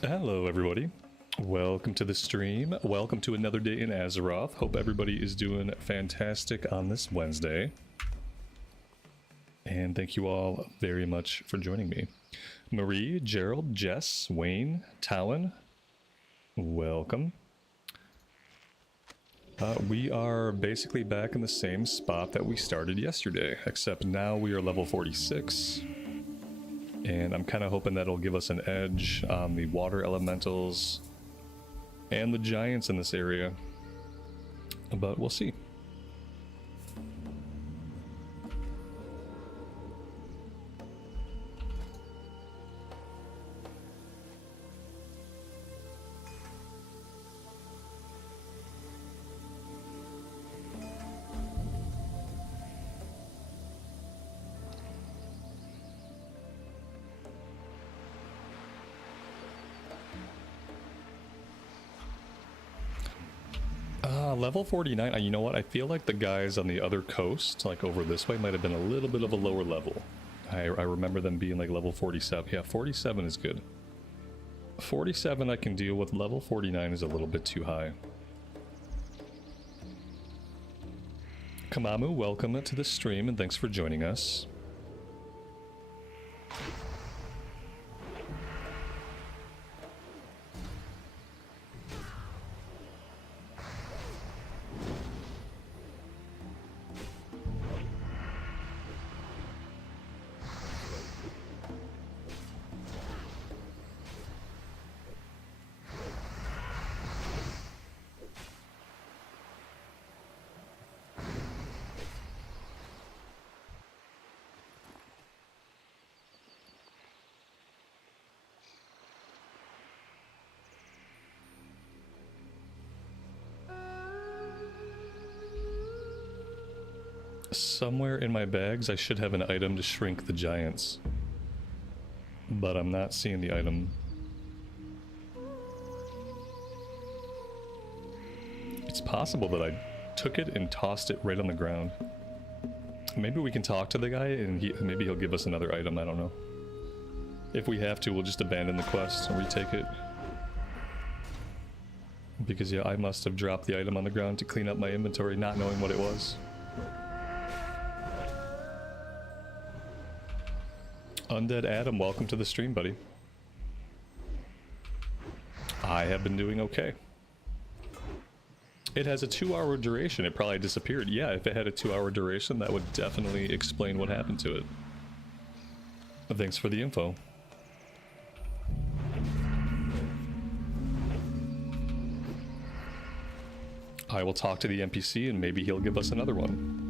Hello everybody, welcome to the stream, welcome to another day in Azeroth. Hope everybody is doing fantastic on this Wednesday. And thank you all very much for joining me. Marie, Gerald, Jess, Wayne, Talon, welcome. We are basically back in the same spot that we started yesterday, except now we are level 46. And I'm kind of hoping that'll give us an edge on the water elementals and the giants in this area, but we'll see. Level 49, you know what, I feel like the guys on the other coast, like over this way, might have been a little bit of a lower level. I remember them being like level 47. Yeah, 47 is good. 47 I can deal with, level 49 is a little bit too high. Kamamu, welcome to the stream and thanks for joining us. Somewhere in my bags I should have an item to shrink the giants. But I'm not seeing the item. It's possible that I took it and tossed it right on the ground. Maybe we can talk to the guy and maybe he'll give us another item, I don't know. If we have to, we'll just abandon the quest and retake it. Because yeah, I must have dropped the item on the ground to clean up my inventory, not knowing what it was. Undead Adam, welcome to the stream, buddy. I have been doing okay. It has a 2-hour duration. It probably disappeared. Yeah, if it had a 2-hour duration, that would definitely explain what happened to it. Thanks for the info. I will talk to the NPC and maybe he'll give us another one.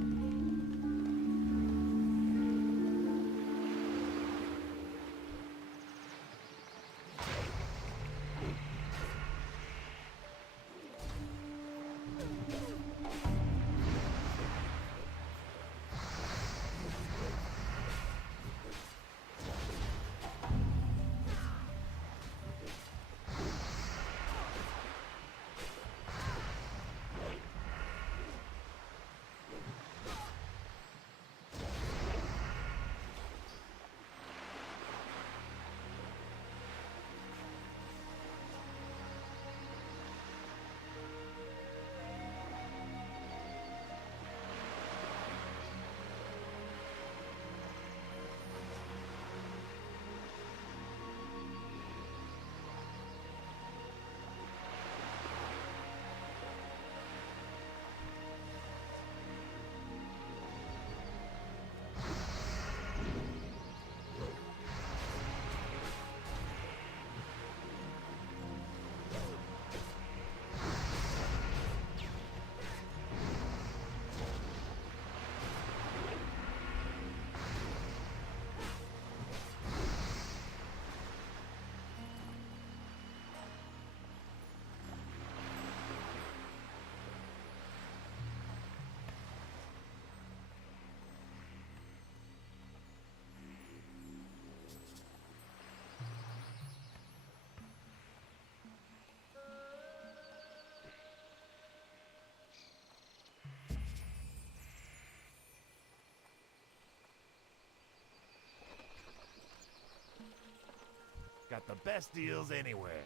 Got the best deals anywhere.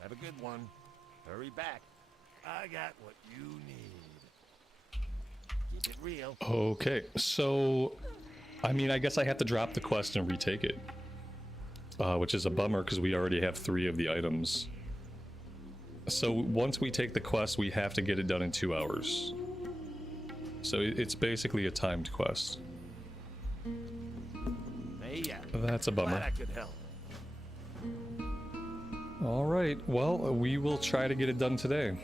Have a good one. Hurry back. I got what you need. Keep it real. Okay, so... I mean, I guess I have to drop the quest and retake it. Which is a bummer, because we already have 3 of the items. So once we take the quest, we have to get it done in 2 hours. So it's basically a timed quest. Hey, yeah. That's a bummer. Glad I could help. Alright, well, we will try to get it done today.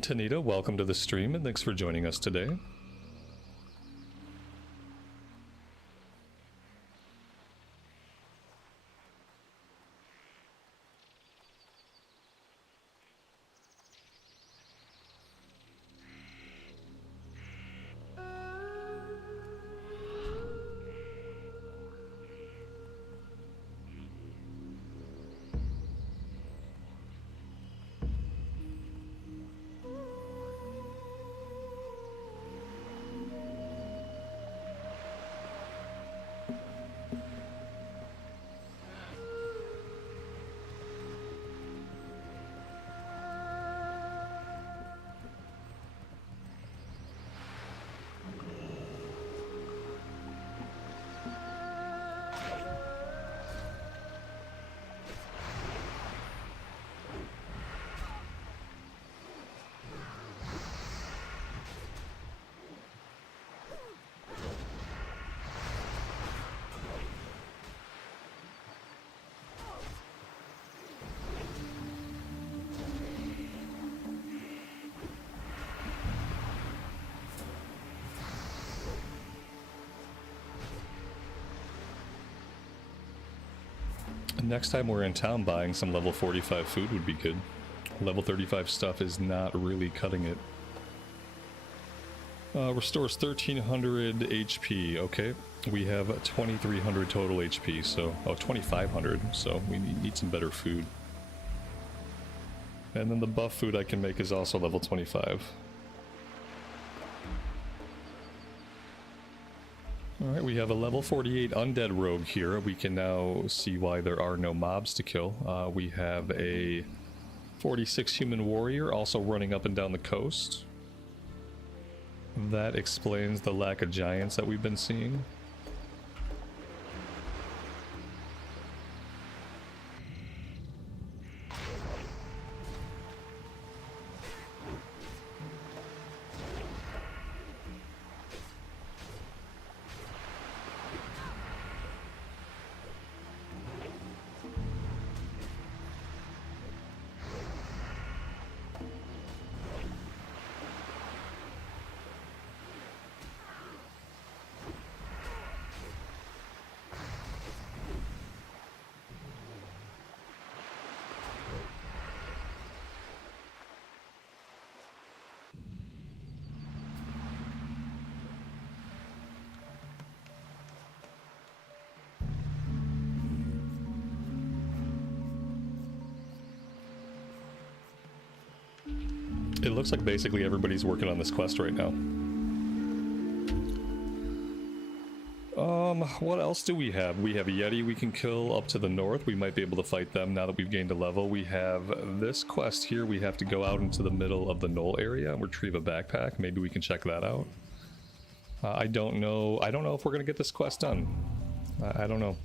Tanita, welcome to the stream and thanks for joining us today. Next time we're in town, buying some level 45 food would be good. Level 35 stuff is not really cutting it. Restores 1300 HP. Okay, we have 2300 total HP, so... oh, 2500, so we need some better food. And then the buff food I can make is also level 25. Alright, we have a level 48 undead rogue here. We can now see why there are no mobs to kill. We have a 46 human warrior also running up and down the coast. That explains the lack of giants that we've been seeing. It looks like basically everybody's working on this quest right now. What else do we have? We have a Yeti we can kill up to the north. We might be able to fight them now that we've gained a level. We have this quest here. We have to go out into the middle of the knoll area and retrieve a backpack. Maybe we can check that out. I don't know if we're gonna get this quest done. I don't know.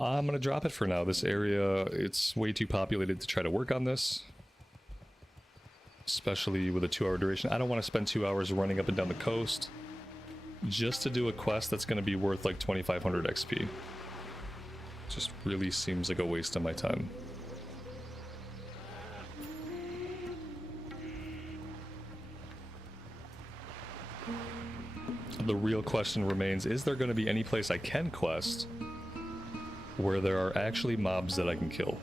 I'm gonna drop it for now. This area, it's way too populated to try to work on this. Especially with a 2-hour duration. I don't want to spend 2 hours running up and down the coast just to do a quest that's going to be worth like 2500 XP. Just really seems like a waste of my time. The real question remains, is there going to be any place I can quest where there are actually mobs that I can kill?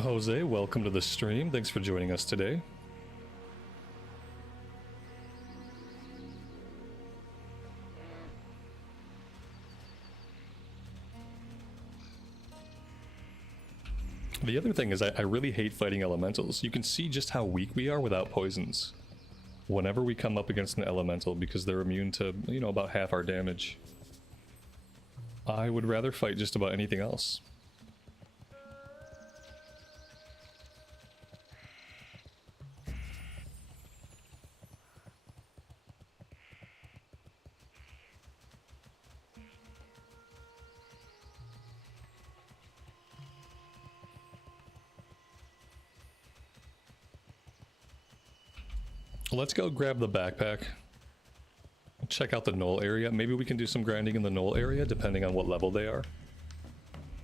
Jose, welcome to the stream. Thanks for joining us today. The other thing is I really hate fighting elementals. You can see just how weak we are without poisons whenever we come up against an elemental, because they're immune to, you know, about half our damage. I would rather fight just about anything else. Let's go grab the backpack. Check out the knoll area. Maybe we can do some grinding in the knoll area, depending on what level they are.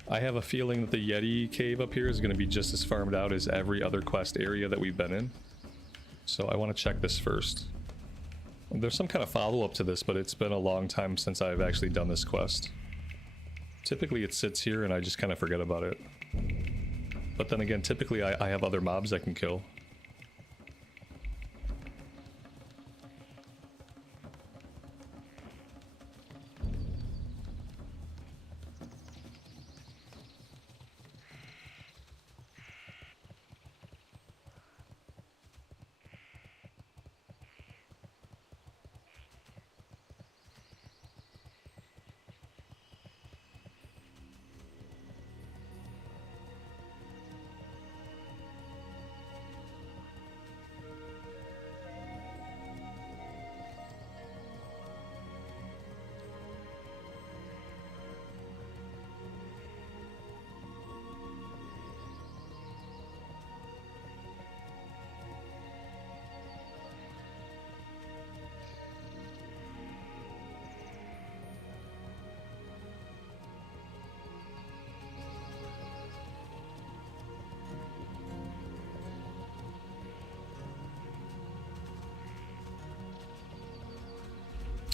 I have a feeling that the Yeti cave up here is going to be just as farmed out as every other quest area that we've been in. So I want to check this first. There's some kind of follow-up to this, but it's been a long time since I've actually done this quest. Typically it sits here and I just kind of forget about it. But then again, typically I have other mobs I can kill.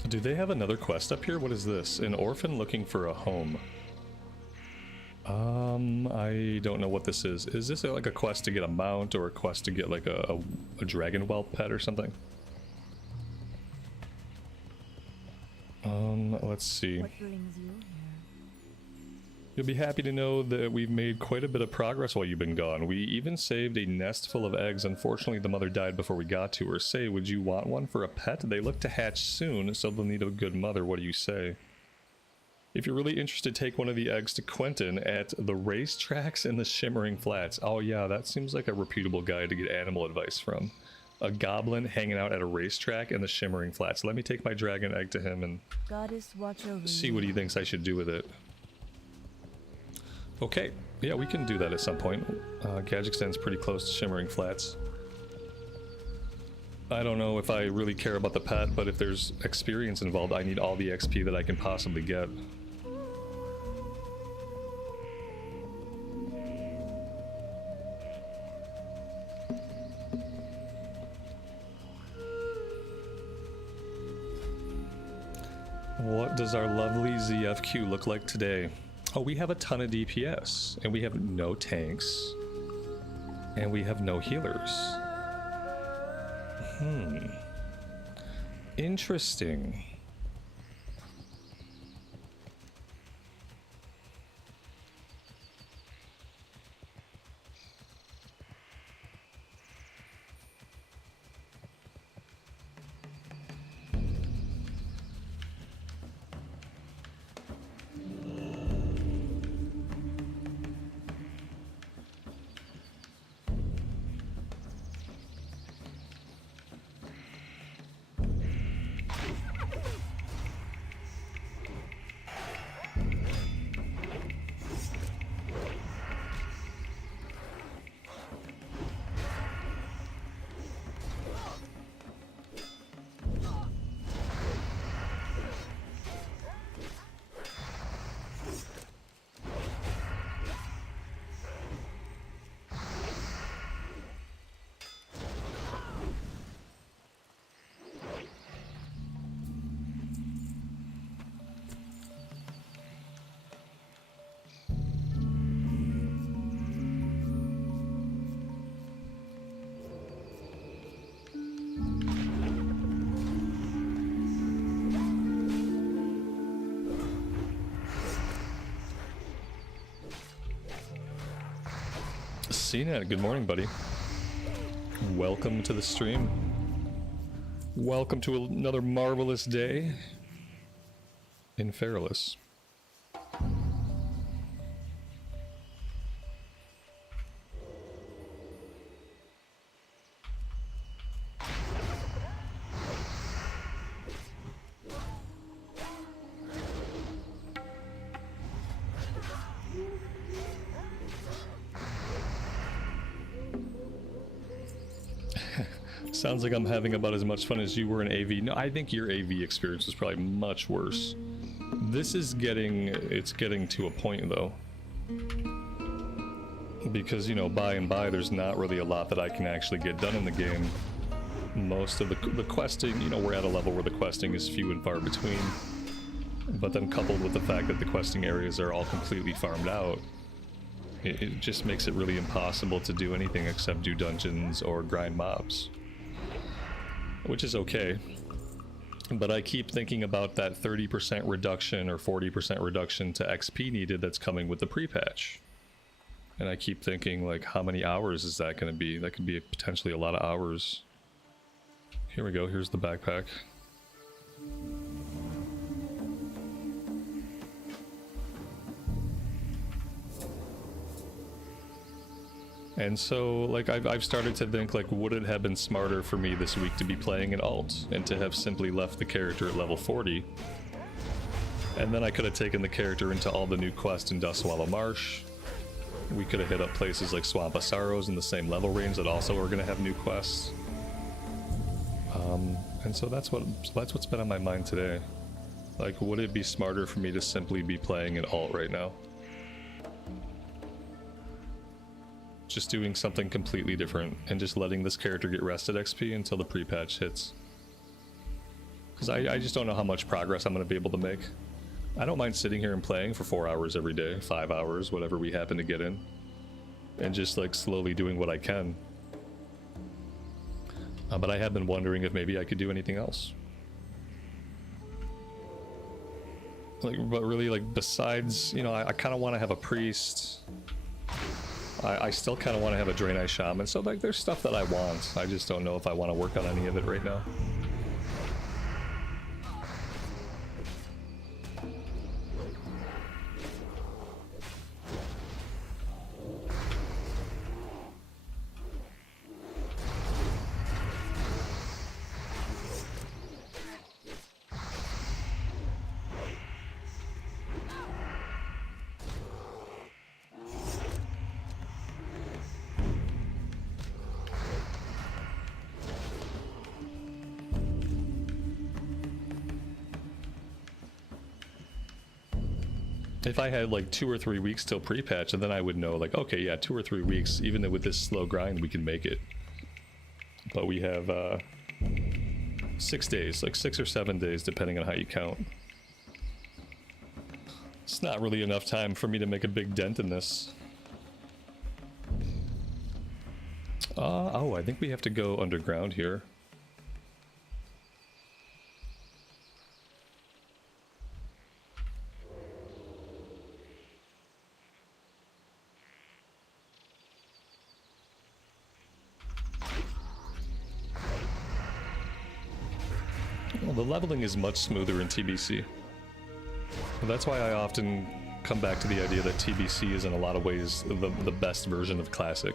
Do they have another quest up here? What is this? An orphan looking for a home. I don't know what this is. Is this like a quest to get a mount or a quest to get like a dragon whelp pet or something? Let's see. What brings you here? You'll be happy to know that we've made quite a bit of progress while you've been gone. We even saved a nest full of eggs. Unfortunately, the mother died before we got to her. Say, would you want one for a pet? They look to hatch soon, so they'll need a good mother. What do you say? If you're really interested, take one of the eggs to Quentin at the racetracks in the Shimmering Flats. Oh yeah, that seems like a reputable guy to get animal advice from. A goblin hanging out at a racetrack in the Shimmering Flats. Let me take my dragon egg to him and Goddess, watch over see you. what he thinks I should do with it. Okay, yeah, we can do that at some point. Gadgetzan's pretty close to Shimmering Flats. I don't know if I really care about the pet, but if there's experience involved, I need all the XP that I can possibly get. What does our lovely ZFQ look like today? Oh, we have a ton of DPS, and we have no tanks, and we have no healers. Interesting. CNET, good morning, buddy. Welcome to the stream. Welcome to another marvelous day in Feralas. Sounds like I'm having about as much fun as you were in AV. No, I think your AV experience was probably much worse. This is getting to a point though. Because, you know, by and by there's not really a lot that I can actually get done in the game. Most of the questing, you know, we're at a level where the questing is few and far between. But then coupled with the fact that the questing areas are all completely farmed out, it just makes it really impossible to do anything except do dungeons or grind mobs. Which is okay, but I keep thinking about that 30% reduction or 40% reduction to XP needed that's coming with the pre-patch. And I keep thinking, like, how many hours is that going to be? That could be potentially a lot of hours. Here we go, here's the backpack. And so, like, I've started to think, like, would it have been smarter for me this week to be playing an alt and to have simply left the character at level 40? And then I could have taken the character into all the new quests in Dustswallow Marsh. We could have hit up places like Swamp of Sorrows in the same level range that also are going to have new quests. And so that's what's been on my mind today. Like, would it be smarter for me to simply be playing an alt right now? Just doing something completely different and just letting this character get rested XP until the pre-patch hits. Because I just don't know how much progress I'm going to be able to make. I don't mind sitting here and playing for 4 hours every day, 5 hours, whatever we happen to get in. And just like slowly doing what I can. But I have been wondering if maybe I could do anything else. Like, but really, like, besides, you know, I kind of want to have a priest. I still kind of want to have a Draenei Shaman. So, like, there's stuff that I want. I just don't know if I want to work on any of it right now. If I had like 2 or 3 weeks till pre-patch, and then I would know, like, okay, yeah, 2 or 3 weeks, even with this slow grind, we can make it. But we have 6 days, like 6 or 7 days, depending on how you count. It's not really enough time for me to make a big dent in this. Oh, I think we have to go underground here. Well, the leveling is much smoother in TBC. That's why I often come back to the idea that TBC is in a lot of ways the best version of Classic.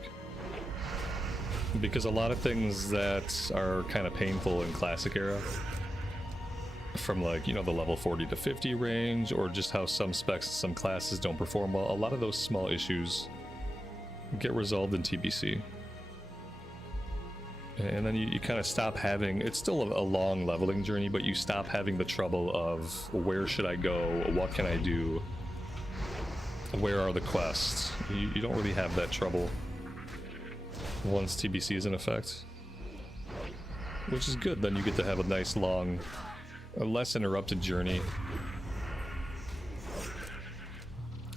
Because a lot of things that are kind of painful in Classic era, from like, you know, the level 40 to 50 range, or just how some specs, some classes don't perform well, a lot of those small issues get resolved in TBC. And then you kind of stop having, it's still a long leveling journey, but you stop having the trouble of where should I go, what can I do, where are the quests. You don't really have that trouble once TBC is in effect. Which is good, then you get to have a nice long, a less interrupted journey.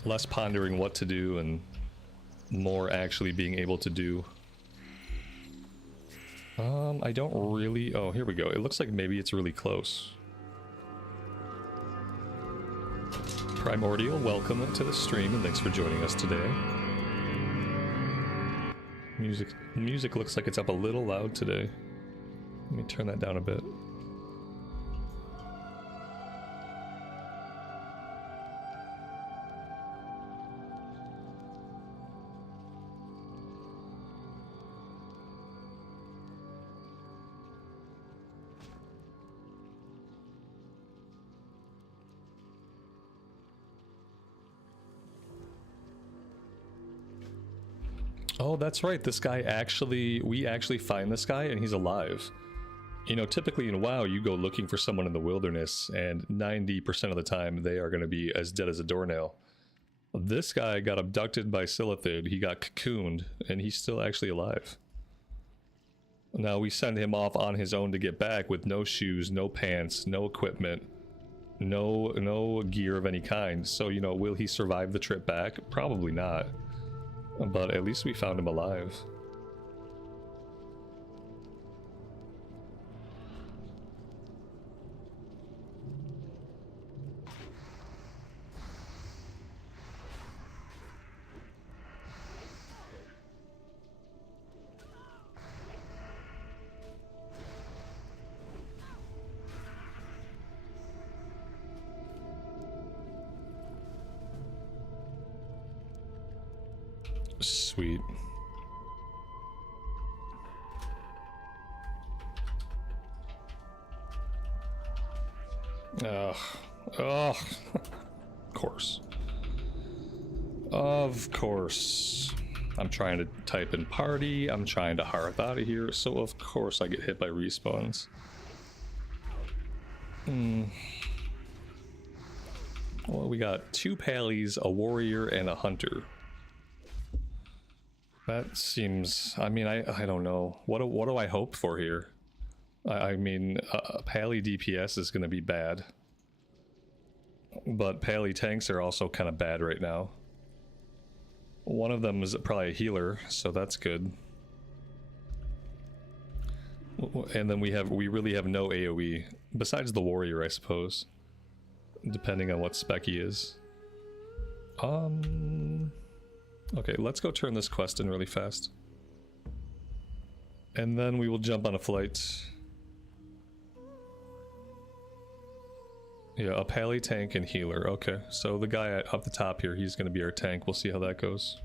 Less pondering what to do and more actually being able to do. I don't really... Oh, here we go. It looks like maybe it's really close. Primordial, welcome to the stream and thanks for joining us today. Music looks like it's up a little loud today. Let me turn that down a bit. Oh, that's right. This guy actually, we actually find this guy and he's alive. You know, typically in WoW, you go looking for someone in the wilderness and 90% of the time they are going to be as dead as a doornail. This guy got abducted by Silithid, he got cocooned, and he's still actually alive. Now we send him off on his own to get back with no shoes, no pants, no equipment, no gear of any kind. So, you know, will he survive the trip back? Probably not. But at least we found him alive. Sweet. Ugh. Ugh. Of course. Of course. I'm trying to type in party. I'm trying to hearth out of here. So of course I get hit by respawns. Well, we got 2 pallies, a warrior, and a hunter. That seems... I mean, I don't know. What do I hope for here? I mean, Pally DPS is going to be bad. But Pally tanks are also kind of bad right now. One of them is probably a healer, so that's good. And then we really have no AoE, besides the warrior, I suppose. Depending on what spec he is. Okay, let's go turn this quest in really fast. And then we will jump on a flight. Yeah, a Pally tank and healer. Okay, so the guy up the top here, he's going to be our tank. We'll see how that goes.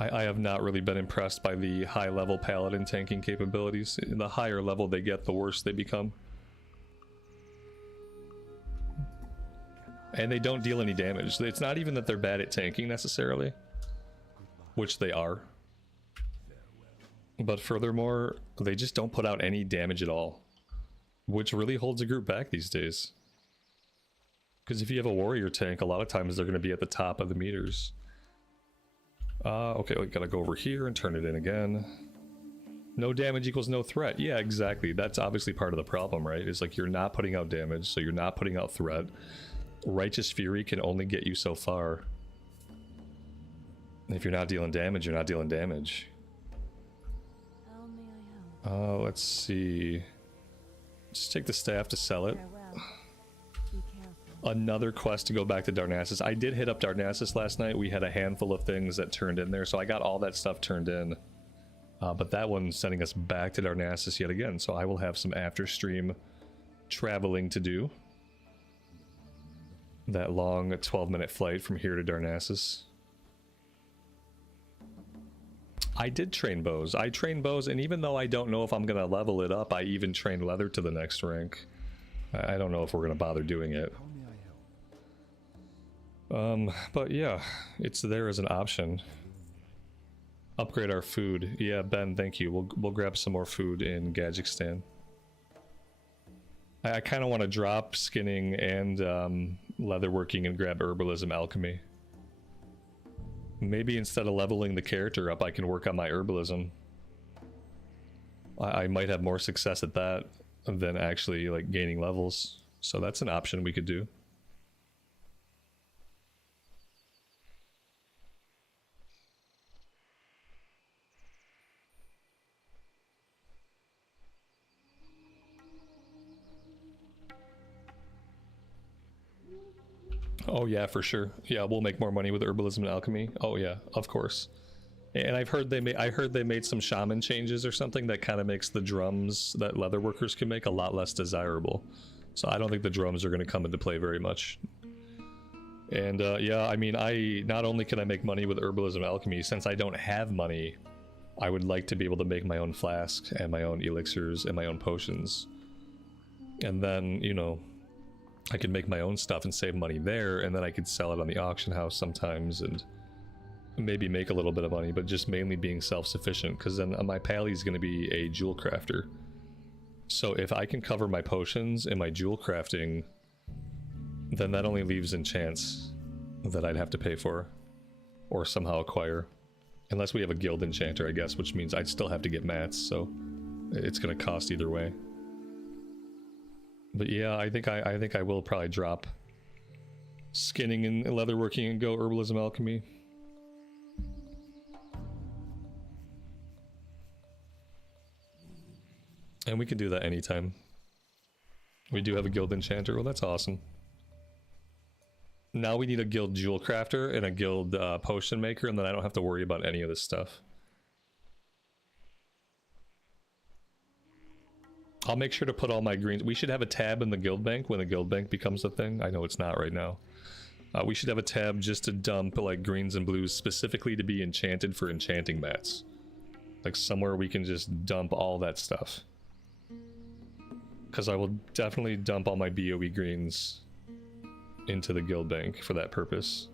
I have not really been impressed by the high-level paladin tanking capabilities. The higher level they get, the worse they become. And they don't deal any damage. It's not even that they're bad at tanking necessarily, which they are. But furthermore, they just don't put out any damage at all, which really holds a group back these days. Because if you have a warrior tank, a lot of times they're going to be at the top of the meters. Okay, we gotta go over here and turn it in again. No damage equals no threat. Yeah, exactly. That's obviously part of the problem, right? It's like you're not putting out damage, so you're not putting out threat. Righteous Fury can only get you so far. If you're not dealing damage, you're not dealing damage. How may I help? Let's see. Just take the staff to sell it. Farewell. Be careful. Another quest to go back to Darnassus. I did hit up Darnassus last night. We had a handful of things that turned in there, so I got all that stuff turned in. But that one's sending us back to Darnassus yet again, so I will have some after-stream traveling to do. That long 12-minute flight from here to Darnassus. I did train bows. I train bows, and even though I don't know if I'm going to level it up, I even train leather to the next rank. I don't know if we're going to bother doing it. But yeah, it's there as an option. Upgrade our food. Yeah, Ben, thank you. We'll grab some more food in Gadgekstan. I kind of want to drop skinning and leatherworking and grab herbalism alchemy. Maybe instead of leveling the character up, I can work on my herbalism. I might have more success at that than actually like gaining levels. So that's an option we could do. Oh yeah, for sure. Yeah, we'll make more money with herbalism and alchemy. Oh yeah, of course. And I've heard they made some shaman changes or something that kind of makes the drums that leatherworkers can make a lot less desirable. So I don't think the drums are going to come into play very much. And yeah, I mean, not only can I make money with herbalism and alchemy, since I don't have money, I would like to be able to make my own flask and my own elixirs and my own potions. And then, you know, I could make my own stuff and save money there, and then I could sell it on the auction house sometimes and maybe make a little bit of money, but just mainly being self-sufficient, because then my pally is going to be a jewel crafter. So if I can cover my potions and my jewel crafting, then that only leaves enchants that I'd have to pay for or somehow acquire. Unless we have a guild enchanter, I guess, which means I'd still have to get mats, so it's going to cost either way. But yeah, I think I will probably drop skinning and leatherworking and go herbalism alchemy. And we can do that anytime. We do have a guild enchanter. Well, that's awesome. Now we need a guild jewel crafter and a guild potion maker, and then I don't have to worry about any of this stuff. I'll make sure to put all my greens. We should have a tab in the guild bank when the guild bank becomes a thing. I know it's not right now. We should have a tab just to dump like greens and blues specifically to be enchanted for enchanting mats. Like somewhere we can just dump all that stuff. Because I will definitely dump all my BOE greens into the guild bank for that purpose.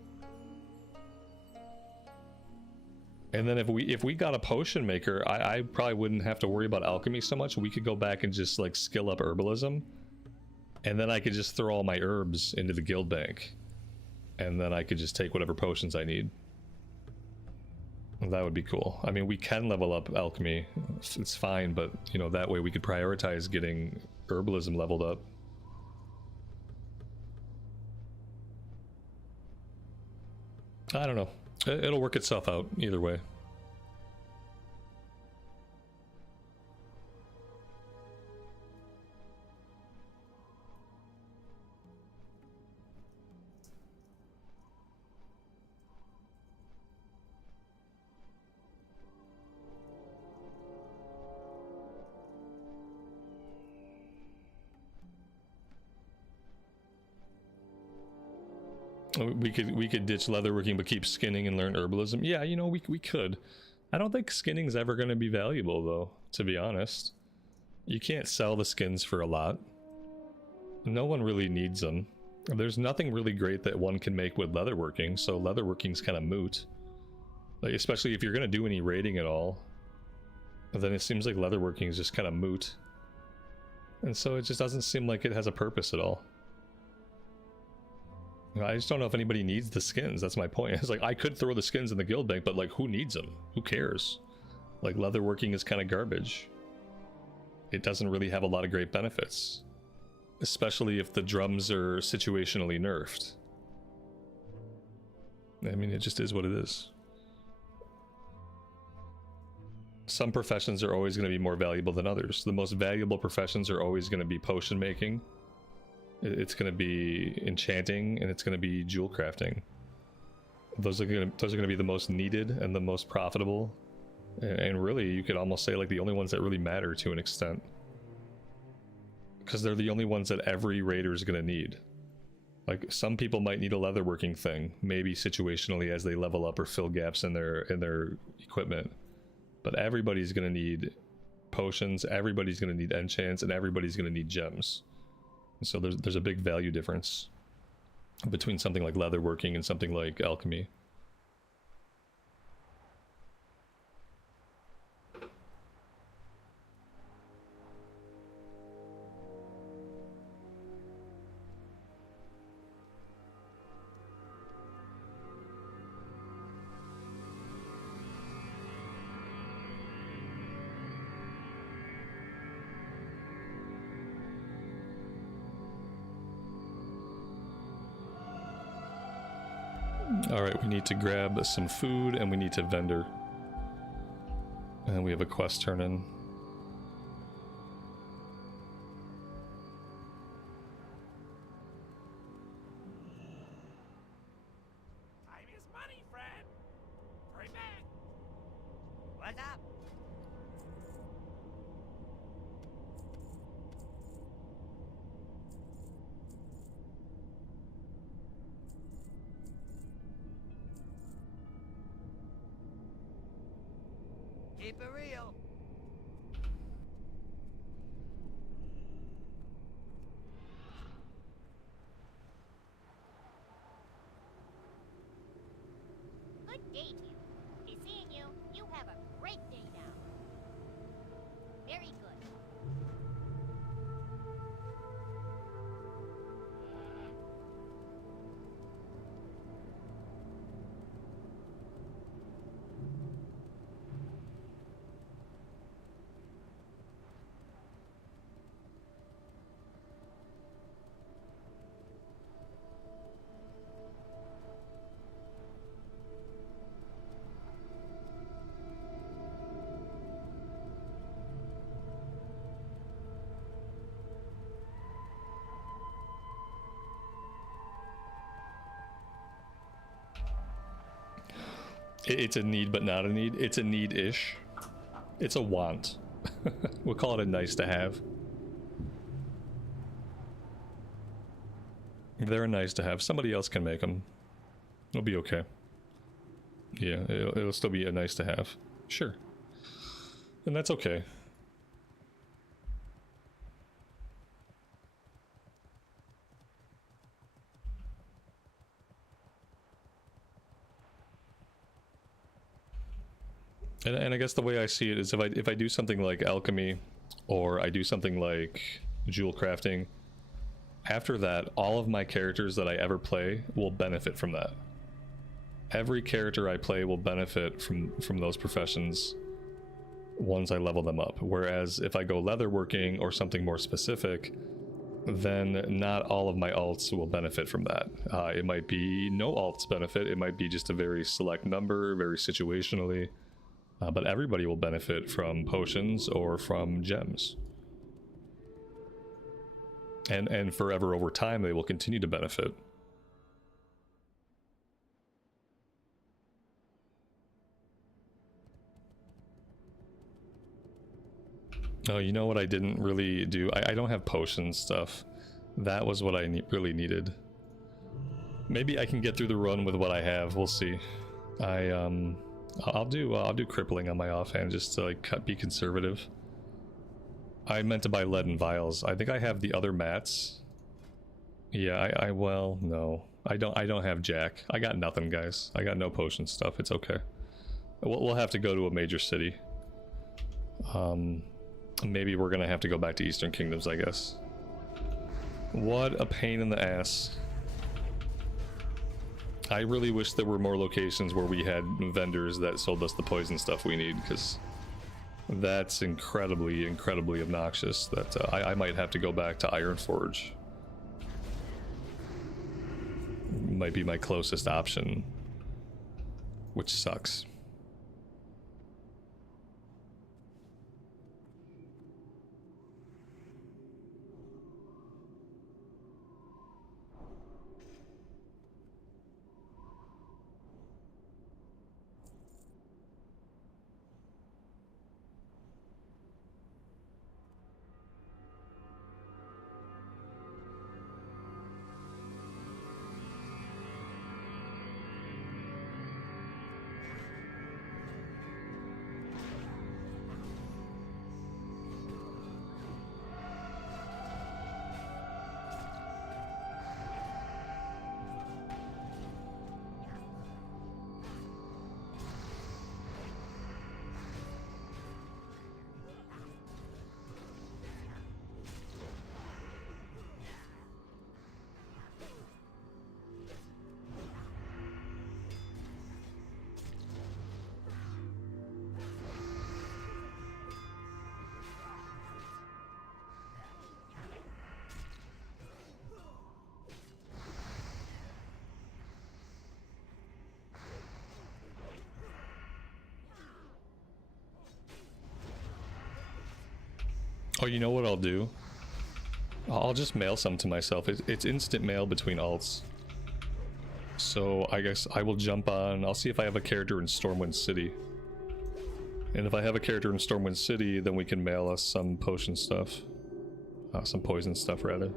And then if we got a potion maker, I probably wouldn't have to worry about alchemy so much. We could go back and just like skill up herbalism, and then I could just throw all my herbs into the guild bank, and then I could just take whatever potions I need. That would be cool. I mean, we can level up alchemy. It's fine, but, you know, that way we could prioritize getting herbalism leveled up. I don't know. It'll work itself out either way. We could ditch leatherworking but keep skinning and learn herbalism. Yeah, you know, we could. I don't think skinning's ever going to be valuable though, to be honest. You can't sell the skins for a lot. No one really needs them. There's nothing really great that one can make with leatherworking, so leatherworking's kind of moot. Like, especially if you're going to do any raiding at all, then it seems like leatherworking is just kind of moot. And so it just doesn't seem like it has a purpose at all. I just don't know if anybody needs the skins. That's my point. It's like, I could throw the skins in the guild bank, but like, who needs them? Who cares? Like, leatherworking is kind of garbage. It doesn't really have a lot of great benefits, especially if the drums are situationally nerfed. I mean, it just is what it is. Some professions are always going to be more valuable than others. The most valuable professions are always going to be potion making. It's going to be enchanting, and it's going to be jewel crafting. Those are going to be the most needed and the most profitable, and really, you could almost say like the only ones that really matter to an extent, because they're the only ones that every raider is going to need. Like, some people might need a leatherworking thing, maybe situationally as they level up or fill gaps in their equipment, but everybody's going to need potions, everybody's going to need enchants, and everybody's going to need gems. So there's a big value difference between something like leatherworking and something like alchemy. Alright, we need to grab some food and we need to vendor. And we have a quest turn in. Time is money, friend. Hurry back. What's up? Keep it real. Good day to you. Be seeing you. You have a great day now. Very good. It's a need, but not a need. It's a need-ish. It's a want. We'll call it a nice to have. They're nice to have. Somebody else can make them. It'll be okay. Yeah, it'll still be a nice to have. Sure. And that's okay. And I guess the way I see it is if I do something like alchemy, or I do something like jewel crafting, after that, all of my characters that I ever play will benefit from that. every character I play will benefit from those professions once I level them up. Whereas if I go leatherworking or something more specific, then not all of my alts will benefit from that. It might be no alts benefit, it might be just a very select number, very situationally, but everybody will benefit from potions or from gems. And forever over time, they will continue to benefit. Oh, you know what I didn't really do? I don't have potion stuff. That was what I really needed. Maybe I can get through the run with what I have. We'll see. I'll do crippling on my offhand just to like be conservative. I meant to buy lead and vials. I think I have the other mats. Yeah, well, no. I don't have jack. I got nothing, guys. I got no potion stuff. It's okay. We'll have to go to a major city. Maybe we're gonna have to go back to Eastern Kingdoms, I guess. What a pain in the ass. I really wish there were more locations where we had vendors that sold us the poison stuff we need, because that's incredibly obnoxious that I might have to go back to Ironforge. Might be my closest option, which sucks. Oh, you know what I'll do? I'll just mail some to myself. It's instant mail between alts. So I guess I will jump on, I'll see if I have a character in Stormwind City. And if I have a character in Stormwind City, then we can mail us some potion stuff. Some poison stuff, rather.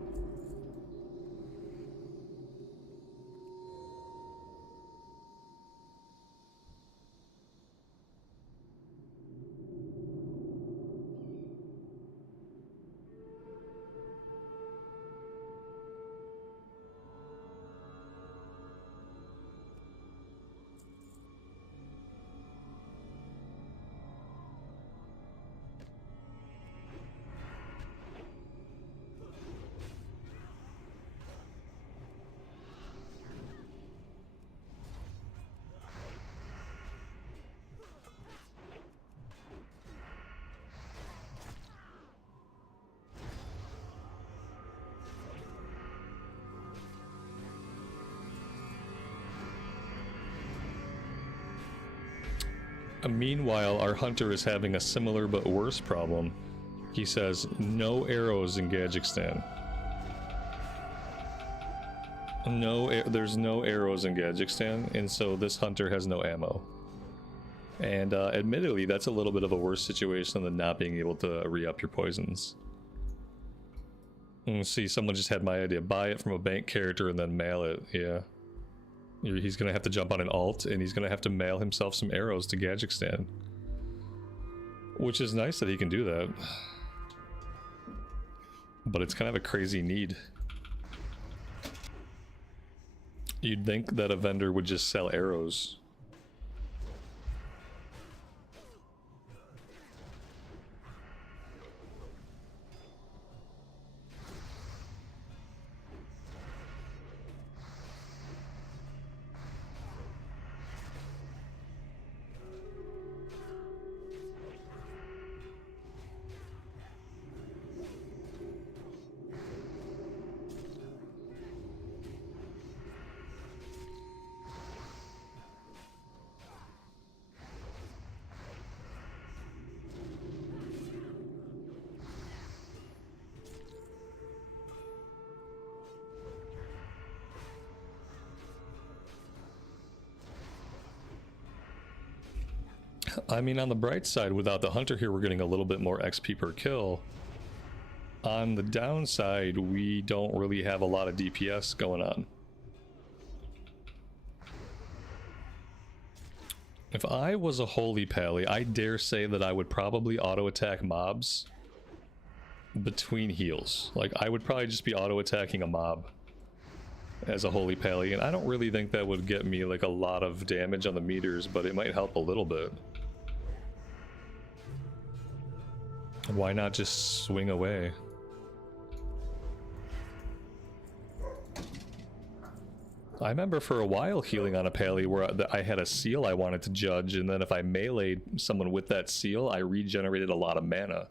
Meanwhile, our hunter is having a similar but worse problem. He says, no arrows in Gadgekstan. There's no arrows in Gadgekstan, and so this hunter has no ammo. And admittedly, that's a little bit of a worse situation than not being able to re-up your poisons. See, someone just had my idea. Buy it from a bank character and then mail it. Yeah. He's gonna have to jump on an alt, and he's gonna have to mail himself some arrows to Gadgekstan. Which is nice that he can do that. But it's kind of a crazy need. You'd think that a vendor would just sell arrows. I mean, on the bright side, without the hunter here, we're getting a little bit more XP per kill. On the downside, we don't really have a lot of DPS going on. If I was a holy pally, I dare say that I would probably auto-attack mobs between heals. Like, I would probably just be auto-attacking a mob as a holy pally, and I don't really think that would get me like a lot of damage on the meters, but it might help a little bit. Why not just swing away? I remember for a while healing on a pally where I had a seal I wanted to judge, and then if I meleeed someone with that seal, I regenerated a lot of mana.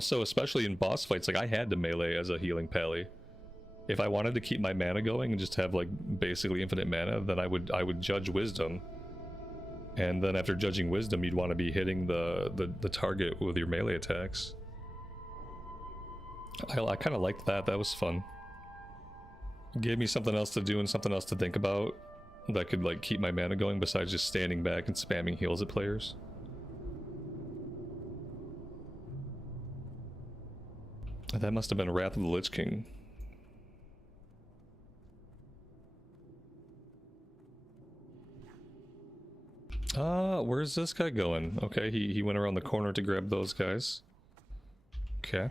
So especially in boss fights, like I had to melee as a healing pally. If I wanted to keep my mana going and just have like basically infinite mana, then I would judge wisdom. And then after judging wisdom, you'd want to be hitting the target with your melee attacks. I kind of liked that. That was fun. It gave me something else to do and something else to think about that could like keep my mana going besides just standing back and spamming heals at players. That must have been Wrath of the Lich King. Where's this guy going? Okay, he went around the corner to grab those guys. Okay.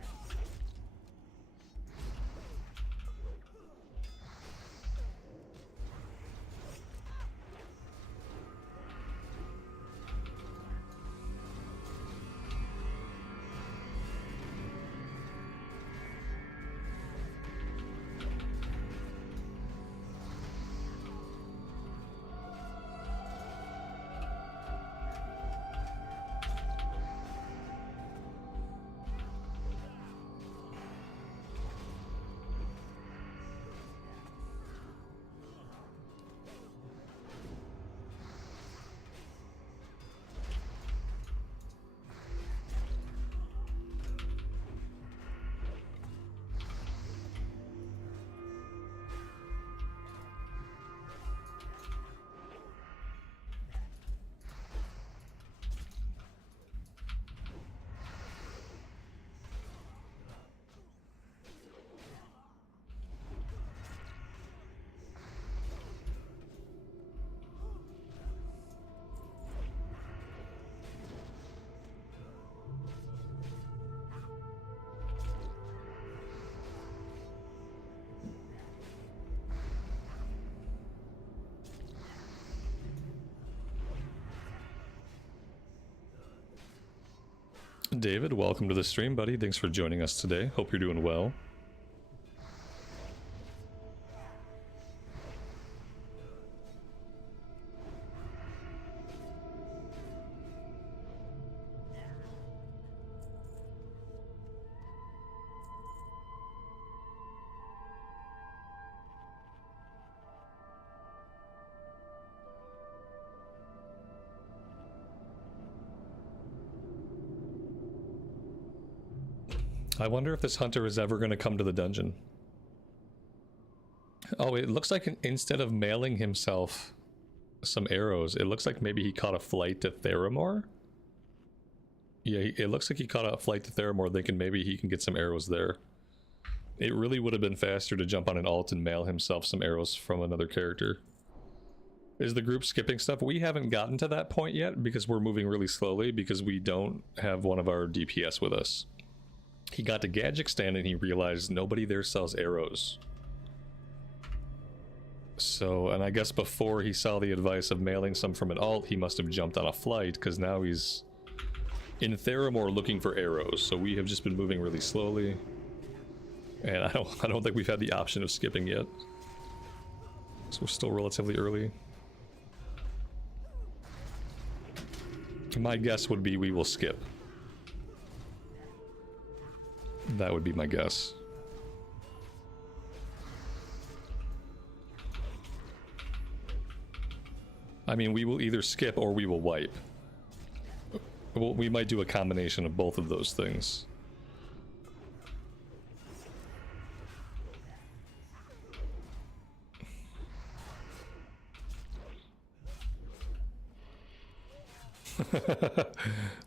David, welcome to the stream, buddy. Thanks for joining us today. Hope you're doing well. I wonder if this hunter is ever going to come to the dungeon. Oh, it looks like instead of mailing himself some arrows, it looks like maybe he caught a flight to Theramore. Yeah, it looks like he caught a flight to Theramore thinking maybe he can get some arrows there. It really would have been faster to jump on an alt and mail himself some arrows from another character. Is the group skipping stuff? We haven't gotten to that point yet because we're moving really slowly because we don't have one of our DPS with us. He got to Gadgekstan and he realized nobody there sells arrows. So, and I guess before he saw the advice of mailing some from an alt, he must have jumped on a flight, because now he's in Theramore looking for arrows. So we have just been moving really slowly. And I don't think we've had the option of skipping yet. So we're still relatively early. My guess would be we will skip. That would be my guess. I mean, we will either skip or we will wipe. We might do a combination of both of those things.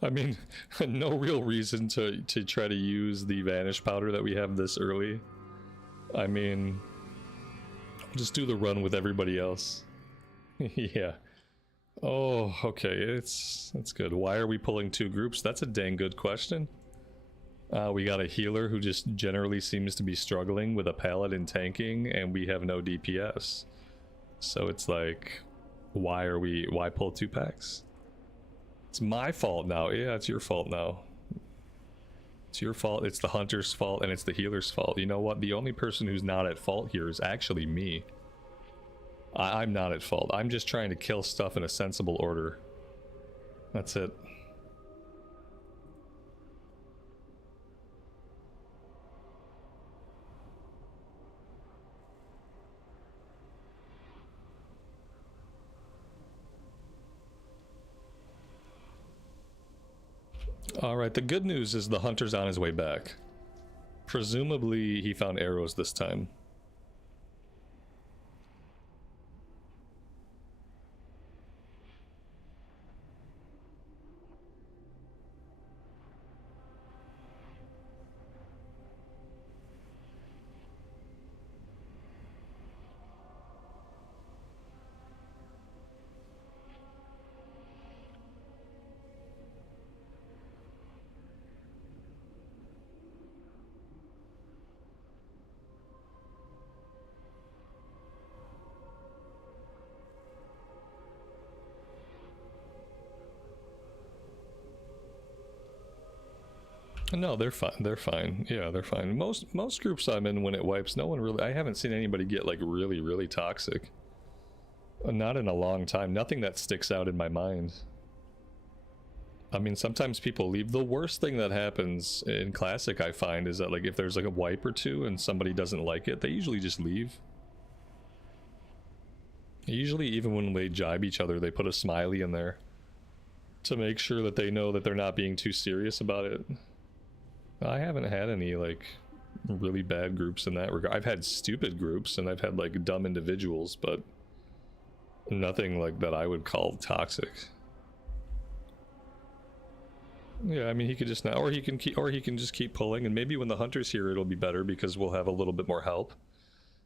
I mean, no real reason to try to use the vanish powder that we have this early. I mean, just do the run with everybody else. Yeah. Oh, okay, it's good. Why are we pulling two groups? That's a dang good question. We got a healer who just generally seems to be struggling with a paladin tanking, and we have no DPS. So it's like, why pull two packs? It's my fault now. Yeah, it's your fault now. It's your fault, it's the hunter's fault, and it's the healer's fault. You know what? The only person who's not at fault here is actually me. I'm not at fault. I'm just trying to kill stuff in a sensible order. That's it. Alright, the good news is the hunter's on his way back. Presumably he found arrows this time. No, they're fine. They're fine. Yeah, they're fine. Most groups I'm in when it wipes, no one really. I haven't seen anybody get like really toxic. Not in a long time. Nothing that sticks out in my mind. I mean, sometimes people leave. The worst thing that happens in Classic, I find, is that like if there's like a wipe or two and somebody doesn't like it, they usually just leave. Usually, even when they jibe each other, they put a smiley in there to make sure that they know that they're not being too serious about it. I haven't had any like really bad groups in that regard. I've had stupid groups and I've had like dumb individuals, but nothing like that I would call toxic. Yeah, I mean he could just now, or he can just keep pulling, and maybe when the hunter's here it'll be better because we'll have a little bit more help.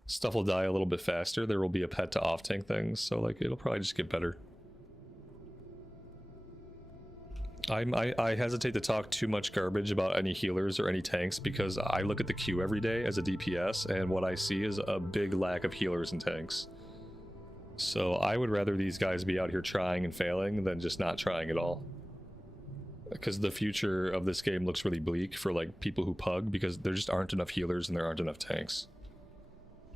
Stuff will die a little bit faster. There will be a pet to off tank things, so like it'll probably just get better. I hesitate to talk too much garbage about any healers or any tanks because I look at the queue every day as a DPS and what I see is a big lack of healers and tanks. So I would rather these guys be out here trying and failing than just not trying at all. Because the future of this game looks really bleak for like people who pug because there just aren't enough healers and there aren't enough tanks.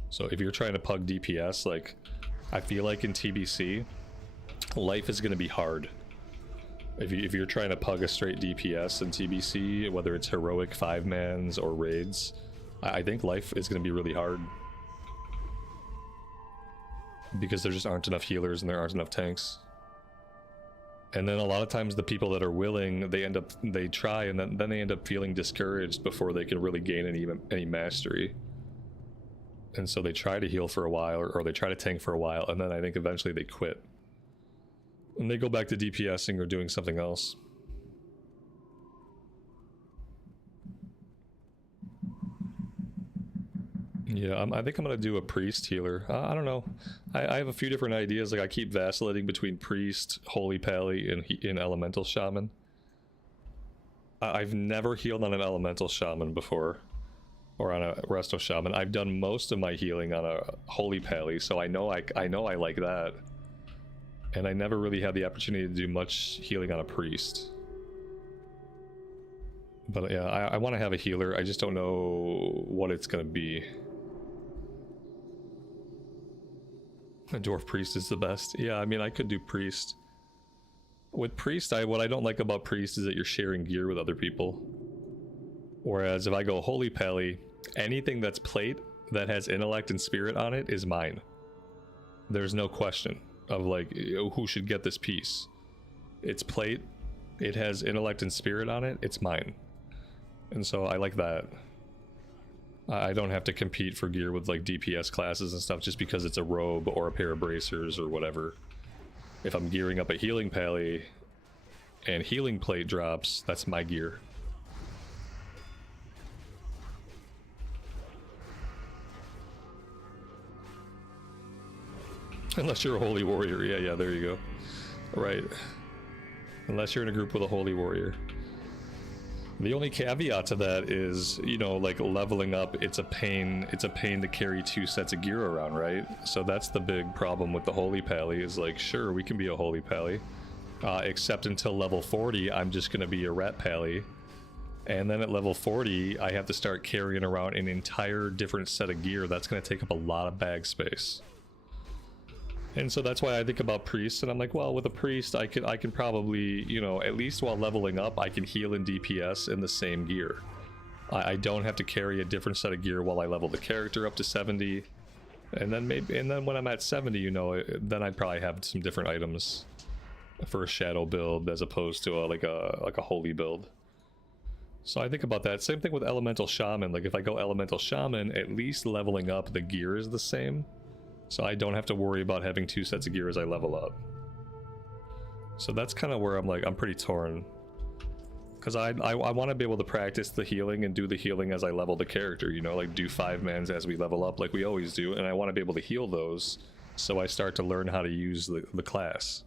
So if you're trying to pug DPS, like I feel like in TBC, life is going to be hard. If you're trying to pug a straight DPS in TBC, whether it's heroic 5-mans or raids, I think life is going to be really hard. Because there just aren't enough healers and there aren't enough tanks. And then a lot of times the people that are willing, they try and then they end up feeling discouraged before they can really gain any mastery. And so they try to heal for a while or they try to tank for a while and then I think eventually they quit. And they go back to DPSing or doing something else. Yeah, I think I'm gonna do a priest healer. I don't know. I have a few different ideas. Like I keep vacillating between priest, holy pally, and elemental shaman. I've never healed on an elemental shaman before, or on a resto shaman. I've done most of my healing on a holy pally, so I know I like that. And I never really had the opportunity to do much healing on a priest. But yeah, I want to have a healer. I just don't know what it's going to be. A dwarf priest is the best. Yeah, I mean, I could do priest. With priest, what I don't like about priest is that you're sharing gear with other people. Whereas if I go holy pally, anything that's plate that has intellect and spirit on it is mine. There's no question of like who should get this piece. It's plate, it has intellect and spirit on it, it's mine. And so I like that. I don't have to compete for gear with like DPS classes and stuff just because it's a robe or a pair of bracers or whatever. If I'm gearing up a healing pally, and healing plate drops, that's my gear. Unless you're a holy warrior. Yeah, there you go. Right. Unless you're in a group with a holy warrior. The only caveat to that is, you know, like leveling up, it's a pain to carry 2 sets of gear around, right? So that's the big problem with the holy pally, is like, sure, we can be a holy pally, except until level 40, I'm just gonna be a rat pally. And then at level 40, I have to start carrying around an entire different set of gear. That's gonna take up a lot of bag space. And so that's why I think about priests, and I'm like, well, with a priest, I can probably, you know, at least while leveling up, I can heal and DPS in the same gear. I don't have to carry a different set of gear while I level the character up to 70, and then when I'm at 70, you know, then I'd probably have some different items for a shadow build as opposed to like a holy build. So I think about that. Same thing with elemental shaman. Like if I go elemental shaman, at least leveling up, the gear is the same. So I don't have to worry about having 2 sets of gear as I level up. So that's kind of where I'm like, I'm pretty torn. Because I want to be able to practice the healing and do the healing as I level the character, you know, like do 5-mans as we level up like we always do. And I want to be able to heal those so I start to learn how to use the class.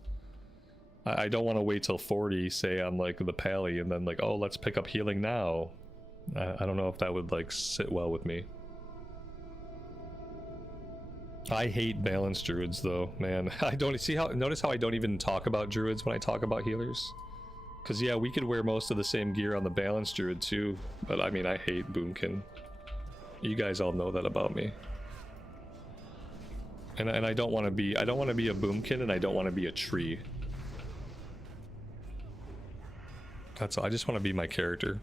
I don't want to wait till 40, say I'm like the pally, and then like, oh, let's pick up healing now. I don't know if that would like sit well with me. I hate balanced druids though, man. Notice how I don't even talk about druids when I talk about healers? Because yeah, we could wear most of the same gear on the balanced druid too, but I mean, I hate boomkin. You guys all know that about me. And I don't want to be a boomkin, and I don't want to be a tree. That's all. I just want to be my character.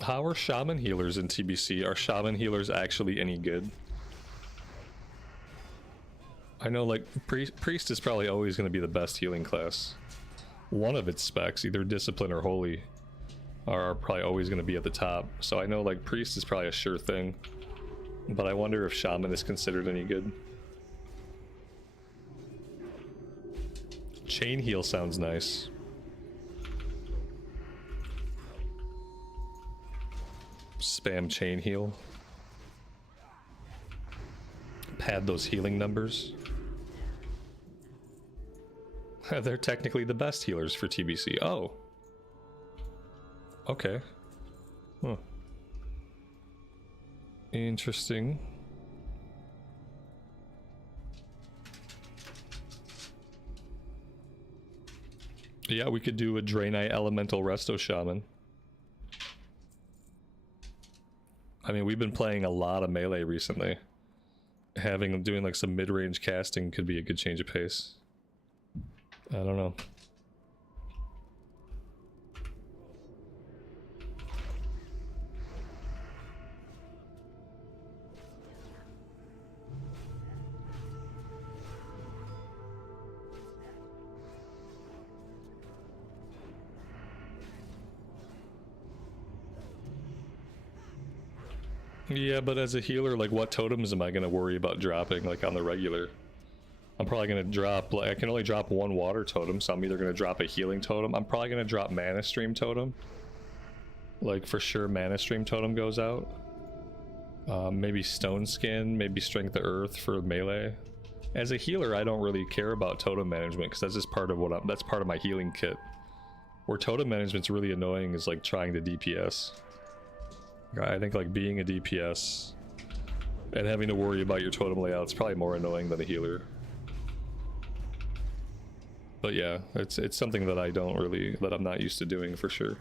How are shaman healers in TBC? Are shaman healers actually any good? I know, like, priest is probably always going to be the best healing class. One of its specs, either discipline or holy, are probably always going to be at the top. So I know, like, priest is probably a sure thing. But I wonder if shaman is considered any good. Chain heal sounds nice. Spam chain heal. Pad those healing numbers. They're technically the best healers for TBC. Oh. Okay. Huh. Interesting. Yeah, we could do a Draenei Elemental Resto Shaman. I mean, we've been playing a lot of melee recently. Doing like some mid-range casting could be a good change of pace. I don't know. Yeah, but as a healer, like, what totems am I going to worry about dropping, like, on the regular? I'm probably going to drop, like, I can only drop 1 water totem, so I'm either going to drop a healing totem. I'm probably going to drop Mana Stream totem. Like, for sure, Mana Stream totem goes out. Maybe Stone Skin, maybe Strength of Earth for melee. As a healer, I don't really care about totem management, because that's just part of that's part of my healing kit. Where totem management's really annoying is, like, trying to DPS. I think like being a DPS and having to worry about your totem layout is probably more annoying than a healer. But yeah, it's something that I'm not used to doing for sure.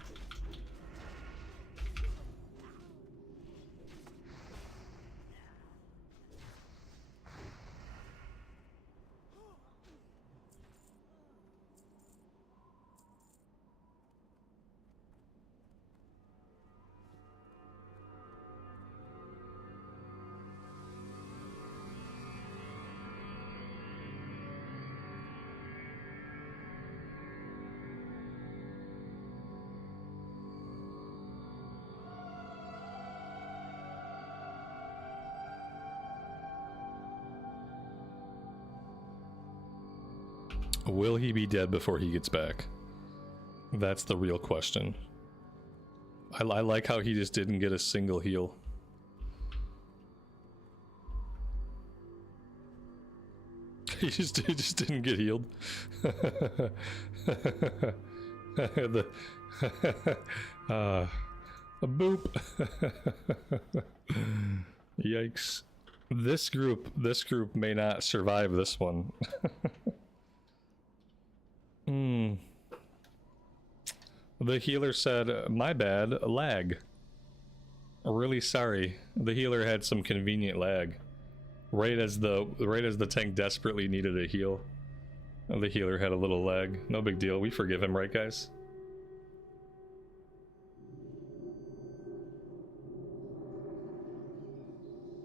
Will he be dead before he gets back? That's the real question. I like how he just didn't get a single heal. He just didn't get healed. A boop. Yikes. This group may not survive this one. The healer said, "My bad, lag. Really sorry." The healer had some convenient lag. Right as the tank desperately needed a heal, the healer had a little lag. No big deal. We forgive him, right, guys?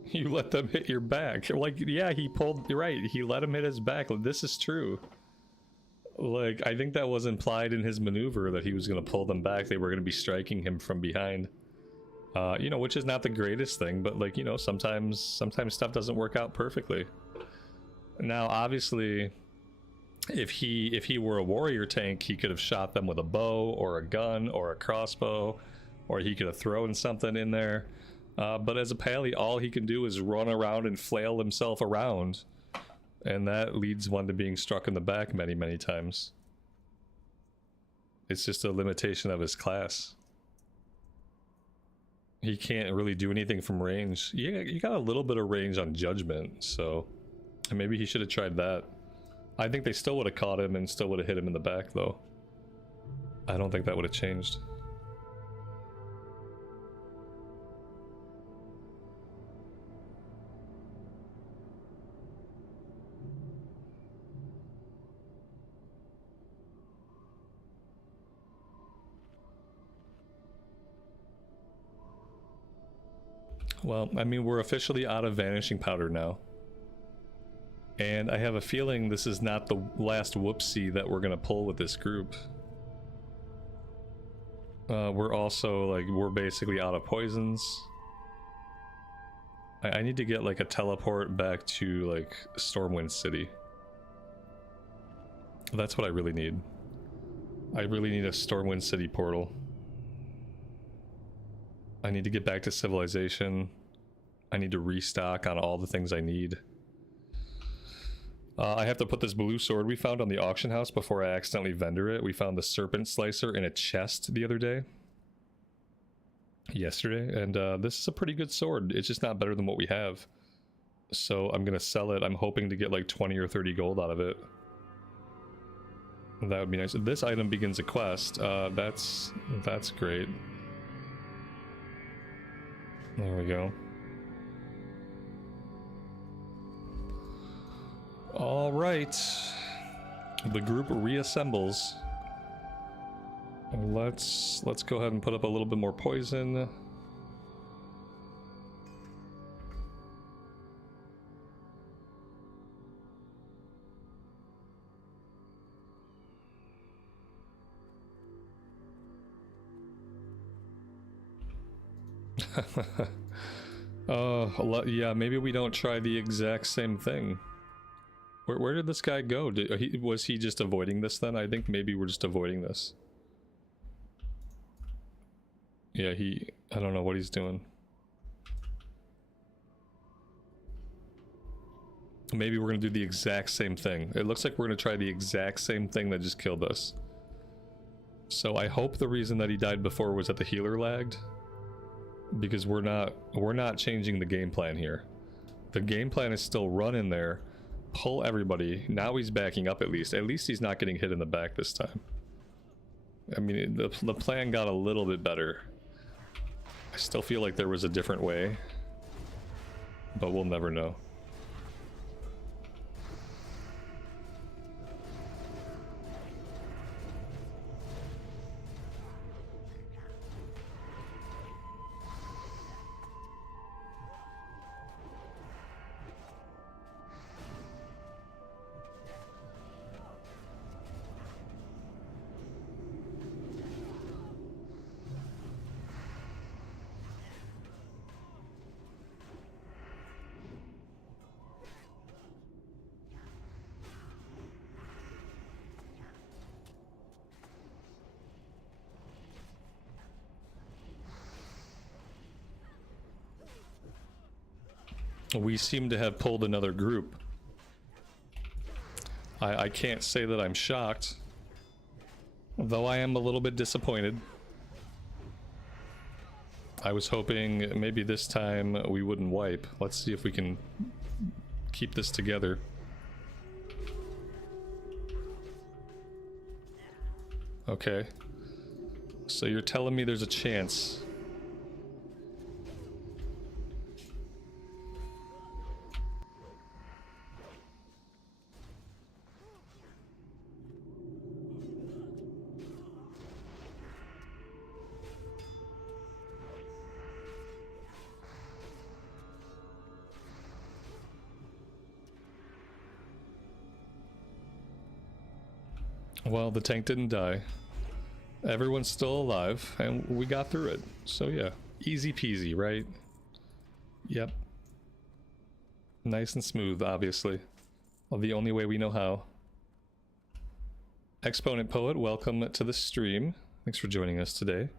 You let them hit your back. Like, yeah, he pulled. You're right. He let him hit his back. This is true. Like, I think that was implied in his maneuver that he was going to pull them back. They were going to be striking him from behind. You know, which is not the greatest thing, but like, you know, sometimes stuff doesn't work out perfectly. Now, obviously, if he were a warrior tank, he could have shot them with a bow or a gun or a crossbow, or he could have thrown something in there. But as a pally, all he can do is run around and flail himself around, and that leads one to being struck in the back many, many times. It's just a limitation of his class. He can't really do anything from range. Yeah, you got a little bit of range on judgment, so maybe he should have tried that. I think they still would have caught him and still would have hit him in the back, though. I don't think that would have changed. Well, I mean, we're officially out of Vanishing Powder now. And I have a feeling this is not the last whoopsie that we're gonna pull with this group. We're also, like, we're basically out of poisons. I need to get, like, a teleport back to, like, Stormwind City. That's what I really need. I really need a Stormwind City portal. I need to get back to civilization. I need to restock on all the things I need. I have to put this blue sword we found on the auction house before I accidentally vendor it. We found the serpent slicer in a chest the other day. Yesterday, and this is a pretty good sword. It's just not better than what we have. So I'm gonna sell it. I'm hoping to get like 20 or 30 gold out of it. That would be nice. This item begins a quest. That's great. There we go. All right. The group reassembles. Let's go ahead and put up a little bit more poison. Yeah, maybe we don't try the exact same thing. Where did this guy go? Was he just avoiding this then? I think maybe we're just avoiding this. Yeah, I don't know what he's doing. Maybe we're gonna do the exact same thing. It looks like we're gonna try the exact same thing that just killed us. So I hope the reason that he died before was that the healer lagged. Because we're not changing the game plan here. The game plan is still run in there, pull everybody. Now he's backing up at least. At least he's not getting hit in the back this time. I mean, the plan got a little bit better. I still feel like there was a different way, but we'll never know. We seem to have pulled another group. I can't say that I'm shocked, though I am a little bit disappointed. I was hoping maybe this time we wouldn't wipe. Let's see if we can keep this together. Okay. So you're telling me there's a chance. Well, the tank didn't die. Everyone's still alive, and we got through it. So yeah, easy peasy, right? Yep. Nice and smooth, obviously. Well, the only way we know how. Exponent Poet, welcome to the stream. Thanks for joining us today.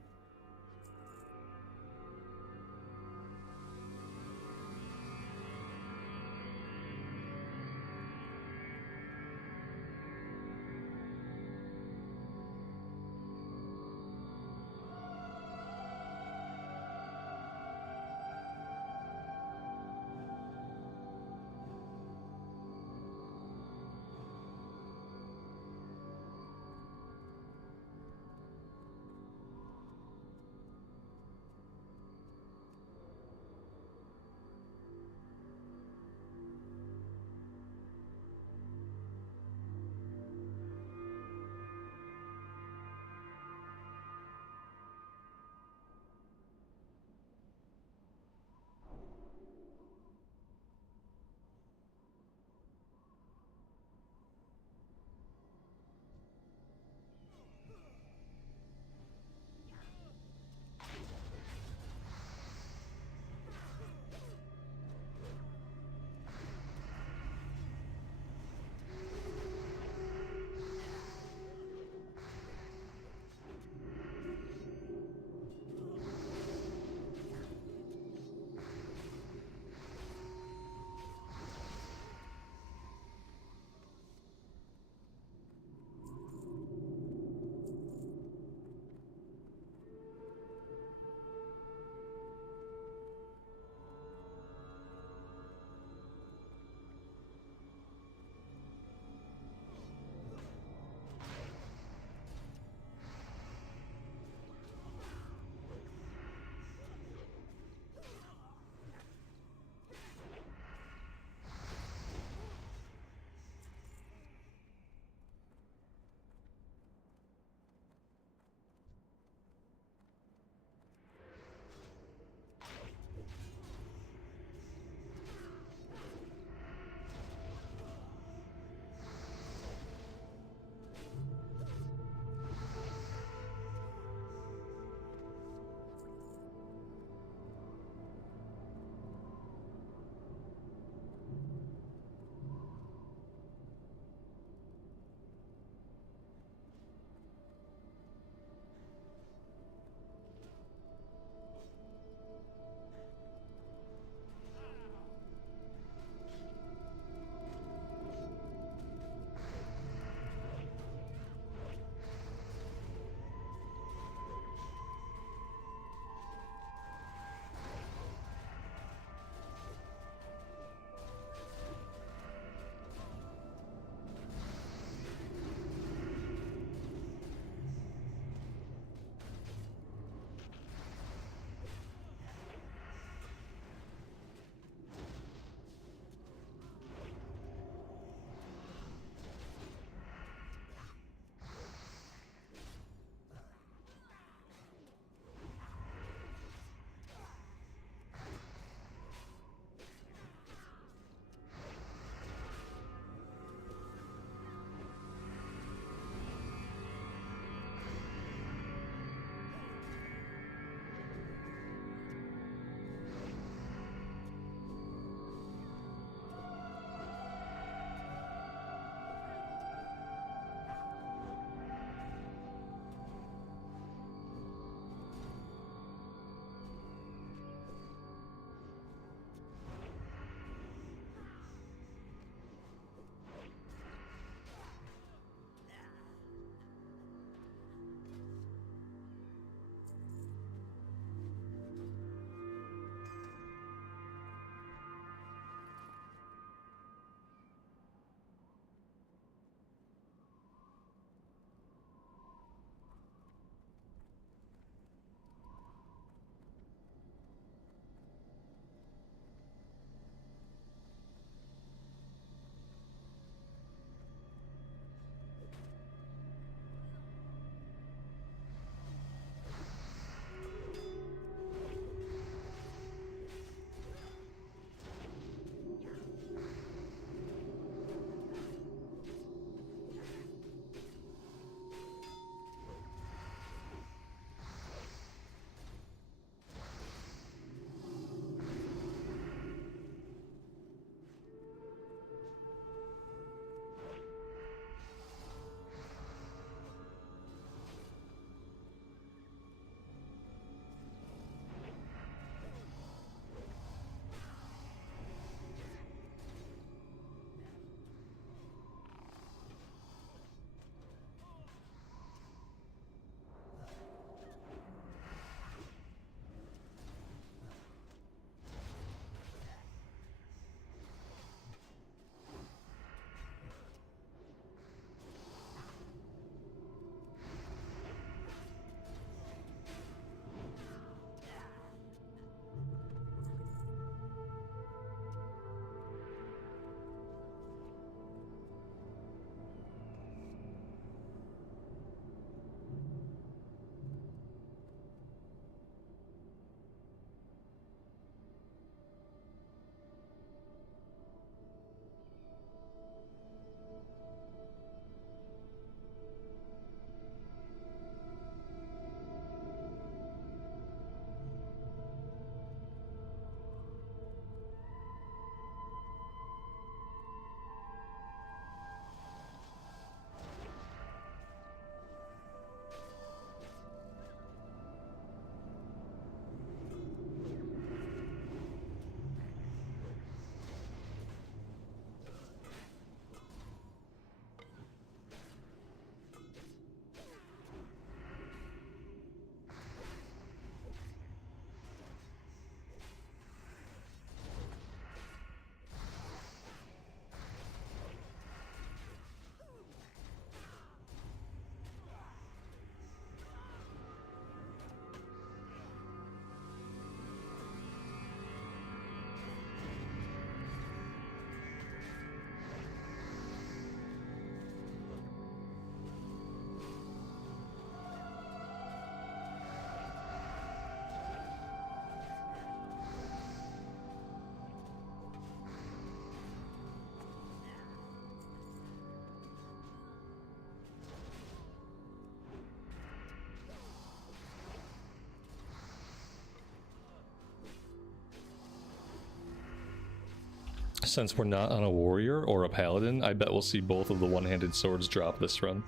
Since we're not on a warrior or a paladin, I bet we'll see both of the one-handed swords drop this run.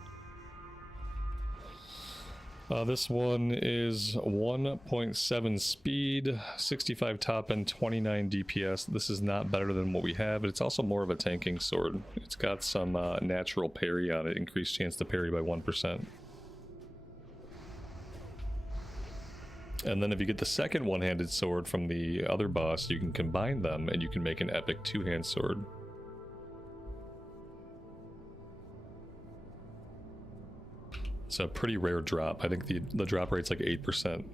This one is 1.7 speed, 65 top end, 29 DPS. This is not better than what we have, but it's also more of a tanking sword. It's got some natural parry on it, increased chance to parry by 1%. And then if you get the second one-handed sword from the other boss, you can combine them and you can make an epic two-hand sword. It's a pretty rare drop. I think the drop rate's like 8%.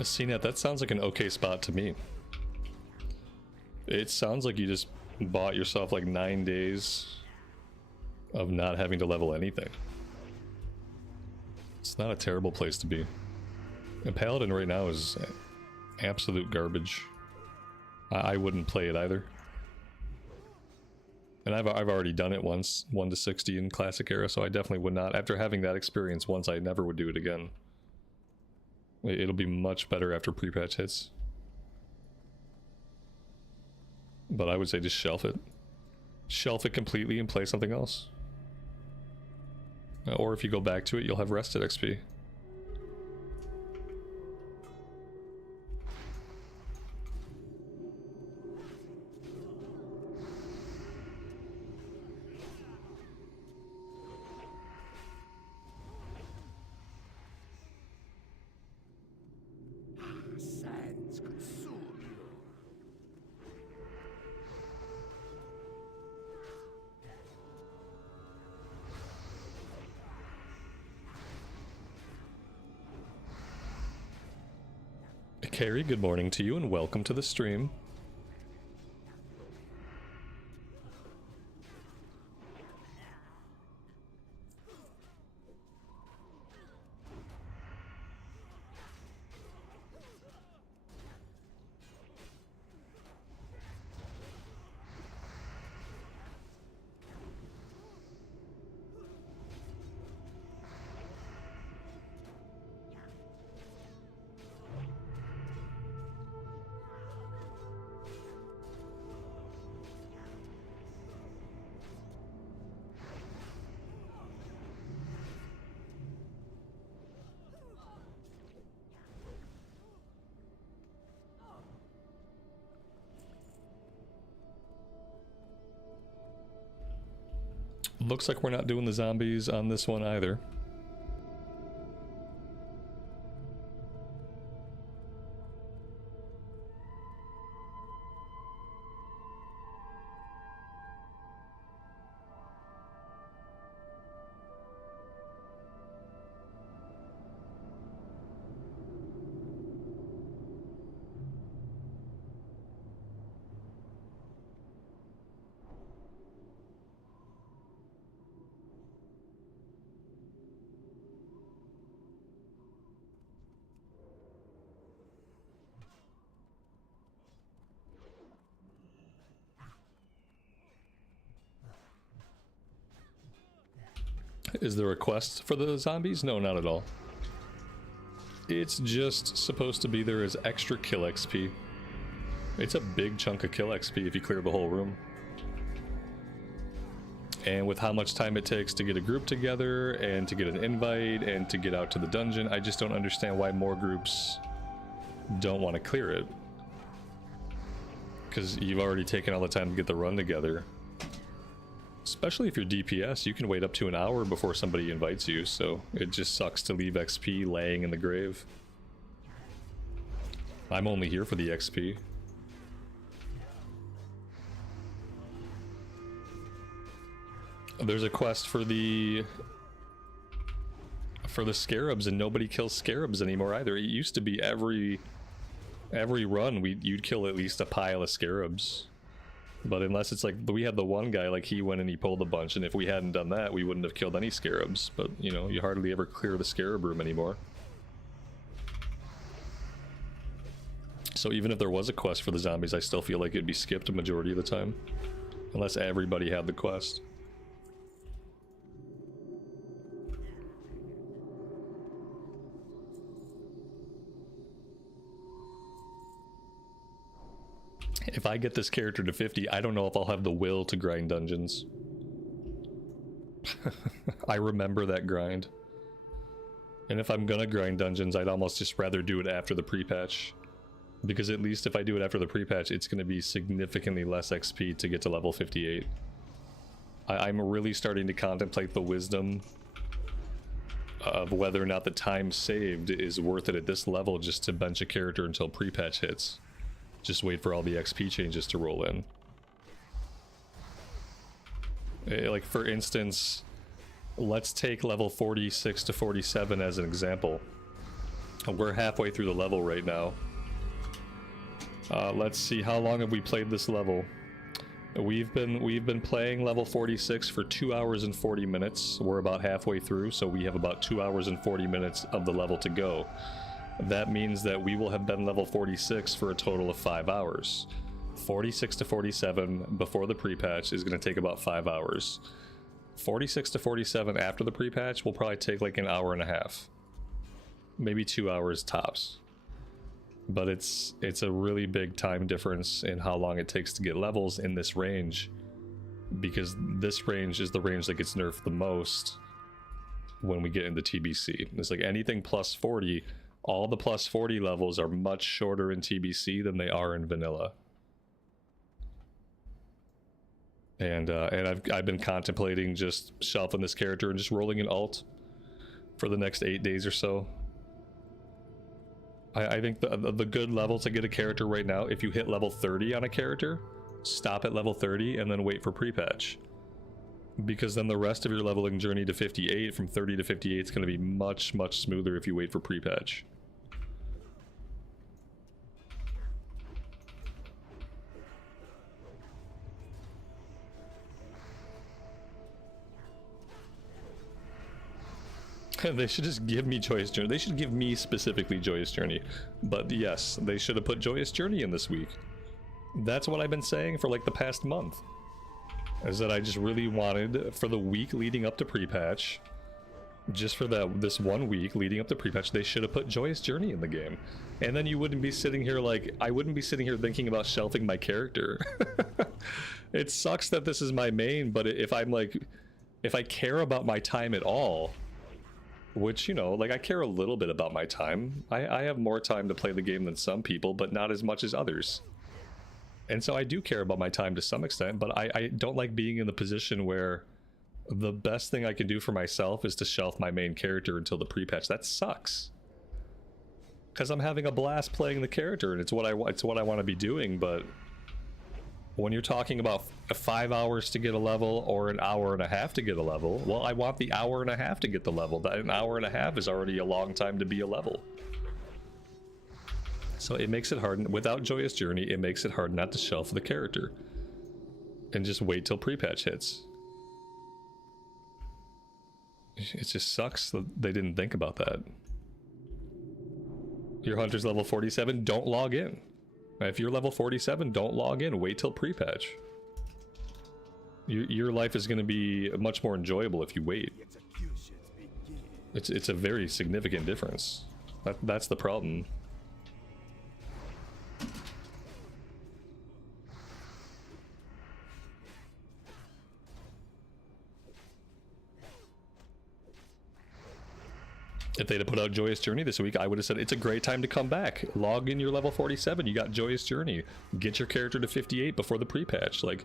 CNET, that sounds like an okay spot to me. It sounds like you just bought yourself like 9 days of not having to level anything. It's not a terrible place to be. A paladin right now is absolute garbage. I wouldn't play it either. And I've already done it once, 1 to 60 in classic era, so I definitely would not. After having that experience once, I never would do it again. It'll be much better after pre-patch hits. But I would say just shelf it. Shelf it completely and play something else. Or if you go back to it, you'll have rested XP. Sands consume you. Carrie, good morning to you and welcome to the stream. Looks like we're not doing the zombies on this one either. Is there a quest for the zombies? No, not at all. It's just supposed to be there as extra kill XP. It's a big chunk of kill XP if you clear the whole room. And with how much time it takes to get a group together and to get an invite and to get out to the dungeon, I just don't understand why more groups don't want to clear it. Because you've already taken all the time to get the run together. Especially if you're DPS, you can wait up to an hour before somebody invites you, so it just sucks to leave XP laying in the grave. I'm only here for the XP. There's a quest for the scarabs, and nobody kills scarabs anymore either. It used to be every run you'd kill at least a pile of scarabs. But unless it's like, we had the one guy, like he went and he pulled a bunch, and if we hadn't done that, we wouldn't have killed any scarabs. But, you know, you hardly ever clear the scarab room anymore. So even if there was a quest for the zombies, I still feel like it'd be skipped a majority of the time. Unless everybody had the quest. If I get this character to 50, I don't know if I'll have the will to grind dungeons. I remember that grind. And if I'm gonna grind dungeons, I'd almost just rather do it after the pre-patch. Because at least if I do it after the pre-patch, it's gonna be significantly less XP to get to level 58. I'm really starting to contemplate the wisdom of whether or not the time saved is worth it at this level just to bench a character until pre-patch hits. Just wait for all the XP changes to roll in. Like, for instance, let's take level 46 to 47 as an example. We're halfway through the level right now. Let's see, how long have we played this level? We've been playing level 46 for 2 hours and 40 minutes. We're about halfway through, so we have about 2 hours and 40 minutes of the level to go. That means that we will have been level 46 for a total of 5 hours. 46 to 47 before the pre-patch is going to take about 5 hours. 46 to 47 after the pre-patch will probably take like an hour and a half. Maybe 2 hours tops. But it's a really big time difference in how long it takes to get levels in this range. Because this range is the range that gets nerfed the most when we get into TBC. It's like anything plus 40... All the plus 40 levels are much shorter in TBC than they are in vanilla. And I've been contemplating just shelving this character and just rolling an alt for the next 8 days or so. I think the good level to get a character right now, if you hit level 30 on a character, stop at level 30 and then wait for pre-patch. Because then the rest of your leveling journey to 58, from 30 to 58, is going to be much, much smoother if you wait for pre-patch. They should just give me Joyous Journey. They should give me specifically Joyous Journey. But yes, they should have put Joyous Journey in this week. That's what I've been saying for like the past month. Is that I just really wanted, for the week leading up to pre-patch, just for this 1 week leading up to pre-patch, they should have put Joyous Journey in the game. And then you wouldn't be sitting here like, I wouldn't be sitting here thinking about shelving my character. It sucks that this is my main, but if I'm like, if I care about my time at all, which, you know, like I care a little bit about my time. I have more time to play the game than some people, but not as much as others. And so I do care about my time to some extent, but I don't like being in the position where the best thing I can do for myself is to shelf my main character until the pre-patch. That sucks. Because I'm having a blast playing the character, and it's what I want to be doing, but when you're talking about 5 hours to get a level or an hour and a half to get a level, well, I want the hour and a half to get the level. That an hour and a half is already a long time to be a level. So it makes it hard. Without Joyous Journey, it makes it hard not to shelf the character and just wait till pre-patch hits. It just sucks that they didn't think about that. Your hunter's level 47, don't log in. If you're level 47, don't log in. Wait till pre-patch. Your life is going to be much more enjoyable if you wait. It's a cute It's a very significant difference. That's the problem. If they'd have put out Joyous Journey this week, I would have said it's a great time to come back. Log in your level 47. You got Joyous Journey. Get your character to 58 before the pre-patch. Like,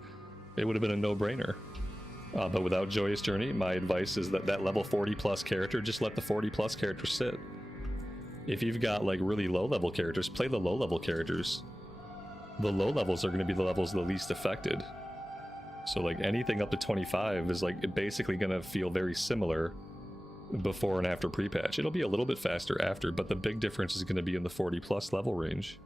it would have been a no-brainer. But without Joyous Journey, my advice is that level 40 plus character, just let the 40 plus character sit. If you've got like really low level characters, play the low level characters. The low levels are going to be the levels the least affected. So like anything up to 25 is like basically going to feel very similar before and after pre-patch. It'll be a little bit faster after, but the big difference is going to be in the 40 plus level range.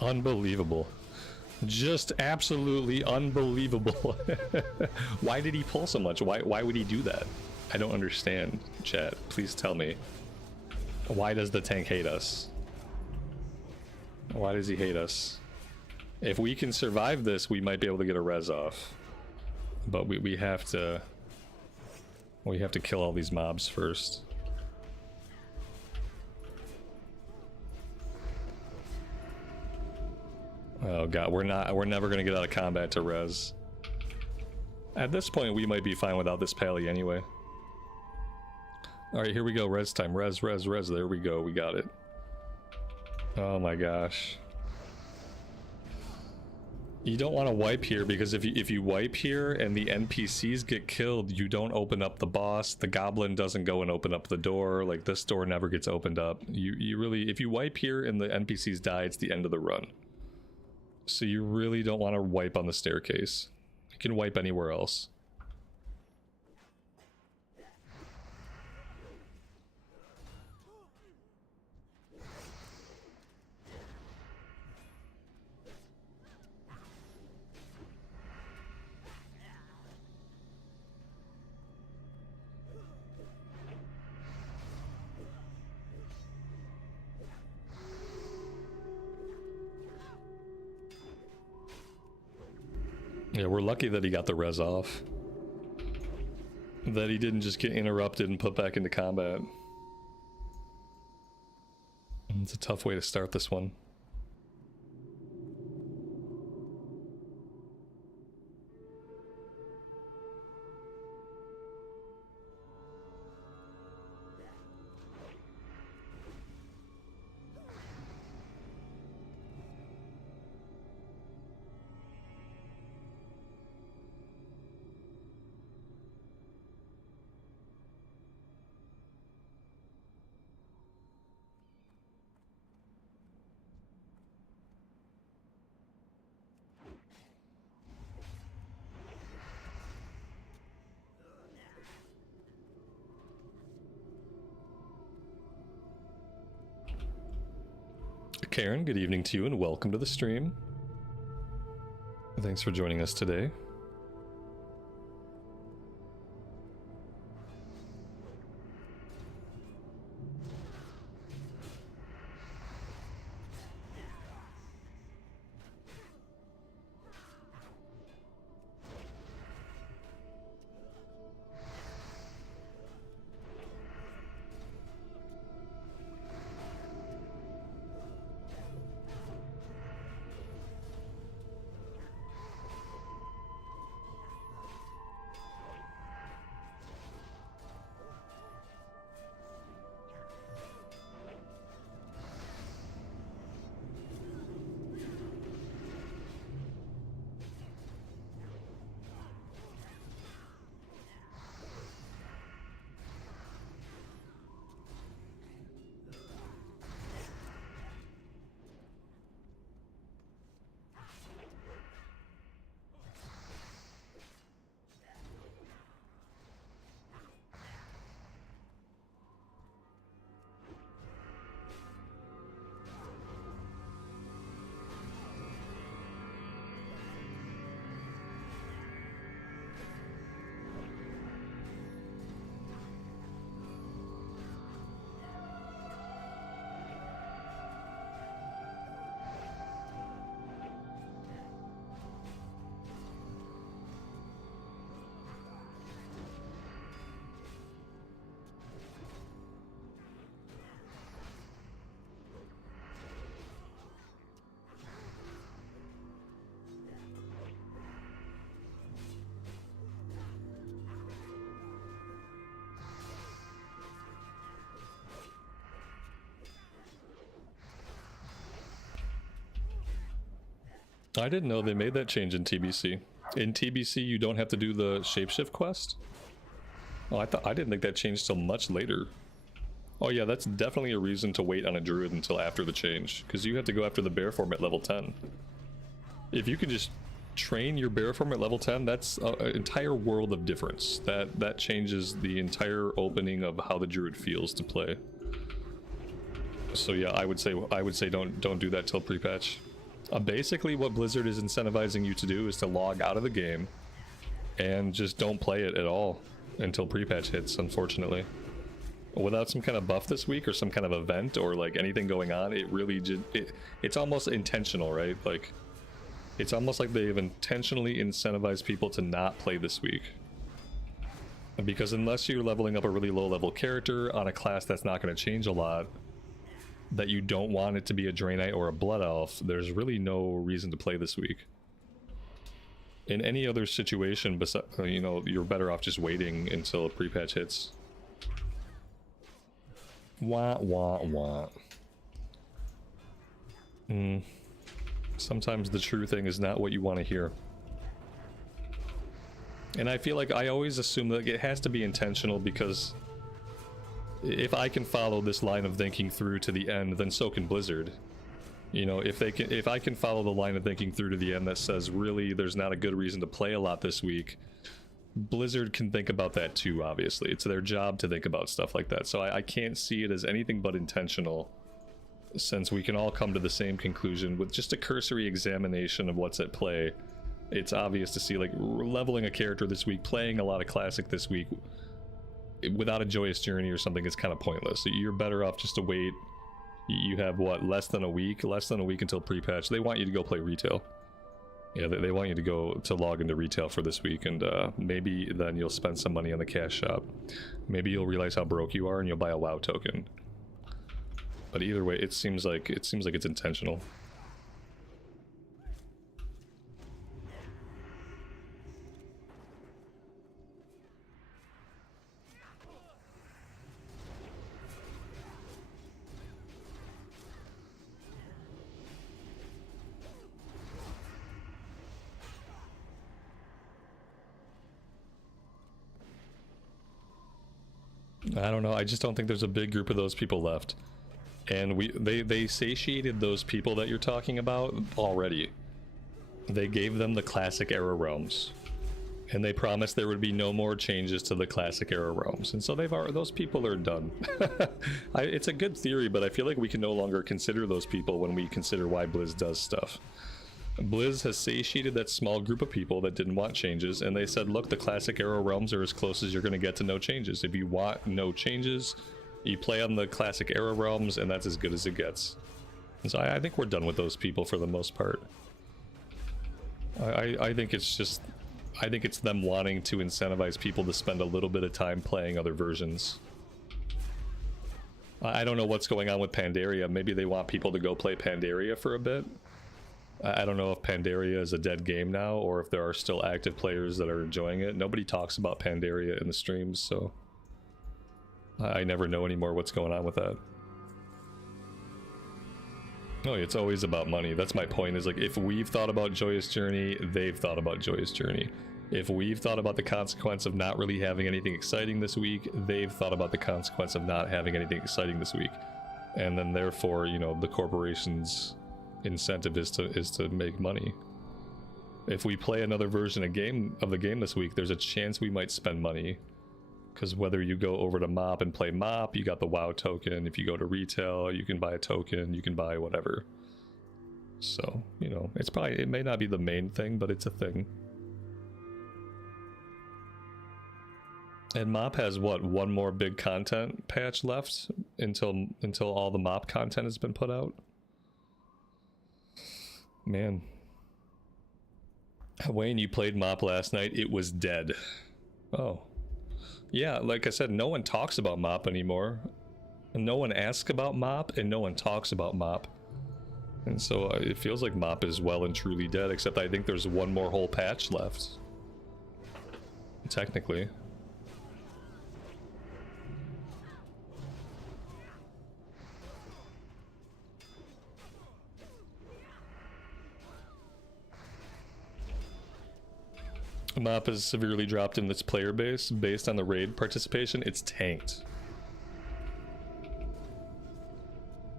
Unbelievable. Just absolutely unbelievable. Why did he pull so much? Why would he do that? I don't understand, chat. Please tell me. Why does the tank hate us? Why does he hate us? If we can survive this, we might be able to get a res off. But we have to kill all these mobs first. Oh god, we're never gonna get out of combat to res. At this point, we might be fine without this pally anyway. Alright, here we go, res time. Res, there we go, we got it. Oh my gosh. You don't want to wipe here, because if you wipe here and the NPCs get killed, you don't open up the boss, the goblin doesn't go and open up the door, like this door never gets opened up. You really, if you wipe here and the NPCs die, it's the end of the run. So you really don't want to wipe on the staircase. You can wipe anywhere else. Yeah, we're lucky that he got the res off. That he didn't just get interrupted and put back into combat. It's a tough way to start this one. Karen, good evening to you and welcome to the stream. Thanks for joining us today. I didn't know they made that change in TBC. In TBC, you don't have to do the shapeshift quest. Oh, I didn't think that changed till much later. Oh yeah, that's definitely a reason to wait on a druid until after the change, because you have to go after the bear form at level 10. If you can just train your bear form at level 10, that's an entire world of difference. That changes the entire opening of how the druid feels to play. So yeah, I would say don't do that till pre-patch. Basically, what Blizzard is incentivizing you to do is to log out of the game and just don't play it at all until pre-patch hits, unfortunately. Without some kind of buff this week or some kind of event or like anything going on, it really just it's almost intentional, right? Like it's almost like they've intentionally incentivized people to not play this week. Because unless you're leveling up a really low level character on a class that's not going to change a lot, that you don't want it to be a Draenite or a Blood Elf, there's really no reason to play this week. In any other situation, you know, you're better off just waiting until a pre-patch hits. Wah, wah, wah. Sometimes the true thing is not what you want to hear. And I feel like I always assume that it has to be intentional, because if I can follow this line of thinking through to the end, then so can Blizzard. You know, if I can follow the line of thinking through to the end that says really there's not a good reason to play a lot this week, Blizzard can think about that too, obviously. It's their job to think about stuff like that. So I can't see it as anything but intentional, since we can all come to the same conclusion with just a cursory examination of what's at play. It's obvious to see, like, leveling a character this week, playing a lot of Classic this week, without a Joyous Journey or something is kind of pointless. You're better off just to wait. You have, what, less than a week until pre-patch. They want you to go play retail. Yeah, they want you to go to log into retail for this week, and maybe then you'll spend some money on the cash shop. Maybe you'll realize how broke you are and you'll buy a WoW token. But either way, it seems like it's intentional. I don't know, I just don't think there's a big group of those people left. And they satiated those people that you're talking about already. They gave them the Classic Era realms. And they promised there would be no more changes to the Classic Era realms. And so those people are done. It's a good theory, but I feel like we can no longer consider those people when we consider why Blizz does stuff. Blizz has satiated that small group of people that didn't want changes, and they said, look, the Classic Era realms are as close as you're going to get to no changes. If you want no changes, you play on the Classic Era realms, and that's as good as it gets. And so I think we're done with those people for the most part. I think it's just... I think it's them wanting to incentivize people to spend a little bit of time playing other versions. I don't know what's going on with Pandaria. Maybe they want people to go play Pandaria for a bit. I don't know if Pandaria is a dead game now, or if there are still active players that are enjoying it. Nobody talks about Pandaria in the streams, so I never know anymore what's going on with that. No, it's always about money. That's my point, is like, if we've thought about Joyous Journey, they've thought about Joyous Journey. If we've thought about the consequence of not really having anything exciting this week, they've thought about the consequence of not having anything exciting this week. And then therefore, you know, the corporation's incentive is to make money. If we play another version of the game this week, there's a chance we might spend money. Because whether you go over to MOP and play MOP, you got the WoW token. If you go to retail, you can buy a token, you can buy whatever. So, you know, it may not be the main thing, but it's a thing. And MOP has, what, one more big content patch left until all the MOP content has been put out? Man. Wayne, you played MOP last night. It was dead. Oh. Yeah, like I said, no one talks about MOP anymore. No one asks about MOP, and no one talks about MOP. And so it feels like MOP is well and truly dead, except I think there's one more whole patch left. Technically. Map has severely dropped in its player base based on the raid participation. It's tanked.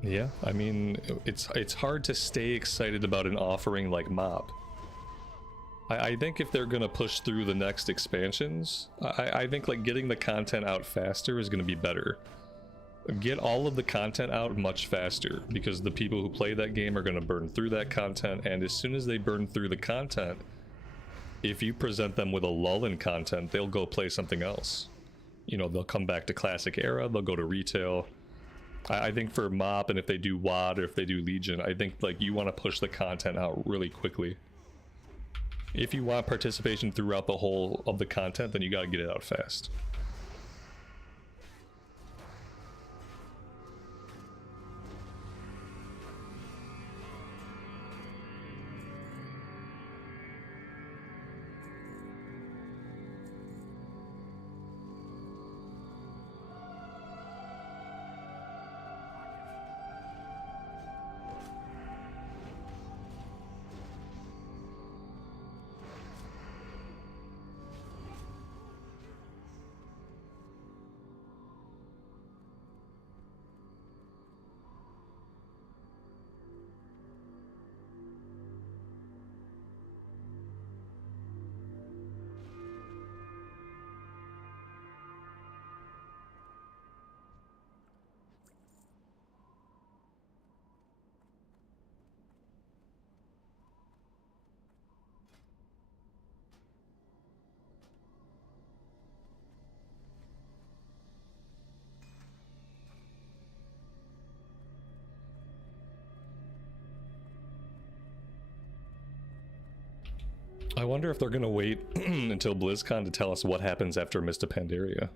Yeah, I mean, it's hard to stay excited about an offering like Mop. I think if they're gonna push through the next expansions, I think like getting the content out faster is gonna be better. Get all of the content out much faster, because the people who play that game are gonna burn through that content, and as soon as they burn through the content, if you present them with a lull in content, they'll go play something else. You know, they'll come back to Classic Era, they'll go to retail. I think for Mop, and if they do WoD or if they do Legion, I think like you want to push the content out really quickly. If you want participation throughout the whole of the content, then you gotta get it out fast. I wonder if they're gonna wait until BlizzCon to tell us what happens after Mist of Pandaria.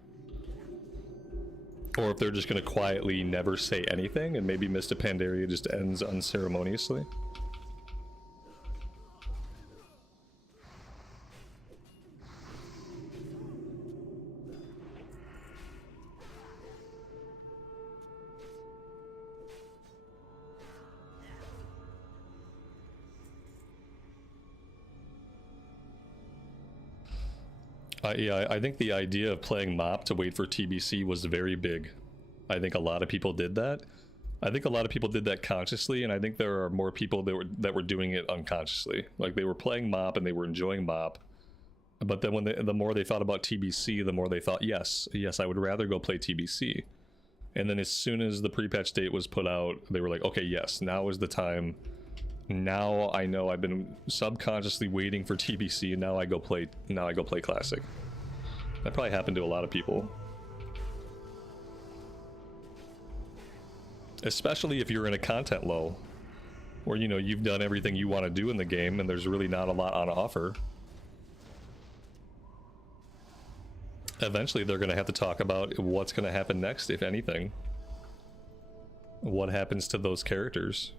Or if they're just gonna quietly never say anything and maybe Mist of Pandaria just ends unceremoniously. Yeah, I think the idea of playing Mop to wait for TBC was very big. I think a lot of people did that. I think a lot of people did that consciously, and I think there are more people that were doing it unconsciously. Like they were playing Mop and they were enjoying Mop, but then when the more they thought about TBC, the more they thought, yes, I would rather go play TBC. And then as soon as the pre-patch date was put out, they were like, okay, yes, now is the time. Now I know I've been subconsciously waiting for TBC, and now I go play Classic. That probably happened to a lot of people. Especially if you're in a content lull, where you know you've done everything you want to do in the game and there's really not a lot on offer. Eventually they're going to have to talk about what's going to happen next, if anything. What happens to those characters?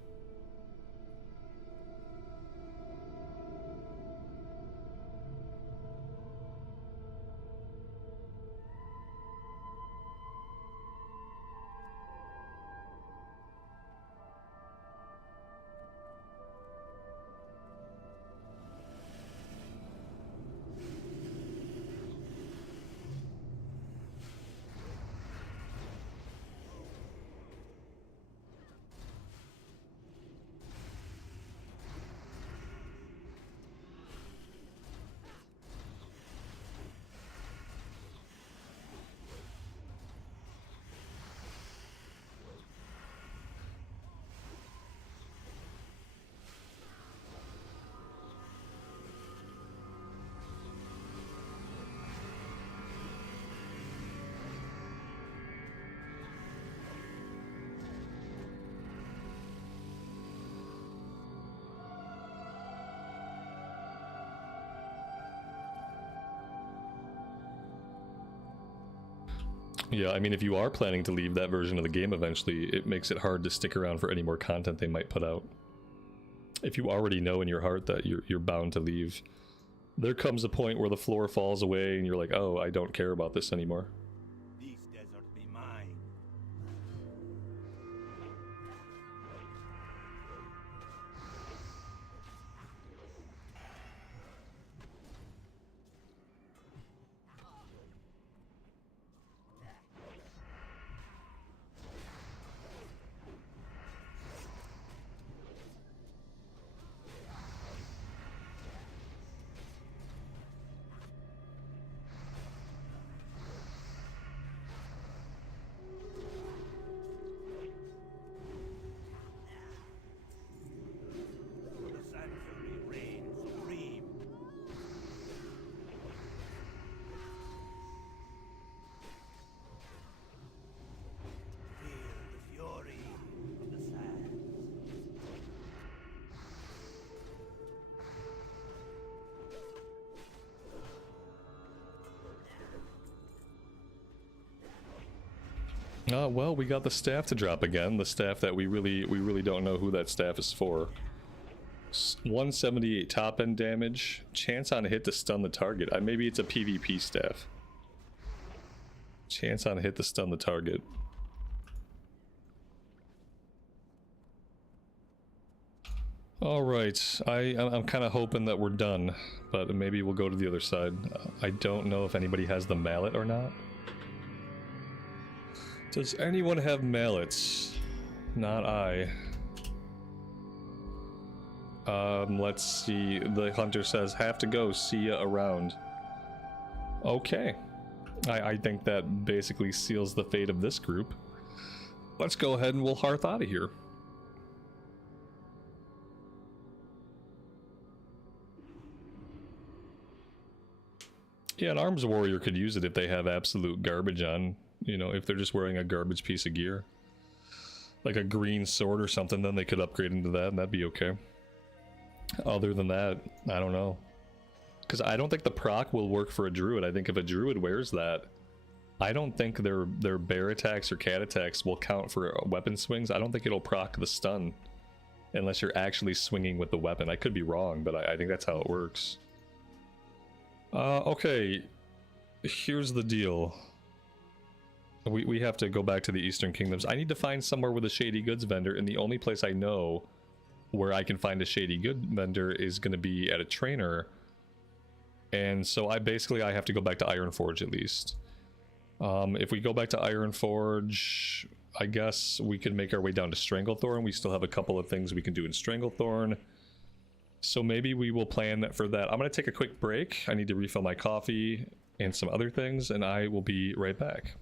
Yeah, I mean, if you are planning to leave that version of the game eventually, it makes it hard to stick around for any more content they might put out. If you already know in your heart that you're bound to leave, there comes a point where the floor falls away and you're like, oh, I don't care about this anymore. This desert be mine. Well, we got the staff to drop again. The staff that we really don't know who that staff is for. 178 top end damage. Chance on a hit to stun the target. Maybe it's a PvP staff. Chance on a hit to stun the target. Alright, I'm kind of hoping that we're done, but maybe we'll go to the other side. I don't know if anybody has the mallet or not. Does anyone have mallets? Not I. Let's see. The hunter says, have to go, see ya around. Okay. I think that basically seals the fate of this group. Let's go ahead and we'll hearth out of here. Yeah, an arms warrior could use it if they have absolute garbage on. You know, if they're just wearing a garbage piece of gear. Like a green sword or something, then they could upgrade into that and that'd be okay. Other than that, I don't know. Because I don't think the proc will work for a druid. I think if a druid wears that, I don't think their bear attacks or cat attacks will count for weapon swings. I don't think it'll proc the stun. Unless you're actually swinging with the weapon. I could be wrong, but I think that's how it works. Okay. Here's the deal. We have to go back to the Eastern Kingdoms. I need to find somewhere with a shady goods vendor, and the only place I know where I can find a shady good vendor is going to be at a trainer. And so I have to go back to Ironforge at least. If we go back to Ironforge, I guess we can make our way down to Stranglethorn. We still have a couple of things we can do in Stranglethorn. So maybe we will plan for that. I'm going to take a quick break. I need to refill my coffee and some other things, and I will be right back.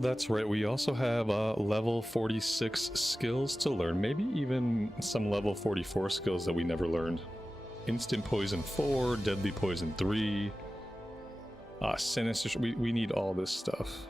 That's right. We also have level 46 skills to learn. Maybe even some level 44 skills that we never learned. Instant Poison 4, Deadly Poison 3, Sinister... We need all this stuff.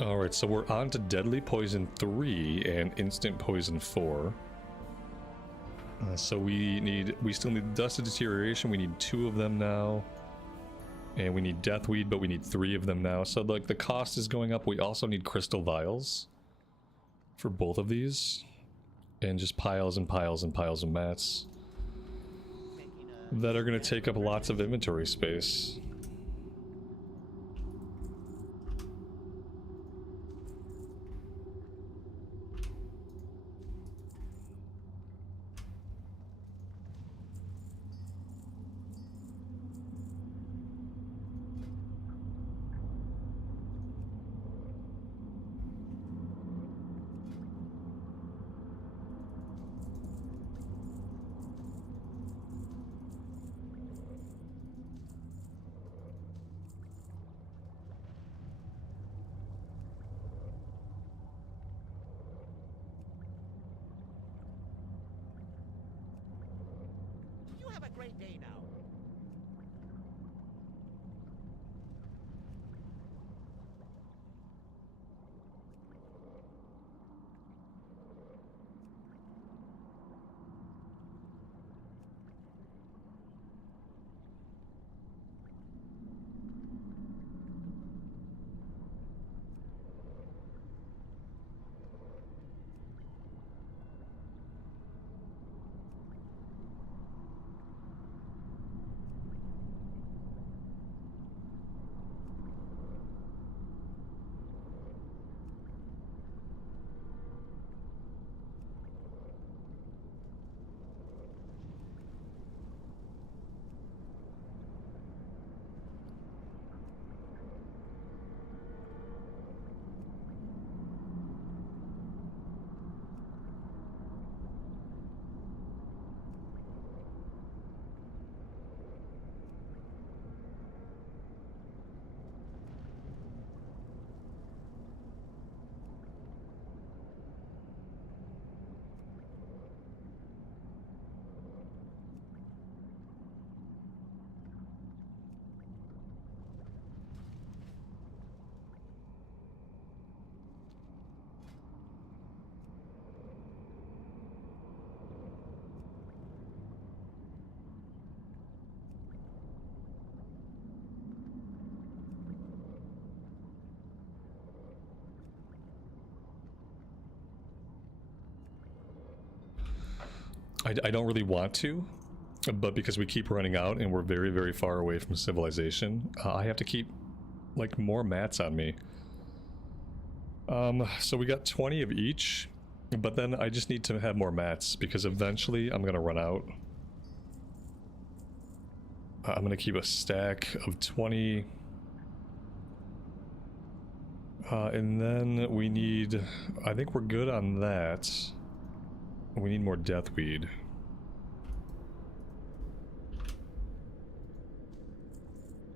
Alright, so we're on to Deadly Poison 3 and Instant Poison 4. So we still need Dust of Deterioration, we need 2 of them now. And we need Deathweed, but we need 3 of them now. So like the cost is going up. We also need Crystal Vials for both of these. And just piles and piles and piles of mats that are going to take up lots of inventory space. You have a great day now. I don't really want to, but because we keep running out and we're very, very far away from civilization, I have to keep, like, more mats on me. So we got 20 of each, but then I just need to have more mats, because eventually I'm gonna run out. I'm gonna keep a stack of 20. And then we need... I think we're good on that. We need more Deathweed.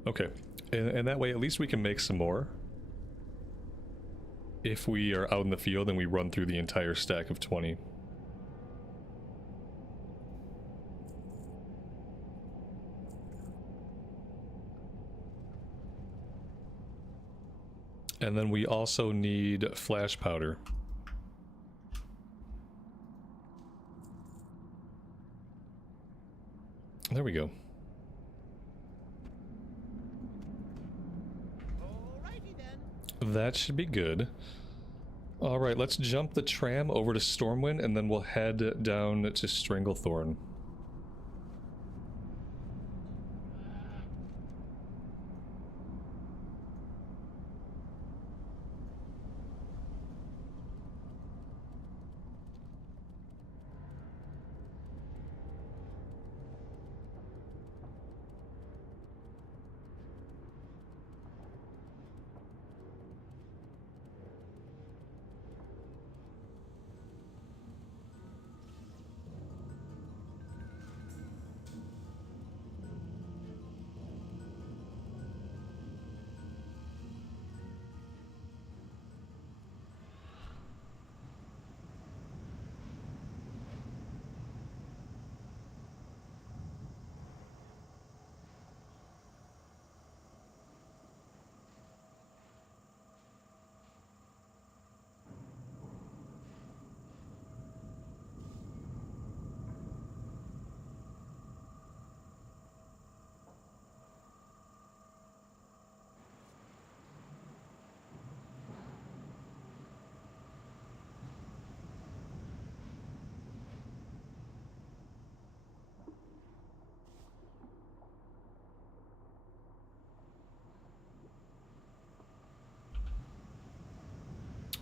Okay, and that way at least we can make some more. If we are out in the field and we run through the entire stack of 20. And then we also need flash powder. There we go. Alrighty then. That should be good. Alright, let's jump the tram over to Stormwind and then we'll head down to Stranglethorn.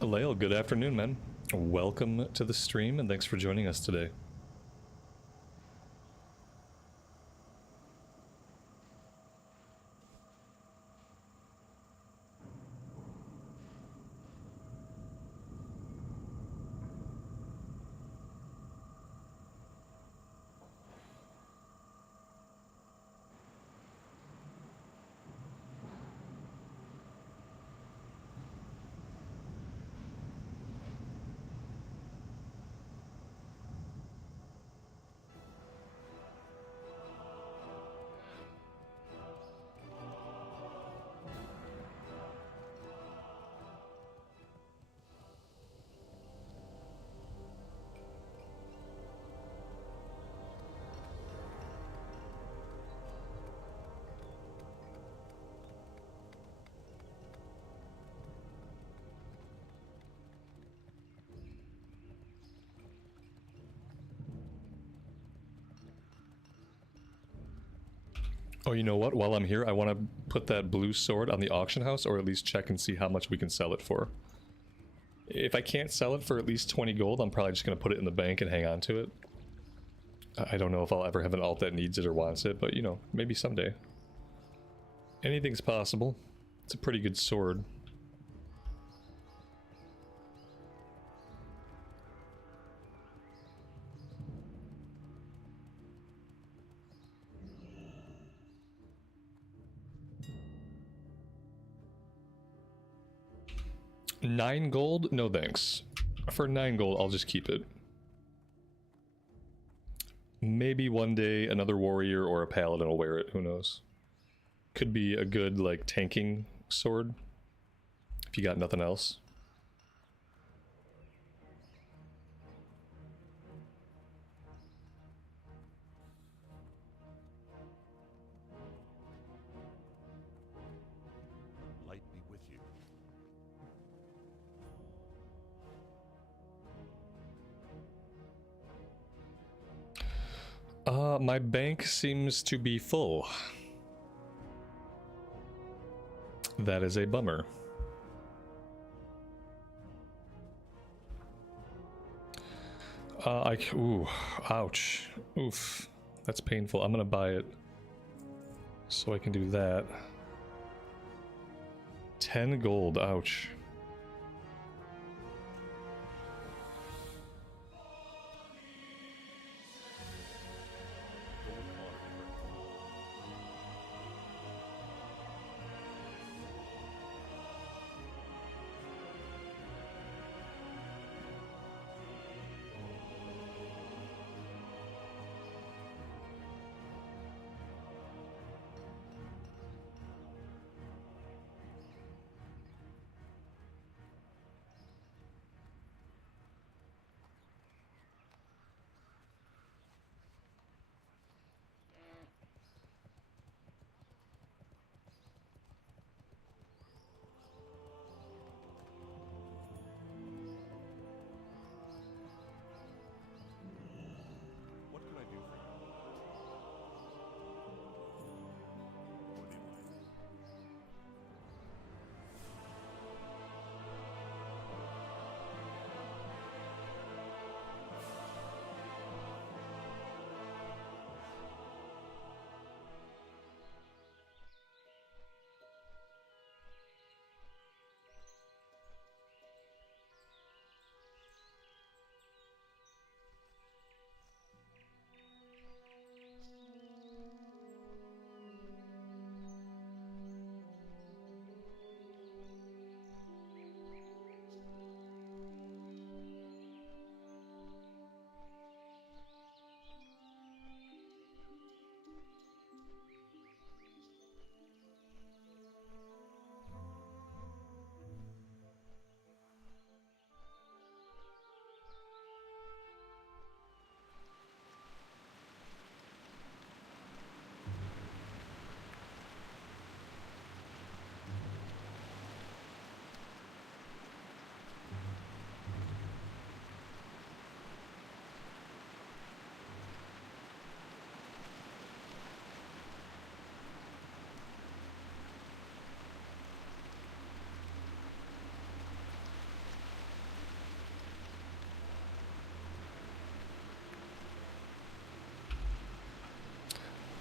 Lael, good afternoon, man. Welcome to the stream and thanks for joining us today. Oh, you know what? While I'm here, I want to put that blue sword on the auction house, or at least check and see how much we can sell it for. If I can't sell it for at least 20 gold, I'm probably just going to put it in the bank and hang on to it. I don't know if I'll ever have an alt that needs it or wants it, but you know, maybe someday. Anything's possible. It's a pretty good sword. $9 gold? No thanks. For 9 gold, I'll just keep it. Maybe one day another warrior or a paladin will wear it, who knows. Could be a good, like, tanking sword. If you got nothing else. Light be with you. My bank seems to be full. That is a bummer. Ooh, ouch. Oof. That's painful. I'm gonna buy it. So I can do that. 10 gold, ouch.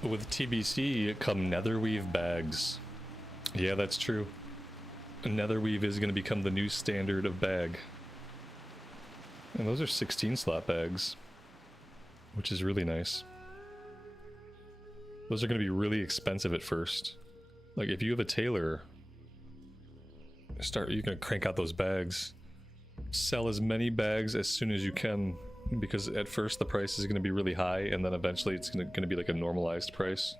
With TBC come netherweave bags. Yeah, that's true. Netherweave is going to become the new standard of bag. And those are 16 slot bags, which is really nice. Those are going to be really expensive at first. Like if you have a tailor, you're going to crank out those bags. Sell as many bags as soon as you can, because at first the price is going to be really high, and then eventually it's going to be like a normalized price.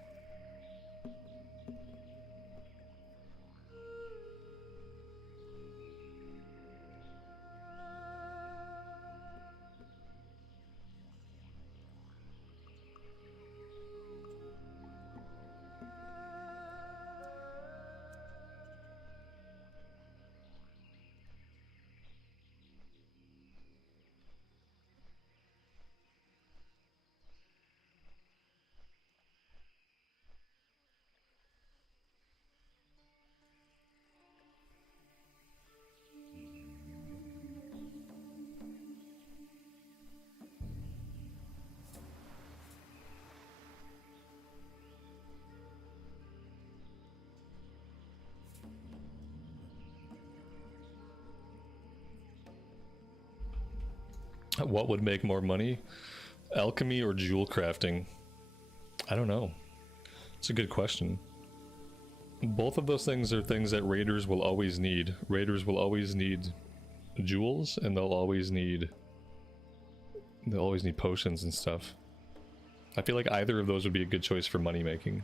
What would make more money? Alchemy or jewel crafting? I don't know. It's a good question. Both of those things are things that raiders will always need. Raiders will always need jewels, and they'll always need potions and stuff. I feel like either of those would be a good choice for money making.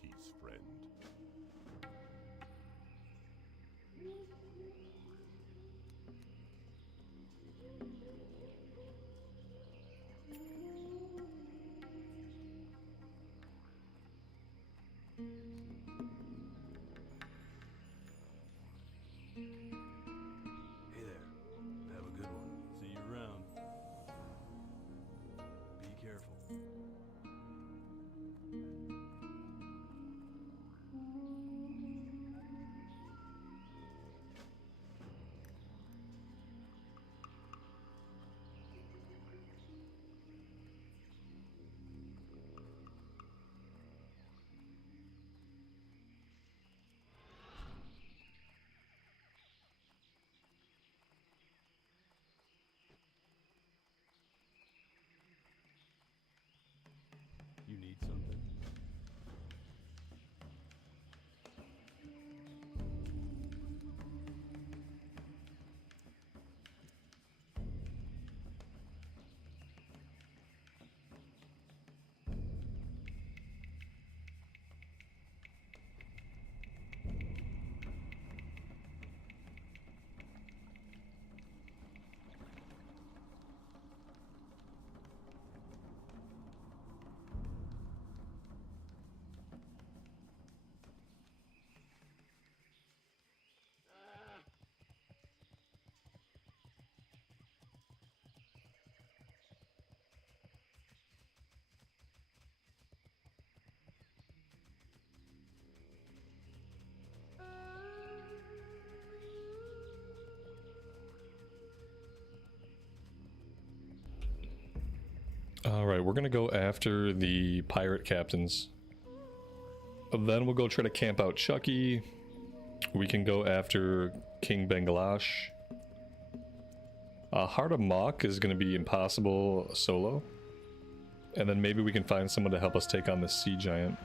Peace, friend. Hey there. Have a good one. See you around. Be careful. You need something? Alright, we're gonna go after the pirate captains. Then we'll go try to camp out Chucky. We can go after King Bengalash. Heart of Mach is going to be impossible solo. And then maybe we can find someone to help us take on the Sea Giant.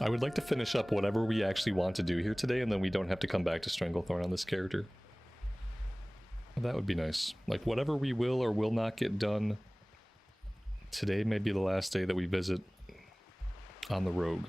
I would like to finish up whatever we actually want to do here today, and then we don't have to come back to Stranglethorn on this character. That would be nice. Like, whatever we will or will not get done, today may be the last day that we visit on the Rogue.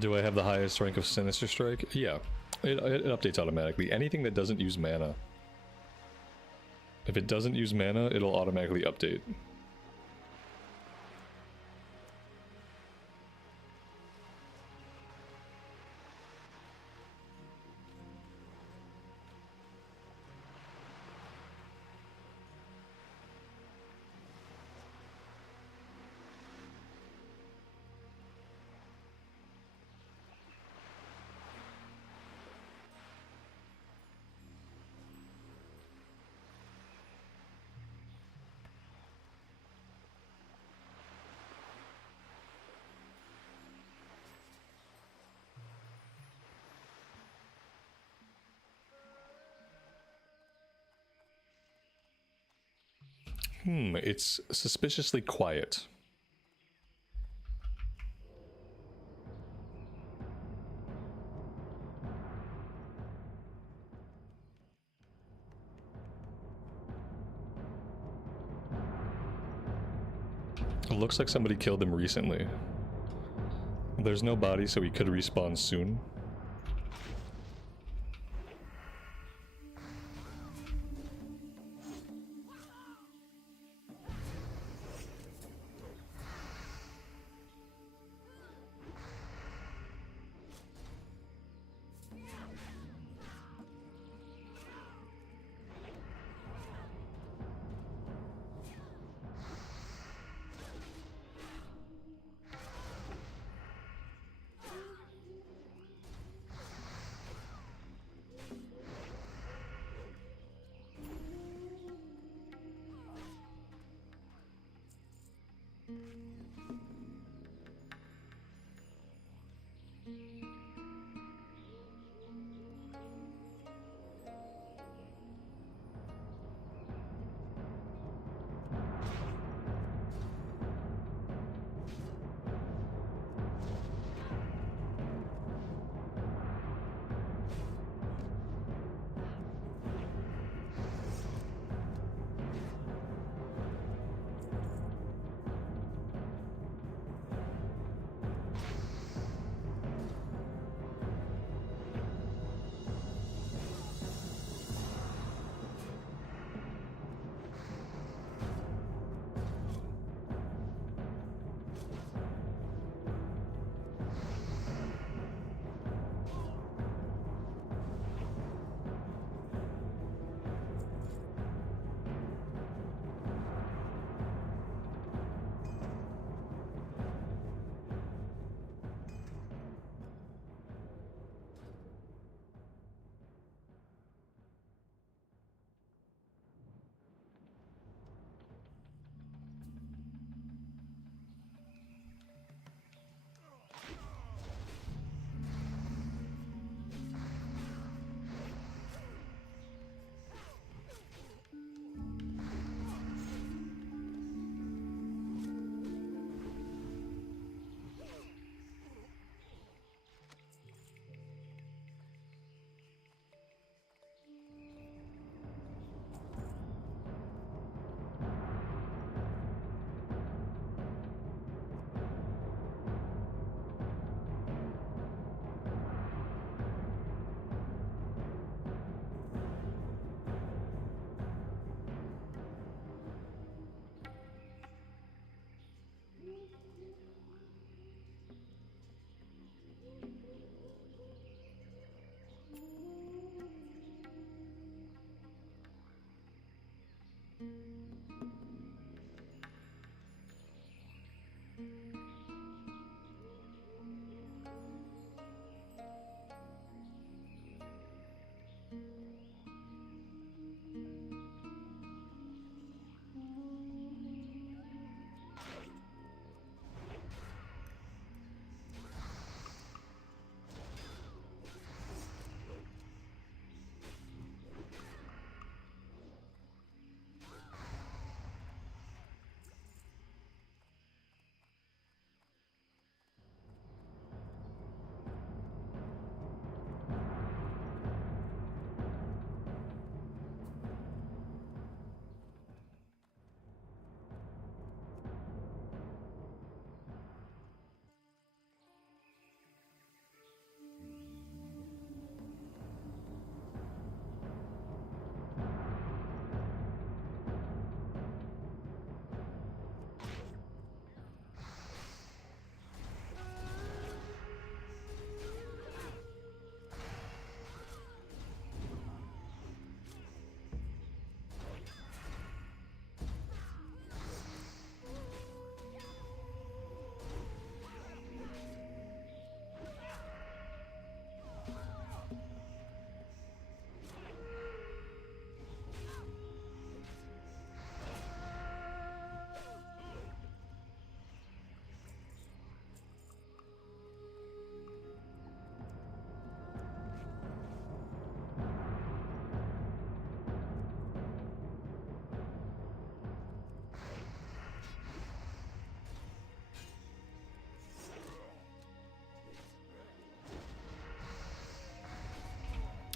Do I have the highest rank of Sinister Strike? Yeah. It updates automatically. Anything that doesn't use mana. If it doesn't use mana, it'll automatically update. It's suspiciously quiet. It looks like somebody killed him recently. There's no body, so he could respawn soon.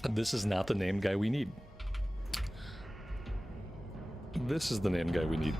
This is not the name guy we need. This is the name guy we need.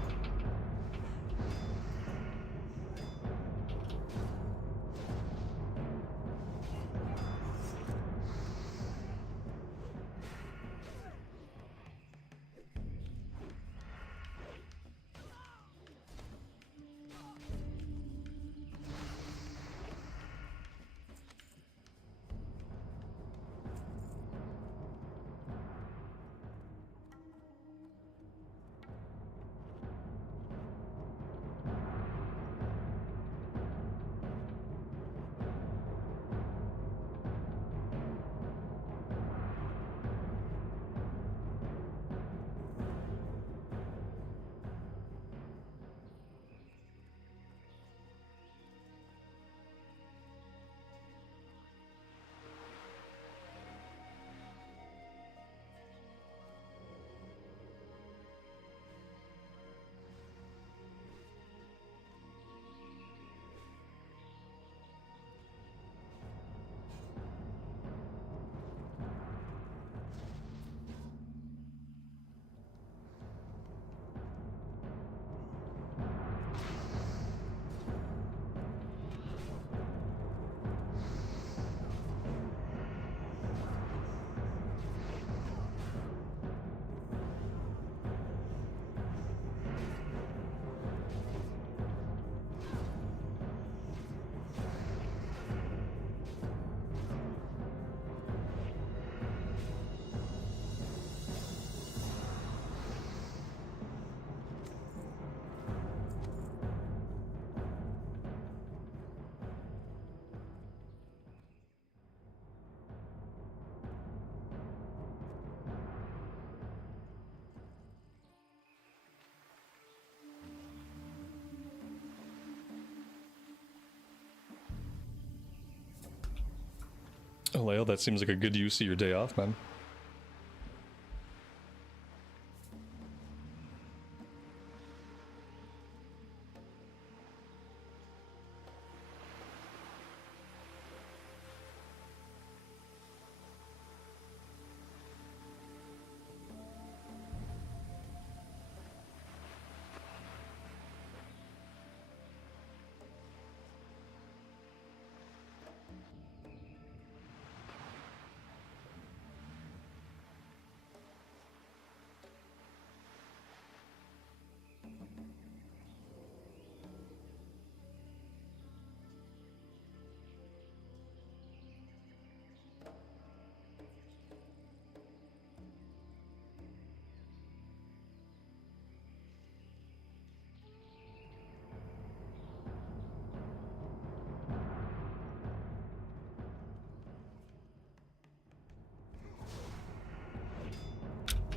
Oh, Leo, that seems like a good use of your day off, man.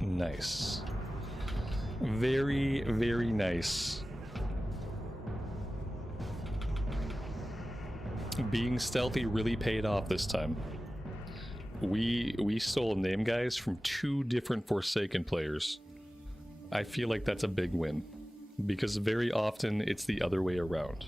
Nice. Very, very nice. Being stealthy really paid off this time. We stole name guys from 2 different Forsaken players. I feel like that's a big win, because very often it's the other way around.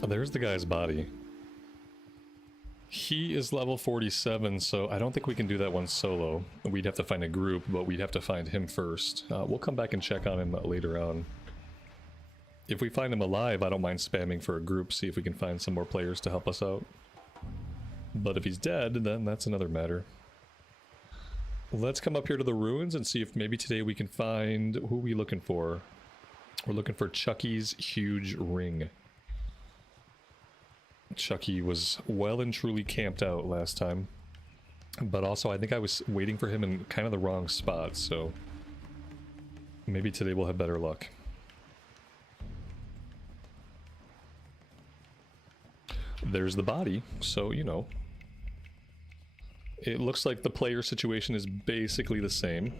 Well, there's the guy's body. He is level 47, so I don't think we can do that one solo. We'd have to find a group, but we'd have to find him first. We'll come back and check on him later on. If we find him alive, I don't mind spamming for a group, see if we can find some more players to help us out. But if he's dead, then that's another matter. Let's come up here to the ruins and see if maybe today we can find... Who are we looking for? We're looking for Chucky's huge ring. Chucky was well and truly camped out last time. But also, I think I was waiting for him in kind of the wrong spot, so... Maybe today we'll have better luck. There's the body, so, you know. It looks like the player situation is basically the same.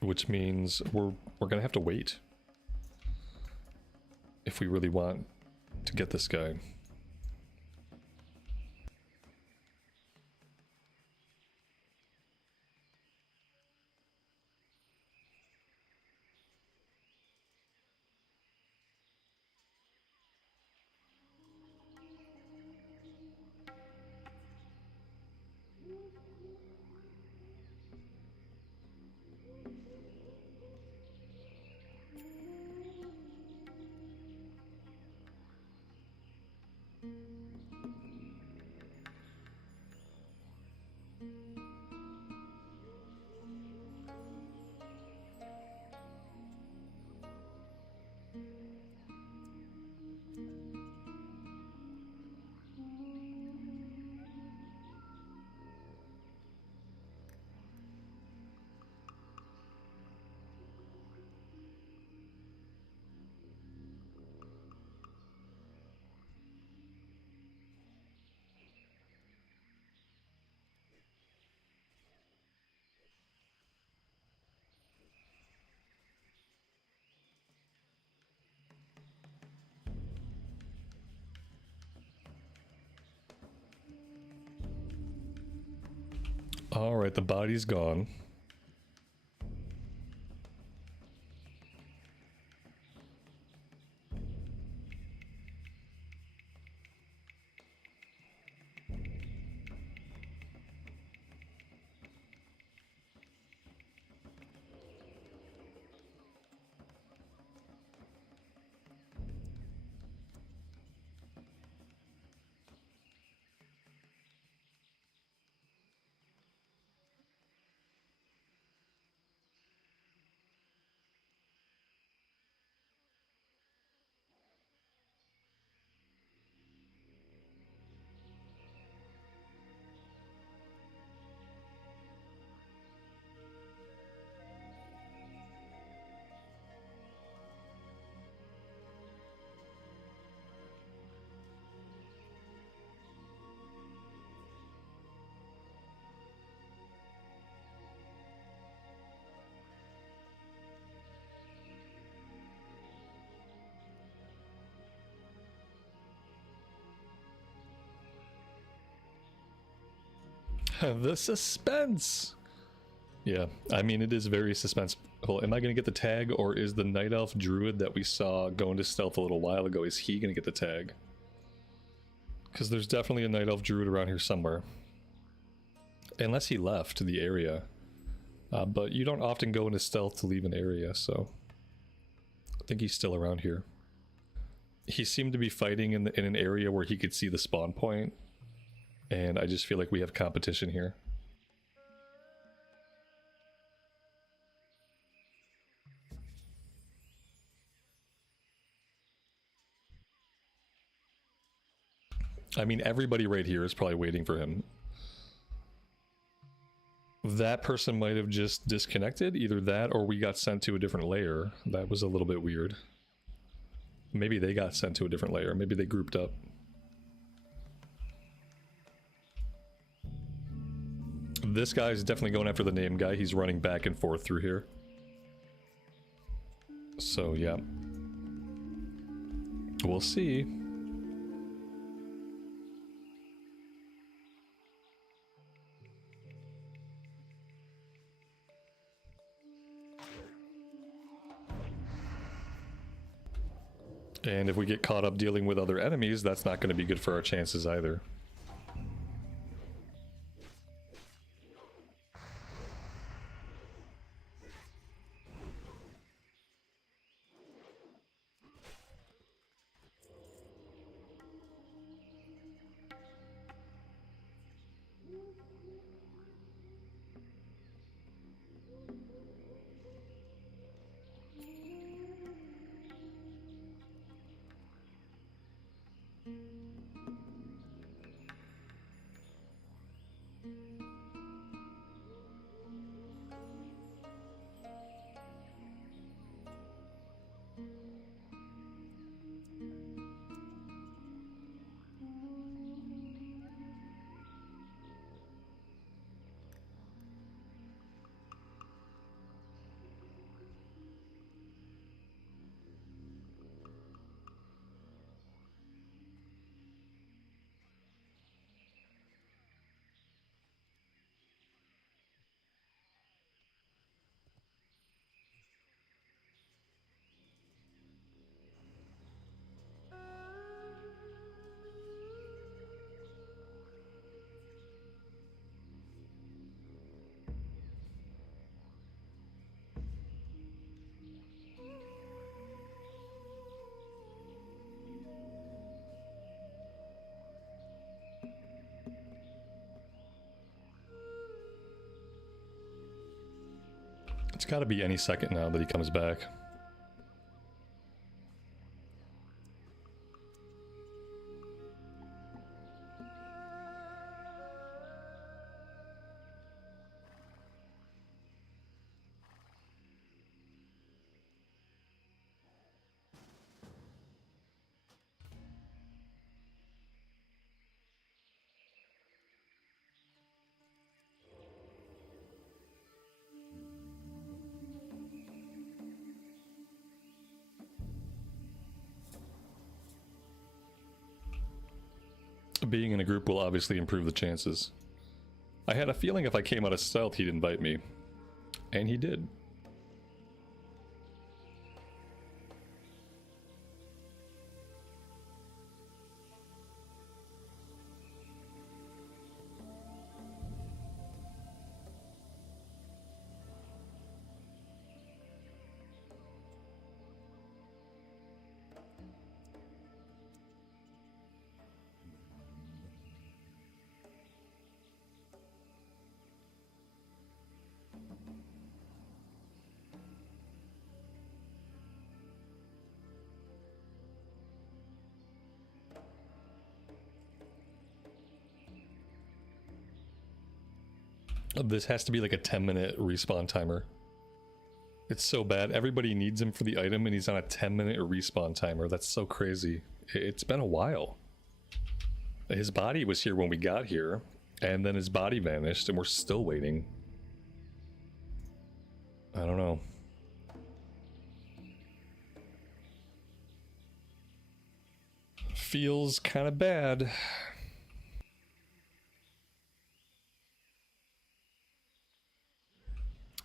Which means we're gonna have to wait. If we really want to get this guy. Alright, the body's gone. The suspense! Yeah, I mean, it is very suspenseful. Am I going to get the tag, or is the Night Elf Druid that we saw go into stealth a little while ago, is he going to get the tag? Because there's definitely a Night Elf Druid around here somewhere. Unless he left the area. But you don't often go into stealth to leave an area, so... I think he's still around here. He seemed to be fighting in an area where he could see the spawn point. And I just feel like we have competition here. I mean, everybody right here is probably waiting for him. That person might have just disconnected. Either that or we got sent to a different layer. That was a little bit weird. Maybe they got sent to a different layer. Maybe they grouped up. This guy's definitely going after the name guy. He's running back and forth through here. So, yeah. We'll see. And if we get caught up dealing with other enemies, that's not going to be good for our chances either. It's got to be any second now that he comes back. Being in a group will obviously improve the chances. I had a feeling if I came out of stealth he'd invite me. And he did. This has to be like a 10-minute respawn timer. It's so bad. Everybody needs him for the item and he's on a 10-minute respawn timer. That's so crazy. It's been a while. His body was here when we got here, and then his body vanished and we're still waiting. I don't know. Feels kind of bad.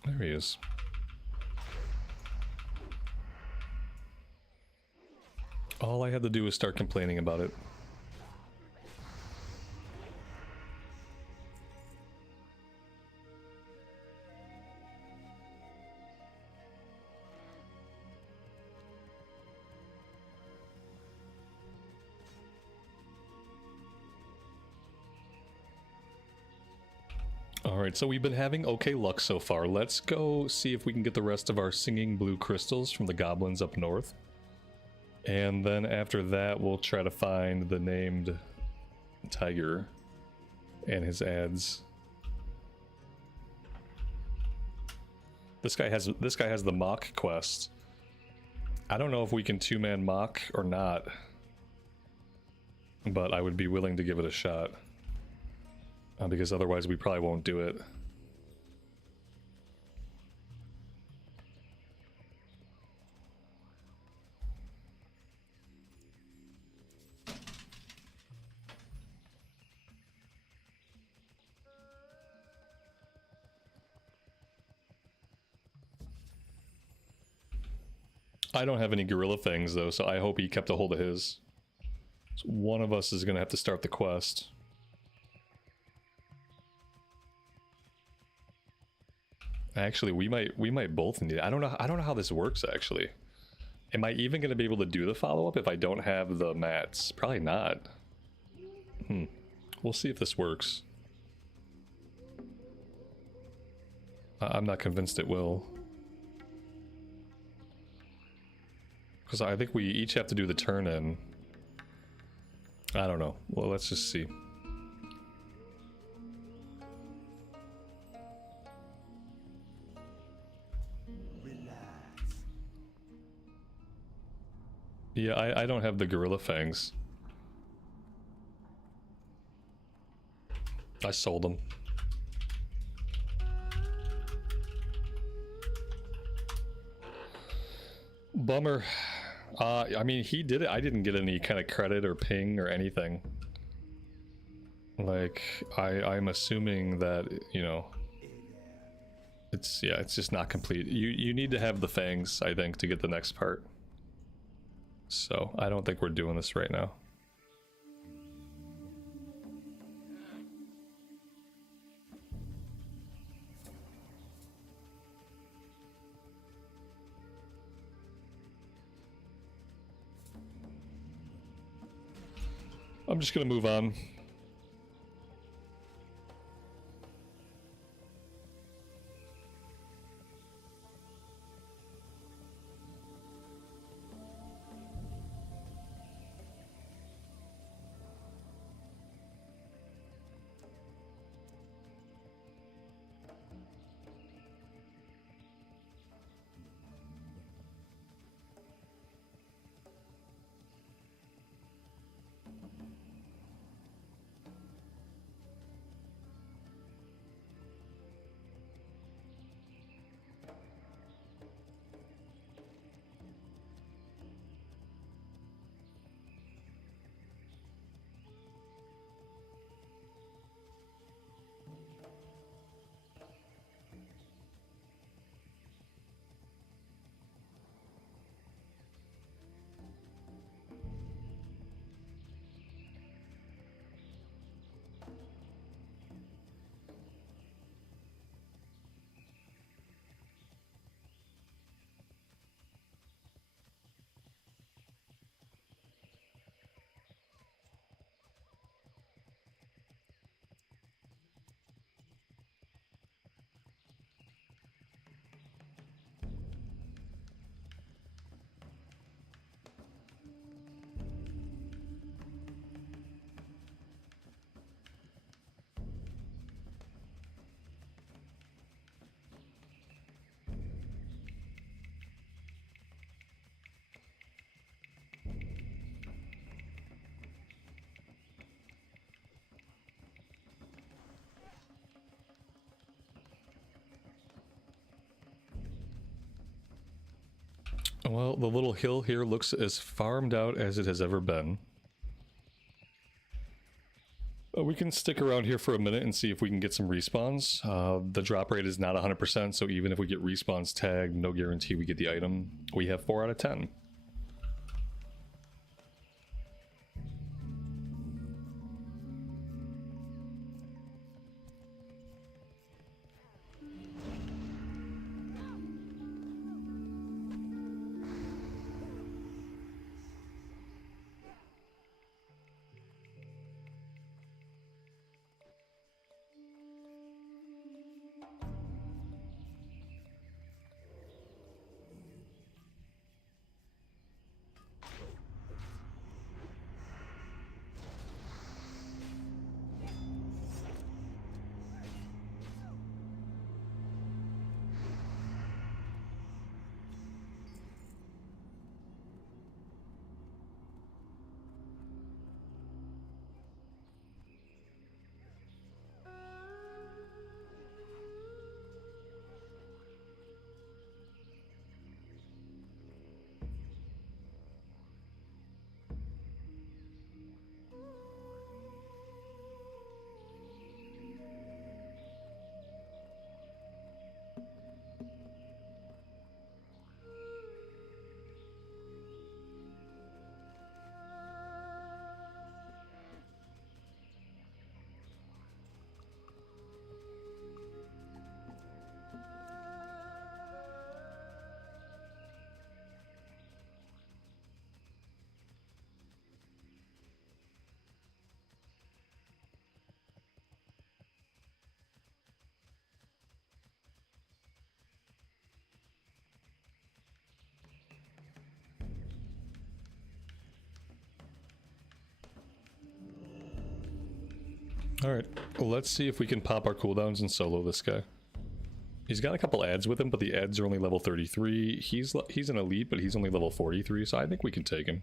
There he is. All I had to do was start complaining about it. Alright, so we've been having okay luck so far. Let's go see if we can get the rest of our singing blue crystals from the goblins up north. And then after that, we'll try to find the named tiger and his ads. This guy has the mock quest. I don't know if we can two-man mock or not, but I would be willing to give it a shot. Because otherwise we probably won't do it. I don't have any gorilla fangs though, so I hope he kept a hold of his. So one of us is gonna have to start the quest. Actually, we might both need it. I don't know how this works actually. Am I even gonna be able to do the follow-up if I don't have the mats? Probably not. We'll see if this works. I'm not convinced it will. Because I think we each have to do the turn in. I don't know. Well, let's just see. Relax. Yeah, I don't have the gorilla fangs. I sold them. Bummer. I mean, he did it. I didn't get any kind of credit or ping or anything. Like, I'm assuming that, you know, it's just not complete. You need to have the fangs, I think, to get the next part. So, I don't think we're doing this right now. I'm just gonna move on. Well, the little hill here looks as farmed out as it has ever been. We can stick around here for a minute and see if we can get some respawns. The drop rate is not 100%, so even if we get respawns tagged, no guarantee we get the item. We have 4 out of 10. Alright, well, let's see if we can pop our cooldowns and solo this guy. He's got a couple ads with him, but the ads are only level 33. He's an elite, but he's only level 43, so I think we can take him.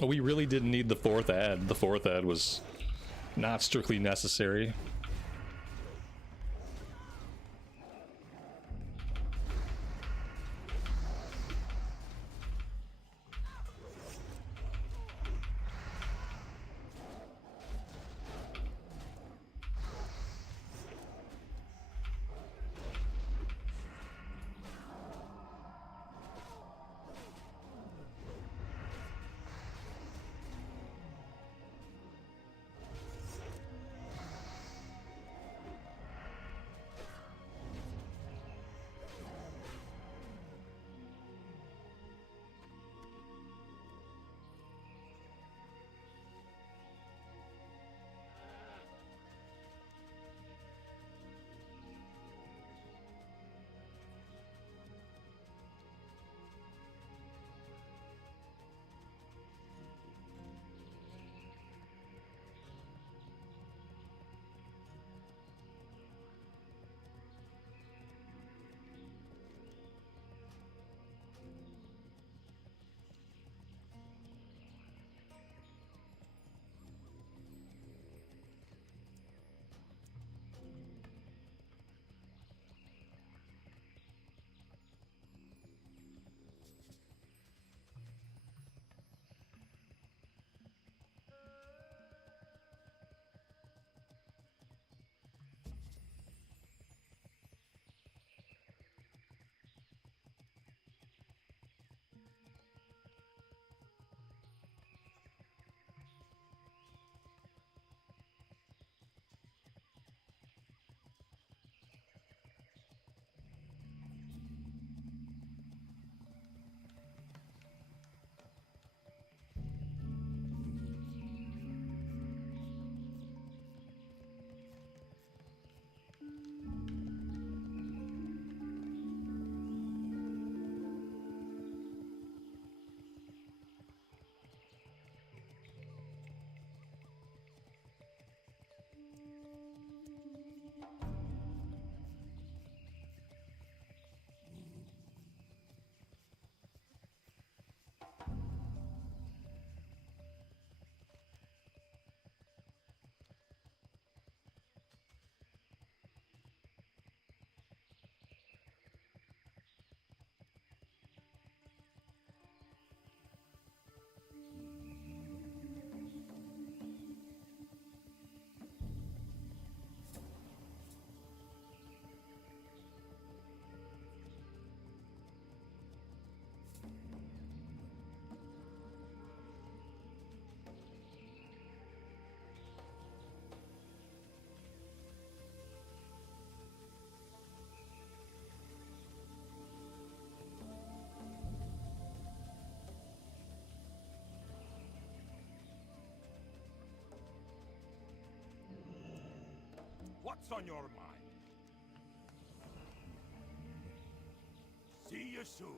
Oh, we really didn't need the 4th ad. The 4th ad was not strictly necessary. What's on your mind? See you soon.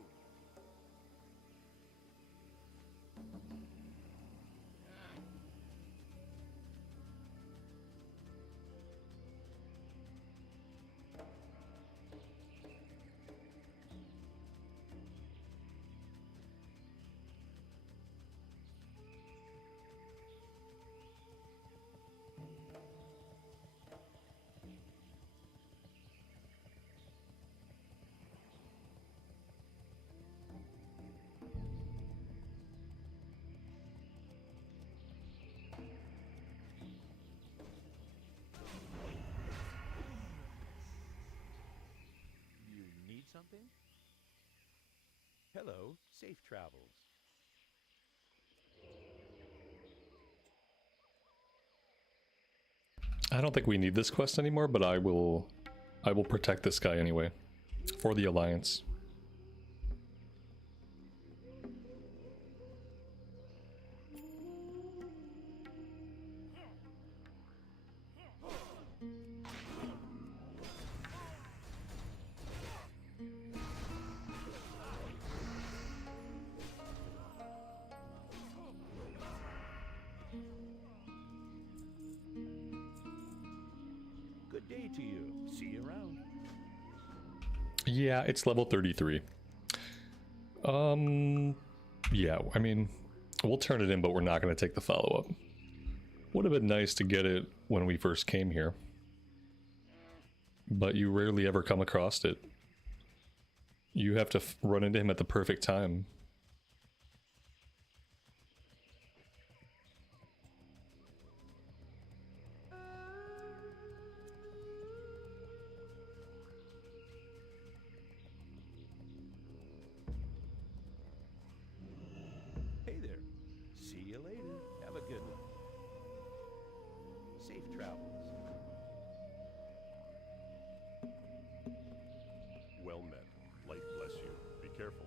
Something? Hello, safe travels. I don't think we need this quest anymore, but I will protect this guy anyway for the Alliance. Good day to you. See you around. Yeah, it's level 33. Yeah, I mean, we'll turn it in, but we're not going to take the follow-up. Would have been nice to get it when we first came here. But you rarely ever come across it. You have to run into him at the perfect time. Hey there. See you later. Have a good one. Safe travels. Well met. Light bless you. Be careful.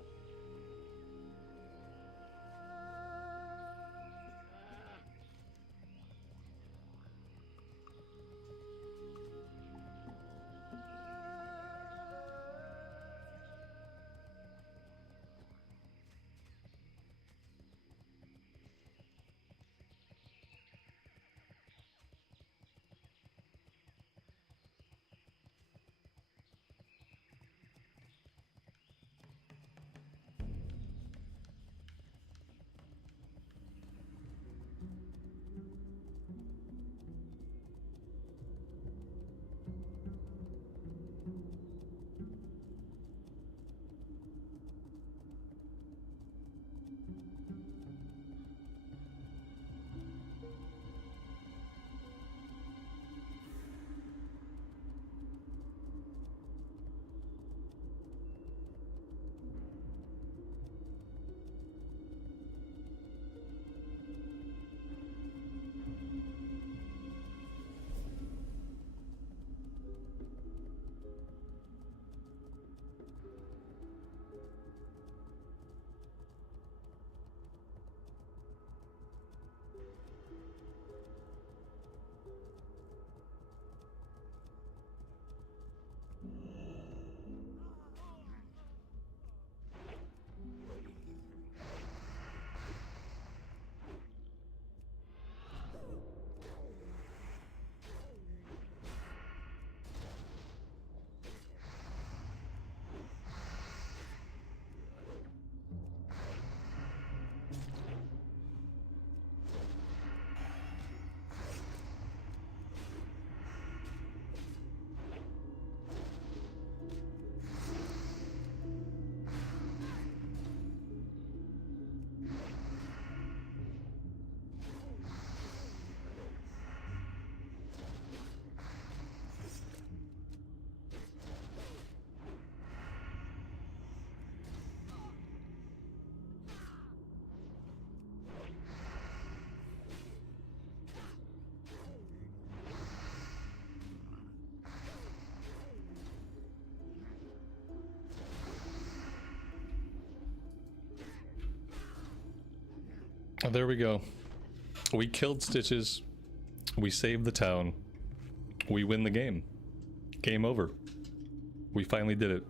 Oh, there we go. We killed Stitches. We saved the town. We win the game. Game over. We finally did it.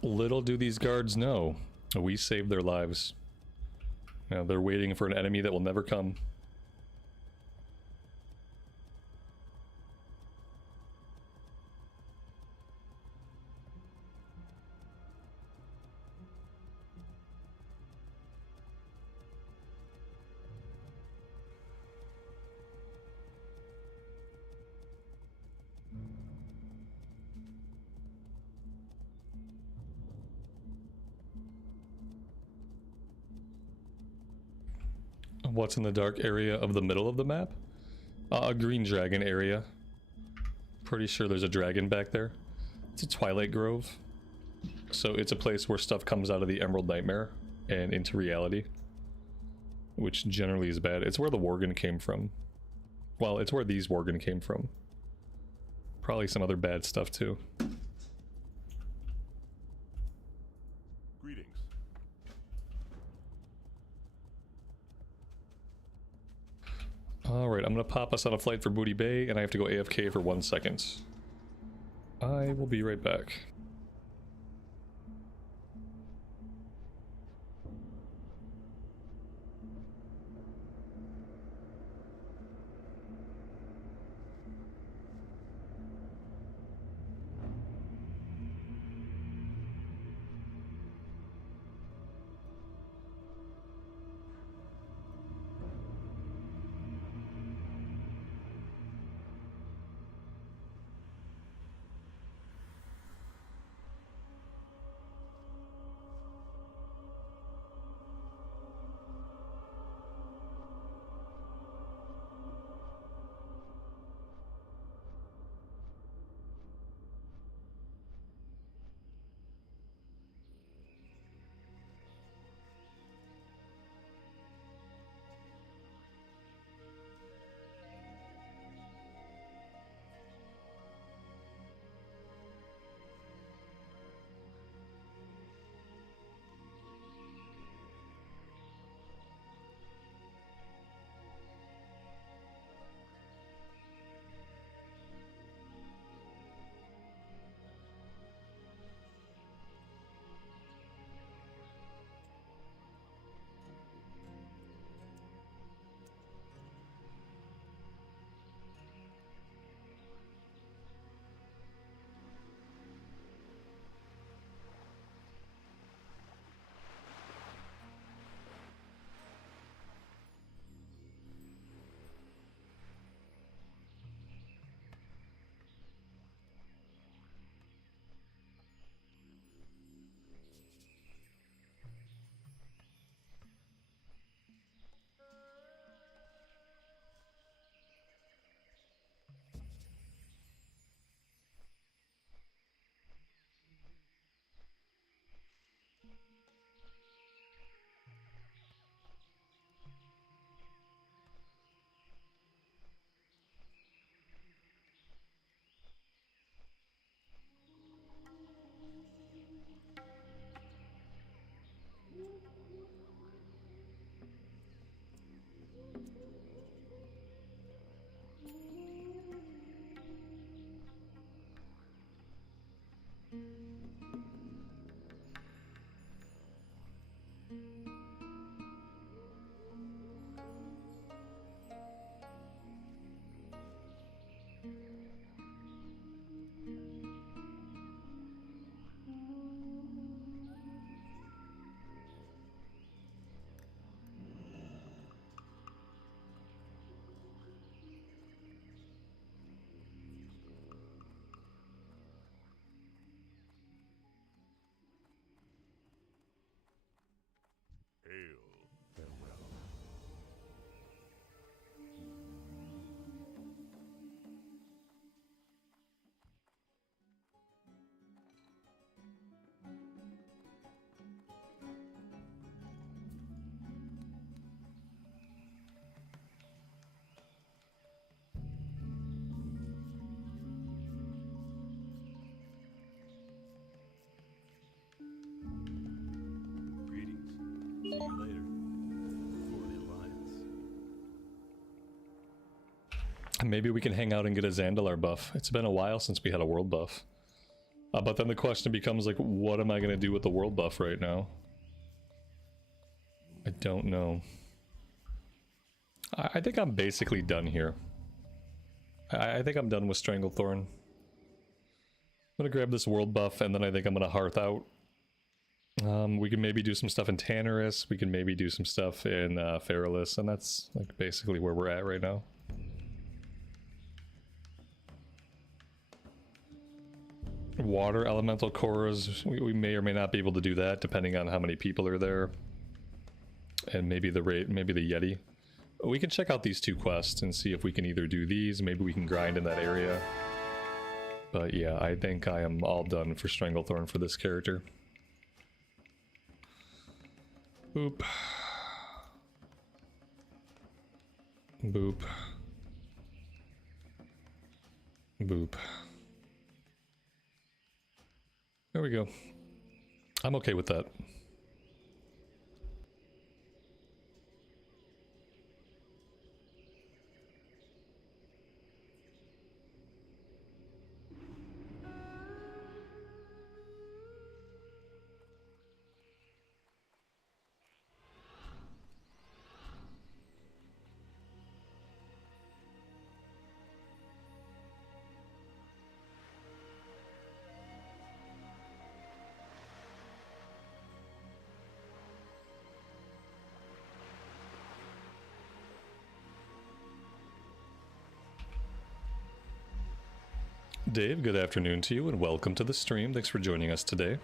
Little do these guards know, we saved their lives. Now they're waiting for an enemy that will never come. What's in the dark area of the middle of the map? A green dragon area. Pretty sure there's a dragon back there. It's a Twilight Grove. So it's a place where stuff comes out of the Emerald Nightmare and into reality. Which generally is bad. It's where the Worgen came from. Well, it's where these Worgen came from. Probably some other bad stuff too. Greetings. gonna pop us on a flight for Booty Bay, and I have to go AFK for 1 second. I will be right back. Hail, farewell. Greetings. See you later. For the Alliance. Maybe we can hang out and get a Zandalar buff. It's been a while since we had a world buff. But then the question becomes, like, what am I going to do with the world buff right now? I don't know. I think I'm basically done here. I think I'm done with Stranglethorn. I'm gonna grab this world buff, and then I think I'm gonna hearth out. We can maybe do some stuff in Tannerus, we can maybe do some stuff in Feralas, and that's like basically where we're at right now. Water elemental cores, we may or may not be able to do that depending on how many people are there. And maybe the rate, maybe the Yeti. We can check out these two quests and see if we can either do these, maybe we can grind in that area. But yeah, I think I am all done for Stranglethorn for this character. Boop. Boop. Boop. There we go. I'm okay with that. Dave, good afternoon to you and welcome to the stream. Thanks for joining us today.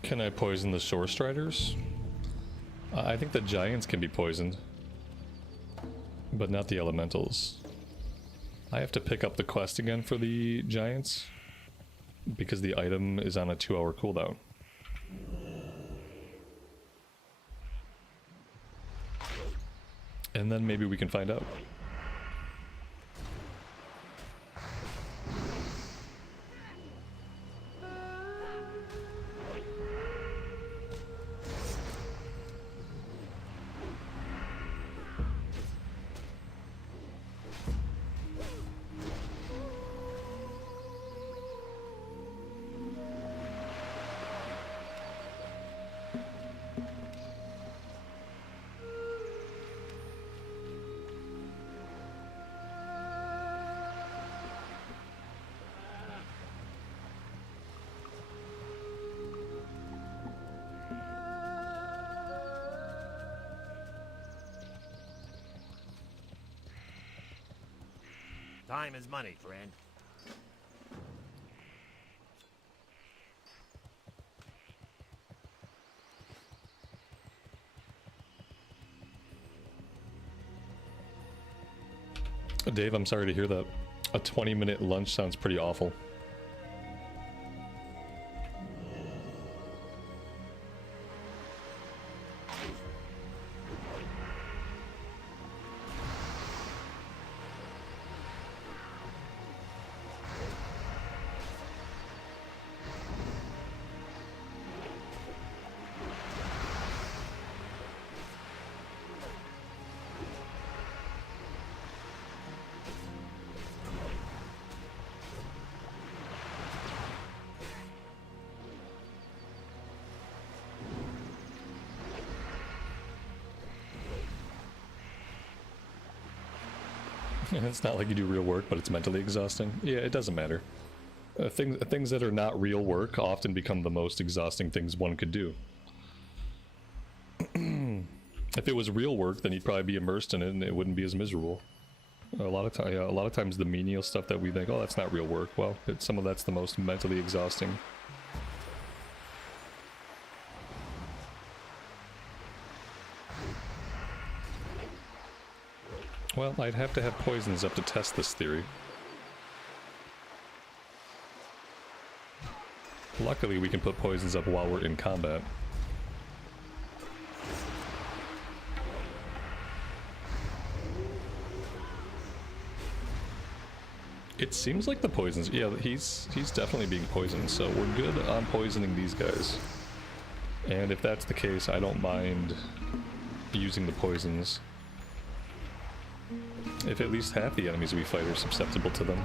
Can I poison the Shore Striders? I think the Giants can be poisoned, but not the Elementals. I have to pick up the quest again for the Giants, because the item is on a 2-hour cooldown. And then maybe we can find out. Time is money, friend. Dave, I'm sorry to hear that. A 20-minute lunch sounds pretty awful. It's not like you do real work, but it's mentally exhausting. Yeah, it doesn't matter. Things that are not real work often become the most exhausting things one could do. If it was real work, then you'd probably be immersed in it, and it wouldn't be as miserable. A lot of times, the menial stuff that we think, oh, that's not real work. Well, some of that's the most mentally exhausting. Well, I'd have to have poisons up to test this theory. Luckily, we can put poisons up while we're in combat. It seems like the poisons, yeah, he's definitely being poisoned, so we're good on poisoning these guys. And if that's the case, I don't mind using the poisons. If at least half the enemies we fight are susceptible to them.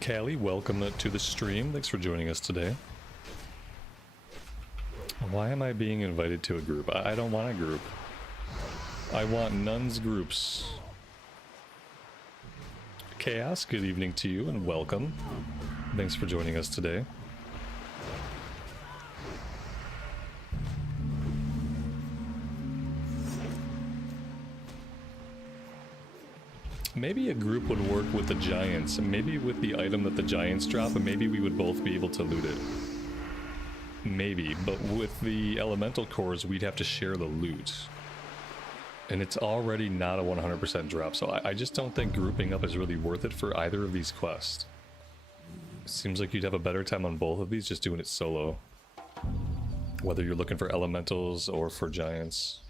Callie, welcome to the stream. Thanks for joining us today. Why am I being invited to a group? I don't want a group. I want nuns groups. Chaos, good evening to you and welcome. Thanks for joining us today. Maybe a group would work with the giants, maybe with the item that the giants drop, and maybe we would both be able to loot it. Maybe, but with the elemental cores, we'd have to share the loot. And it's already not a 100% drop, so I just don't think grouping up is really worth it for either of these quests. It seems like you'd have a better time on both of these just doing it solo. Whether you're looking for elementals or for giants.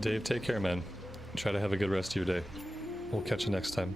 Dave, take care, man. Try to have a good rest of your day. We'll catch you next time.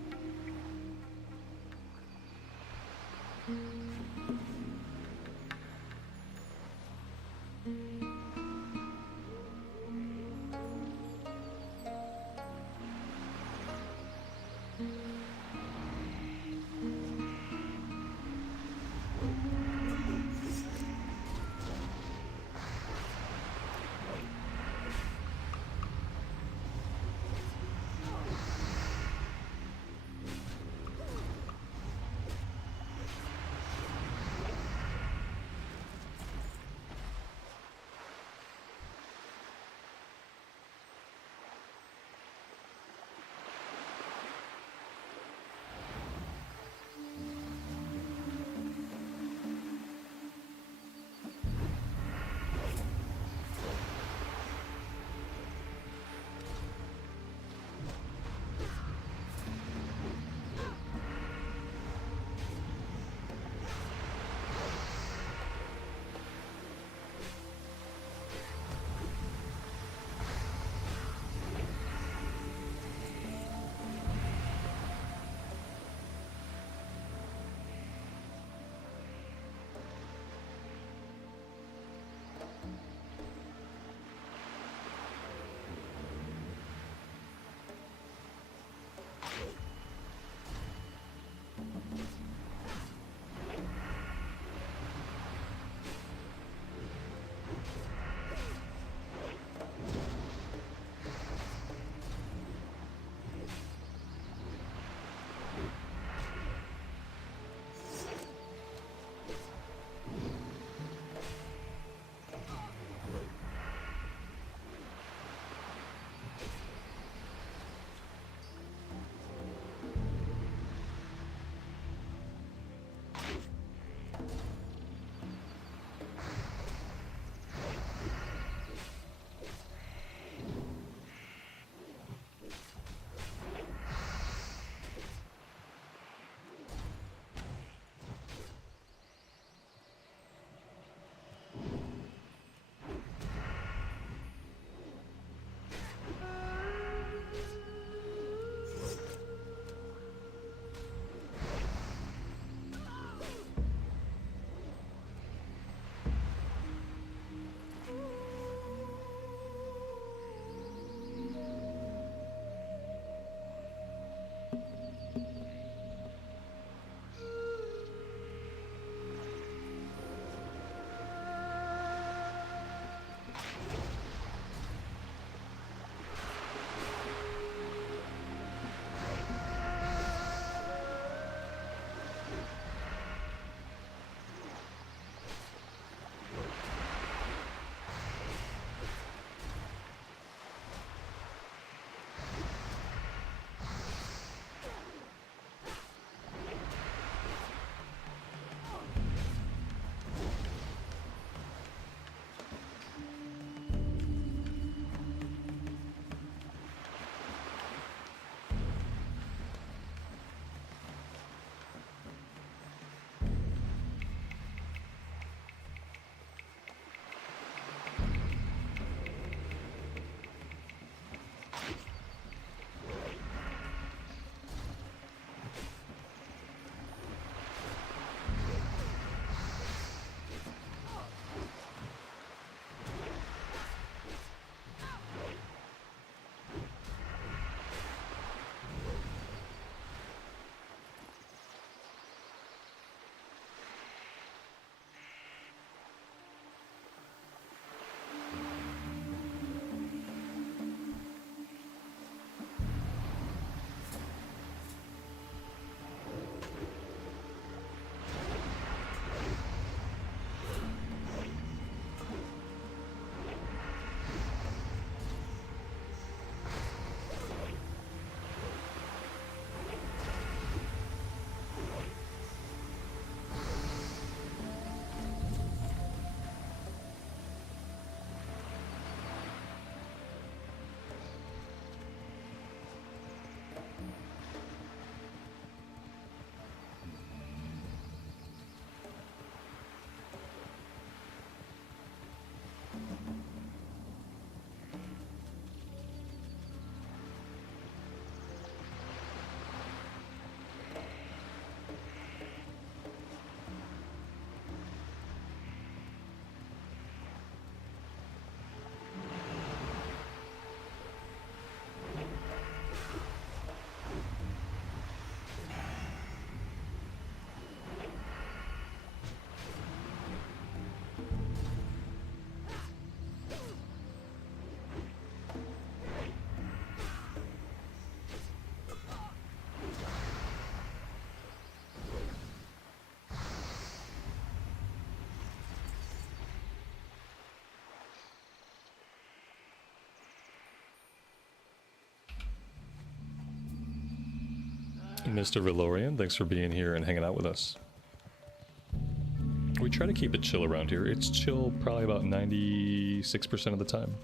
Mr. Valorian, thanks for being here and hanging out with us. We try to keep it chill around here. It's chill probably about 96% of the time.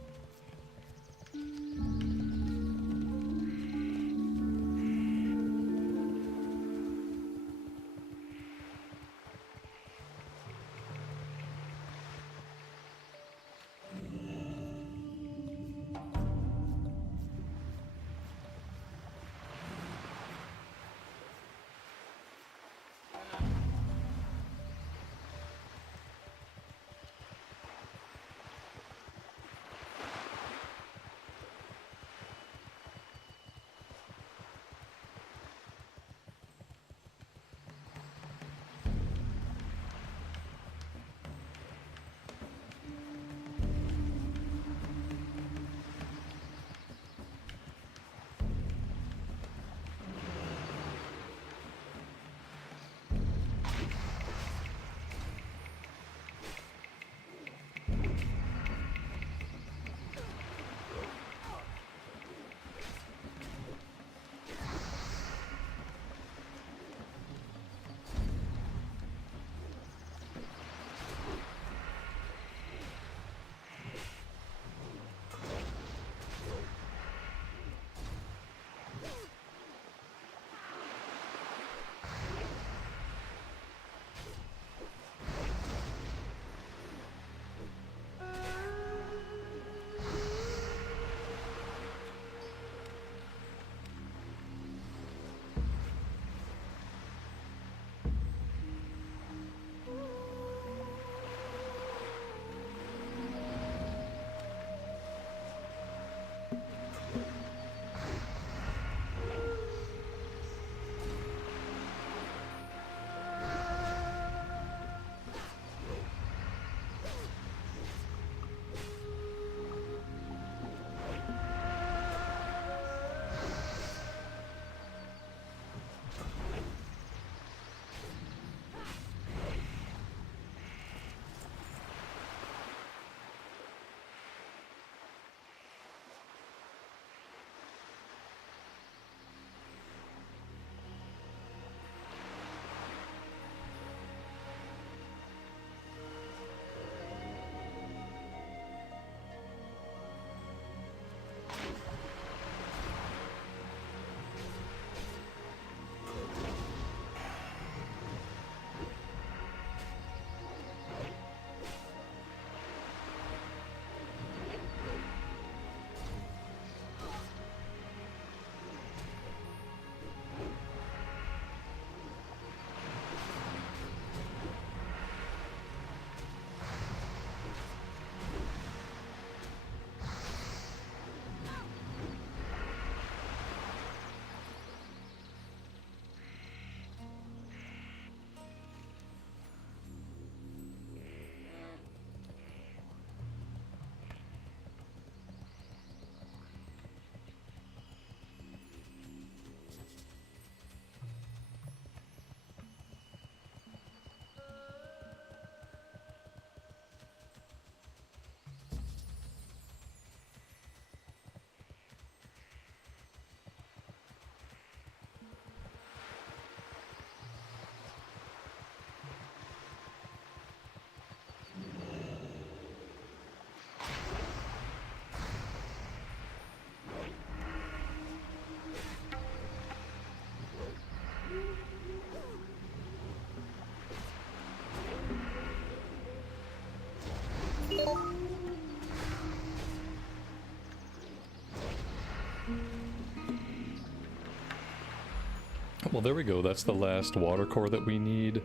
Well, there we go. That's the last water core that we need.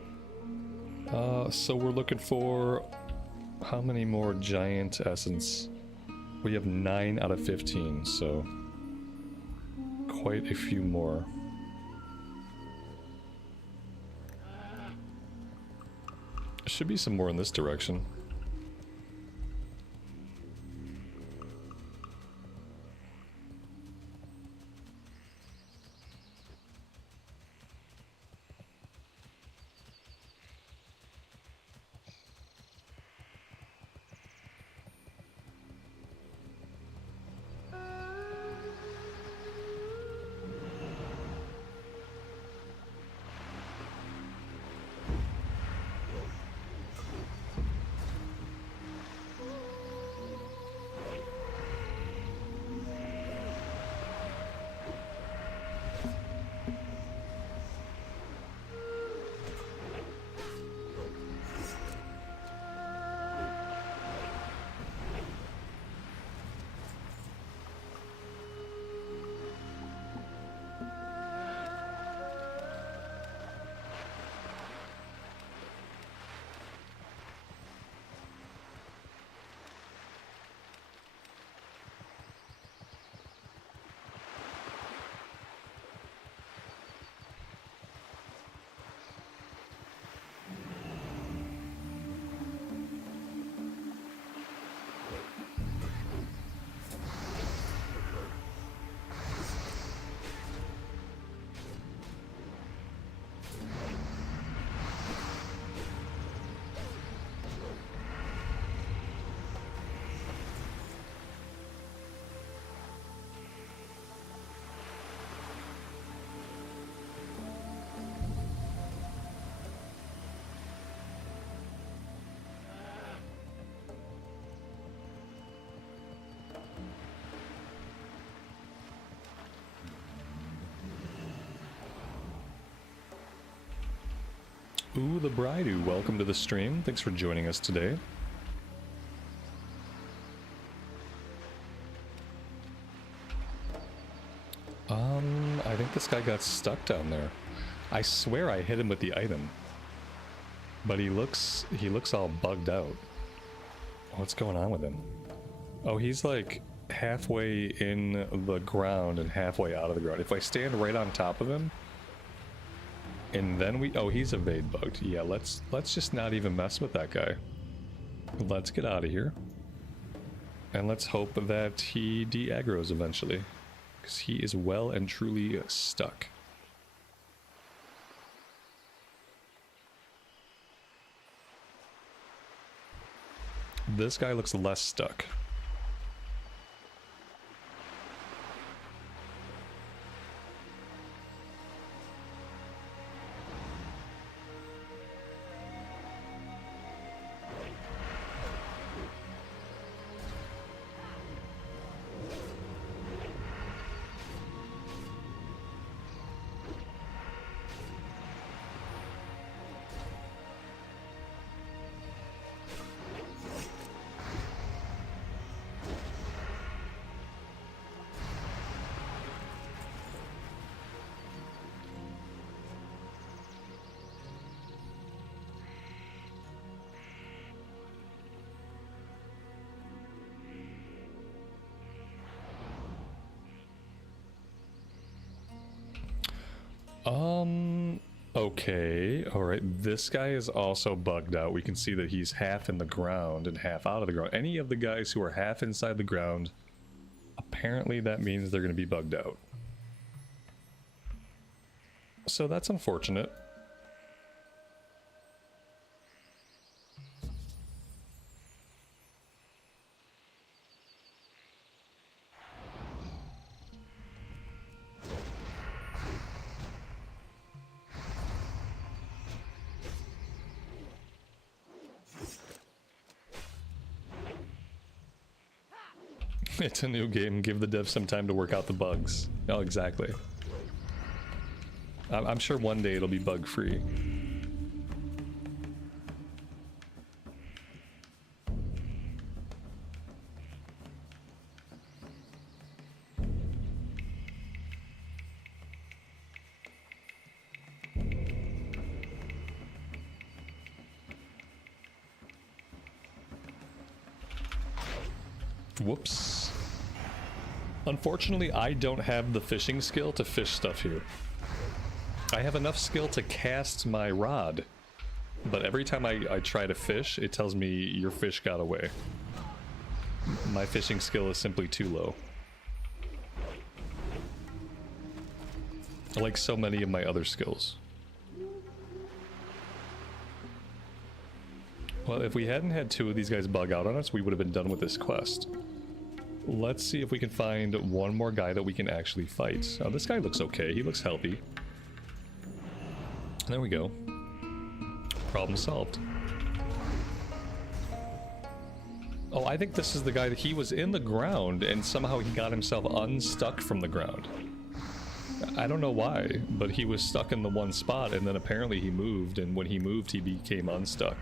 So we're looking for how many more giant essence? We have 9 out of 15, so quite a few more. Should be some more in this direction. Ooh, the Bridoo, welcome to the stream. Thanks for joining us today. I think this guy got stuck down there. I swear I hit him with the item. But he looks all bugged out. What's going on with him? Oh, he's like halfway in the ground and halfway out of the ground. If I stand right on top of him, and then oh, he's evade bugged. Yeah, let's just not even mess with that guy. Let's get out of here. And let's hope that he de-aggroes eventually. Because he is well and truly stuck. This guy looks less stuck. Okay, alright, this guy is also bugged out. We can see that he's half in the ground and half out of the ground. Any of the guys who are half inside the ground, apparently that means they're going to be bugged out. So that's unfortunate. It's a new game, give the devs some time to work out the bugs. Oh, exactly. I'm sure one day it'll be bug-free. Whoops. Unfortunately, I don't have the fishing skill to fish stuff here. I have enough skill to cast my rod, but every time I try to fish, it tells me your fish got away. My fishing skill is simply too low. Like so many of my other skills. Well, if we hadn't had two of these guys bug out on us, we would have been done with this quest. Let's see if we can find one more guy that we can actually fight. Oh, this guy looks okay. He looks healthy. There we go. Problem solved. Oh, I think this is the guy that he was in the ground and somehow he got himself unstuck from the ground. I don't know why, but he was stuck in the one spot and then apparently he moved, and when he moved he became unstuck.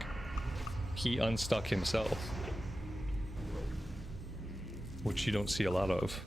He unstuck himself. Which you don't see a lot of.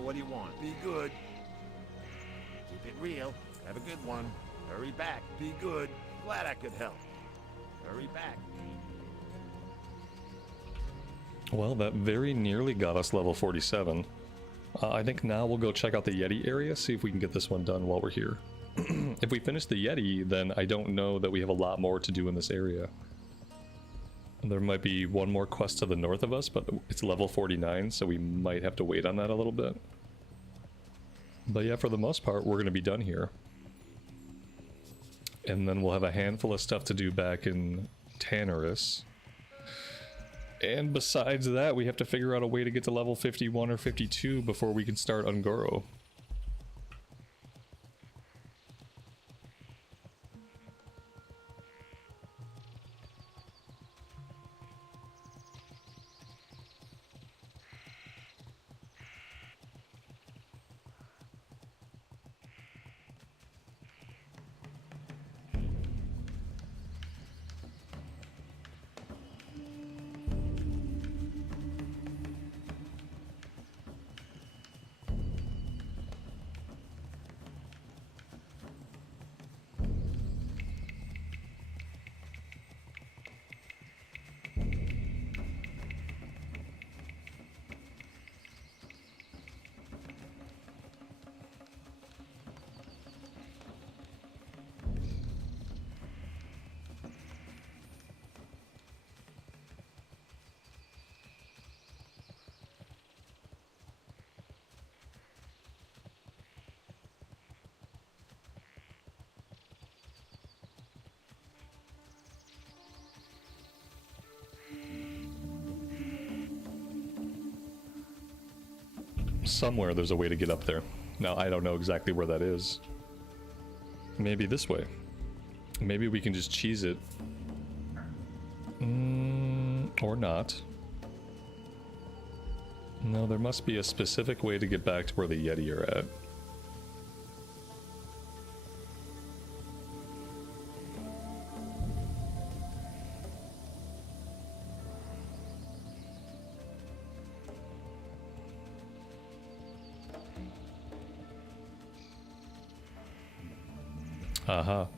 what do you want? Be good. Keep it real. Have a good one. Hurry back. Be good. Glad I could help. Hurry back. Well, that very nearly got us level 47. I think now we'll go check out the Yeti area, see if we can get this one done while we're here. If we finish the Yeti, then I don't know that we have a lot more to do in this area. There might be one more quest to the north of us, but it's level 49, so we might have to wait on that a little bit. But yeah, for the most part, we're going to be done here. And then we'll have a handful of stuff to do back in Tannerus. And besides that, we have to figure out a way to get to level 51 or 52 before we can start Ungoro. Somewhere there's a way to get up there. Now, I don't know exactly where that is. Maybe this way. Maybe we can just cheese it. Or not. No, there must be a specific way to get back to where the Yeti are at. Aha.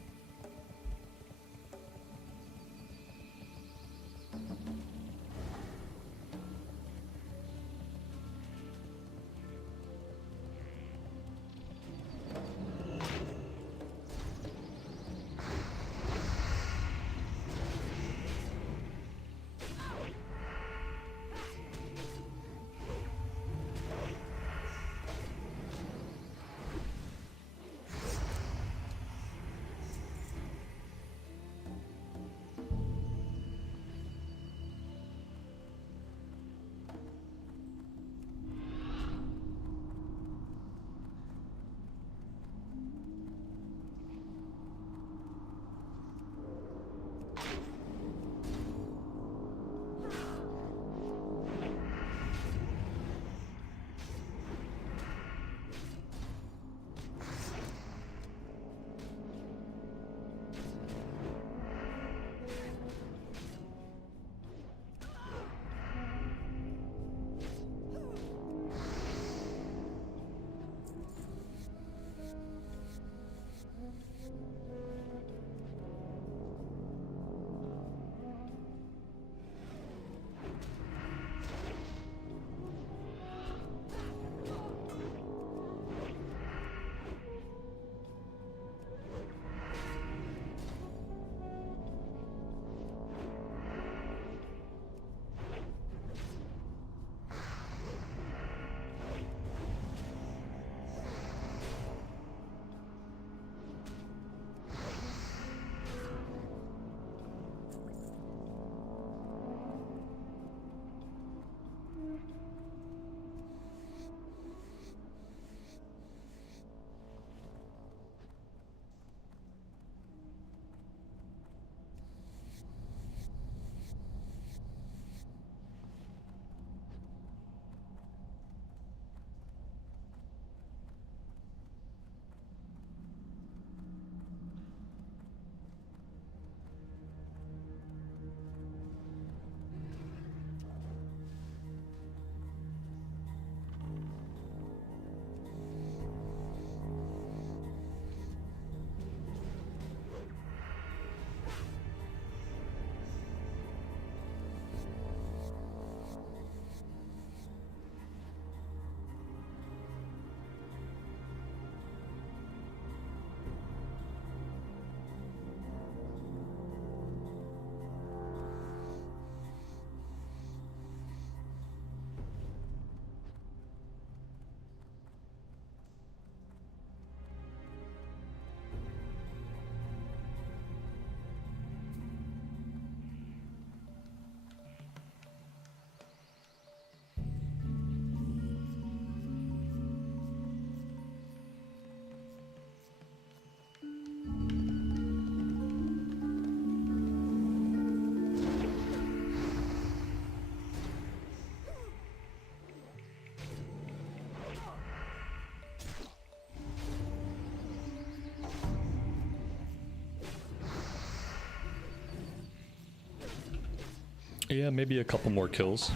Yeah, maybe a couple more kills.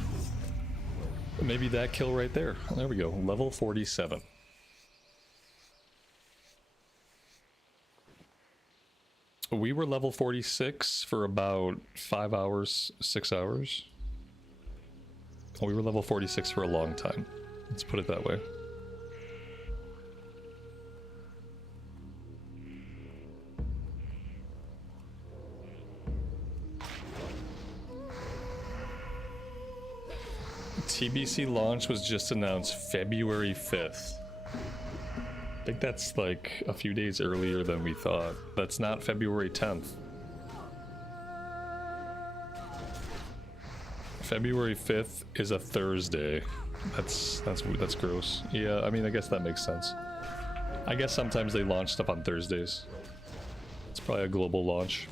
Maybe that kill right there. There we go. Level 47. We were level 46 for about 5 hours, 6 hours. We were level 46 for a long time. Let's put it that way. TBC launch was just announced February 5th. I think that's like a few days earlier than we thought. That's not February 10th. February 5th is a Thursday. That's gross. Yeah, I mean, I guess that makes sense. I guess sometimes they launch stuff on Thursdays. It's probably a global launch.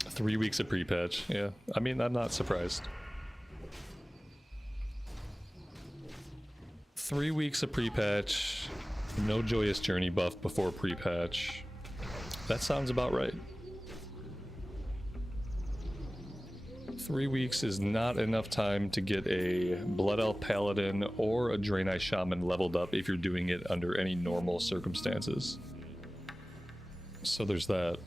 3 weeks of pre-patch. Yeah, I mean, I'm not surprised. 3 weeks of pre-patch, no Joyous Journey buff before pre-patch. That sounds about right. 3 weeks is not enough time to get a Blood Elf Paladin or a Draenei Shaman leveled up if you're doing it under any normal circumstances. So there's that.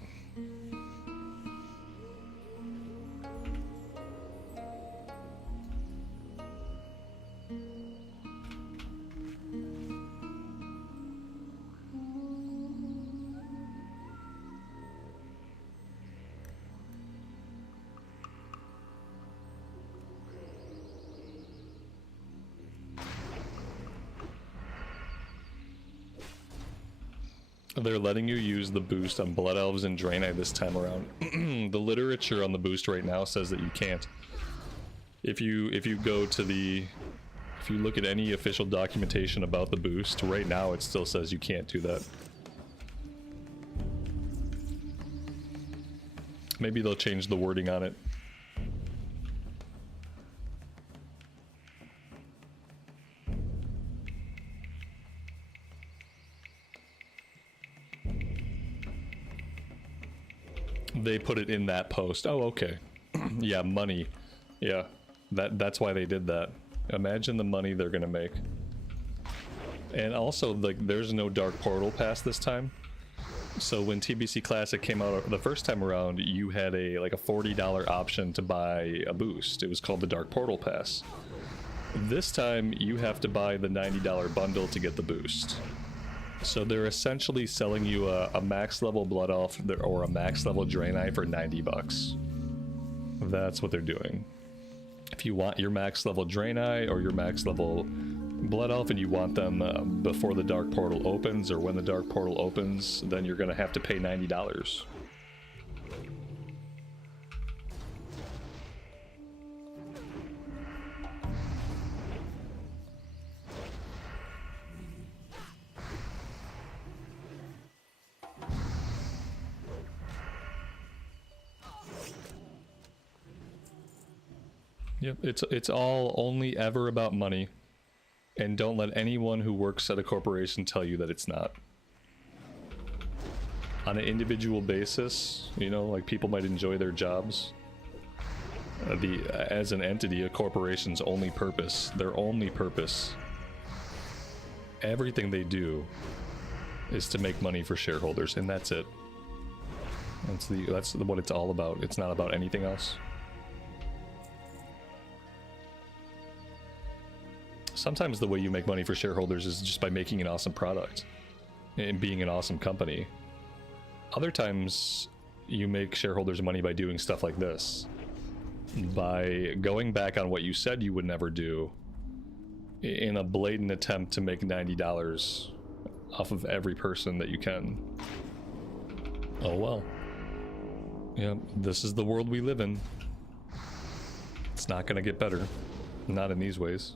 They're letting you use the boost on Blood Elves and Draenei this time around. The literature on the boost right now says that you can't. If you go to the... If you look at any official documentation about the boost, right now it still says you can't do that. Maybe they'll change the wording on it. They put it in that post. Oh, okay. Yeah, money. Yeah, that's why they did that. Imagine the money they're gonna make. And also, like, there's no Dark Portal Pass this time. So when TBC Classic came out the first time around, you had a $40 option to buy a boost. It was called the Dark Portal Pass. This time, you have to buy the $90 bundle to get the boost. So they're essentially selling you a max level Blood Elf or a max level Draenei for $90. That's what they're doing. If you want your max level Draenei or your max level Blood Elf and you want them before the Dark Portal opens or when the Dark Portal opens, then you're going to have to pay $90. Yep, it's all only ever about money, and don't let anyone who works at a corporation tell you that it's not. On an individual basis, you know, like people might enjoy their jobs. As an entity, a corporation's only purpose, their only purpose, everything they do is to make money for shareholders, and that's it. That's what it's all about. It's not about anything else. Sometimes the way you make money for shareholders is just by making an awesome product and being an awesome company. Other times you make shareholders money by doing stuff like this. By going back on what you said you would never do in a blatant attempt to make $90 off of every person that you can. Oh well. Yeah, this is the world we live in. It's not gonna get better. Not in these ways.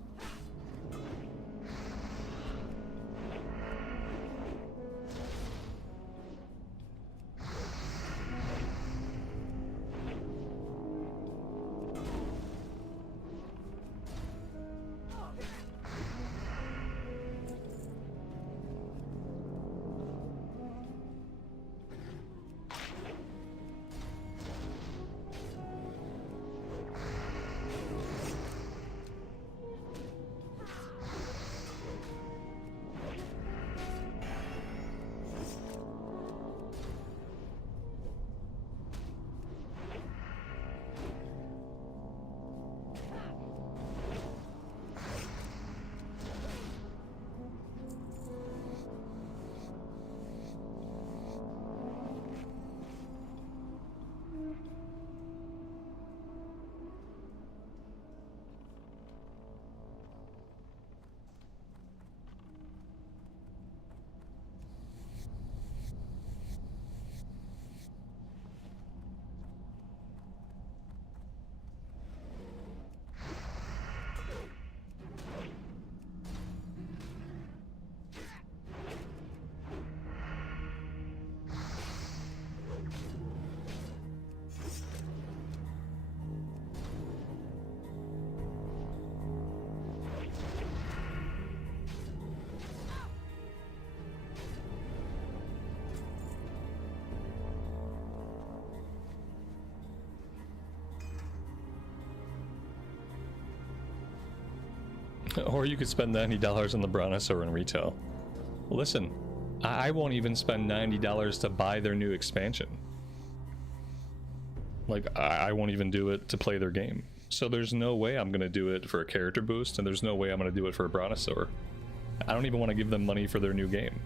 Or you could spend $90 on the Brontosaur in retail. Listen, I won't even spend $90 to buy their new expansion. Like, I won't even do it to play their game. So there's no way I'm going to do it for a character boost, and there's no way I'm going to do it for a Brontosaur. I don't even want to give them money for their new game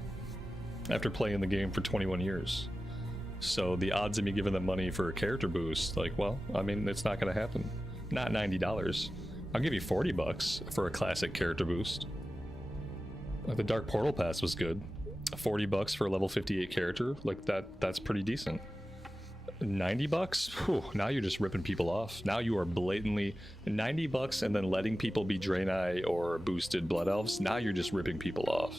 after playing the game for 21 years. So the odds of me giving them money for a character boost, like, well, I mean, it's not going to happen. Not $90. I'll give you $40 for a classic character boost. Like, the Dark Portal Pass was good. $40 for a level 58 character, like that's pretty decent. $90? Whew, now you're just ripping people off. Now you are blatantly $90 and then letting people be Draenei or boosted Blood Elves. Now you're just ripping people off.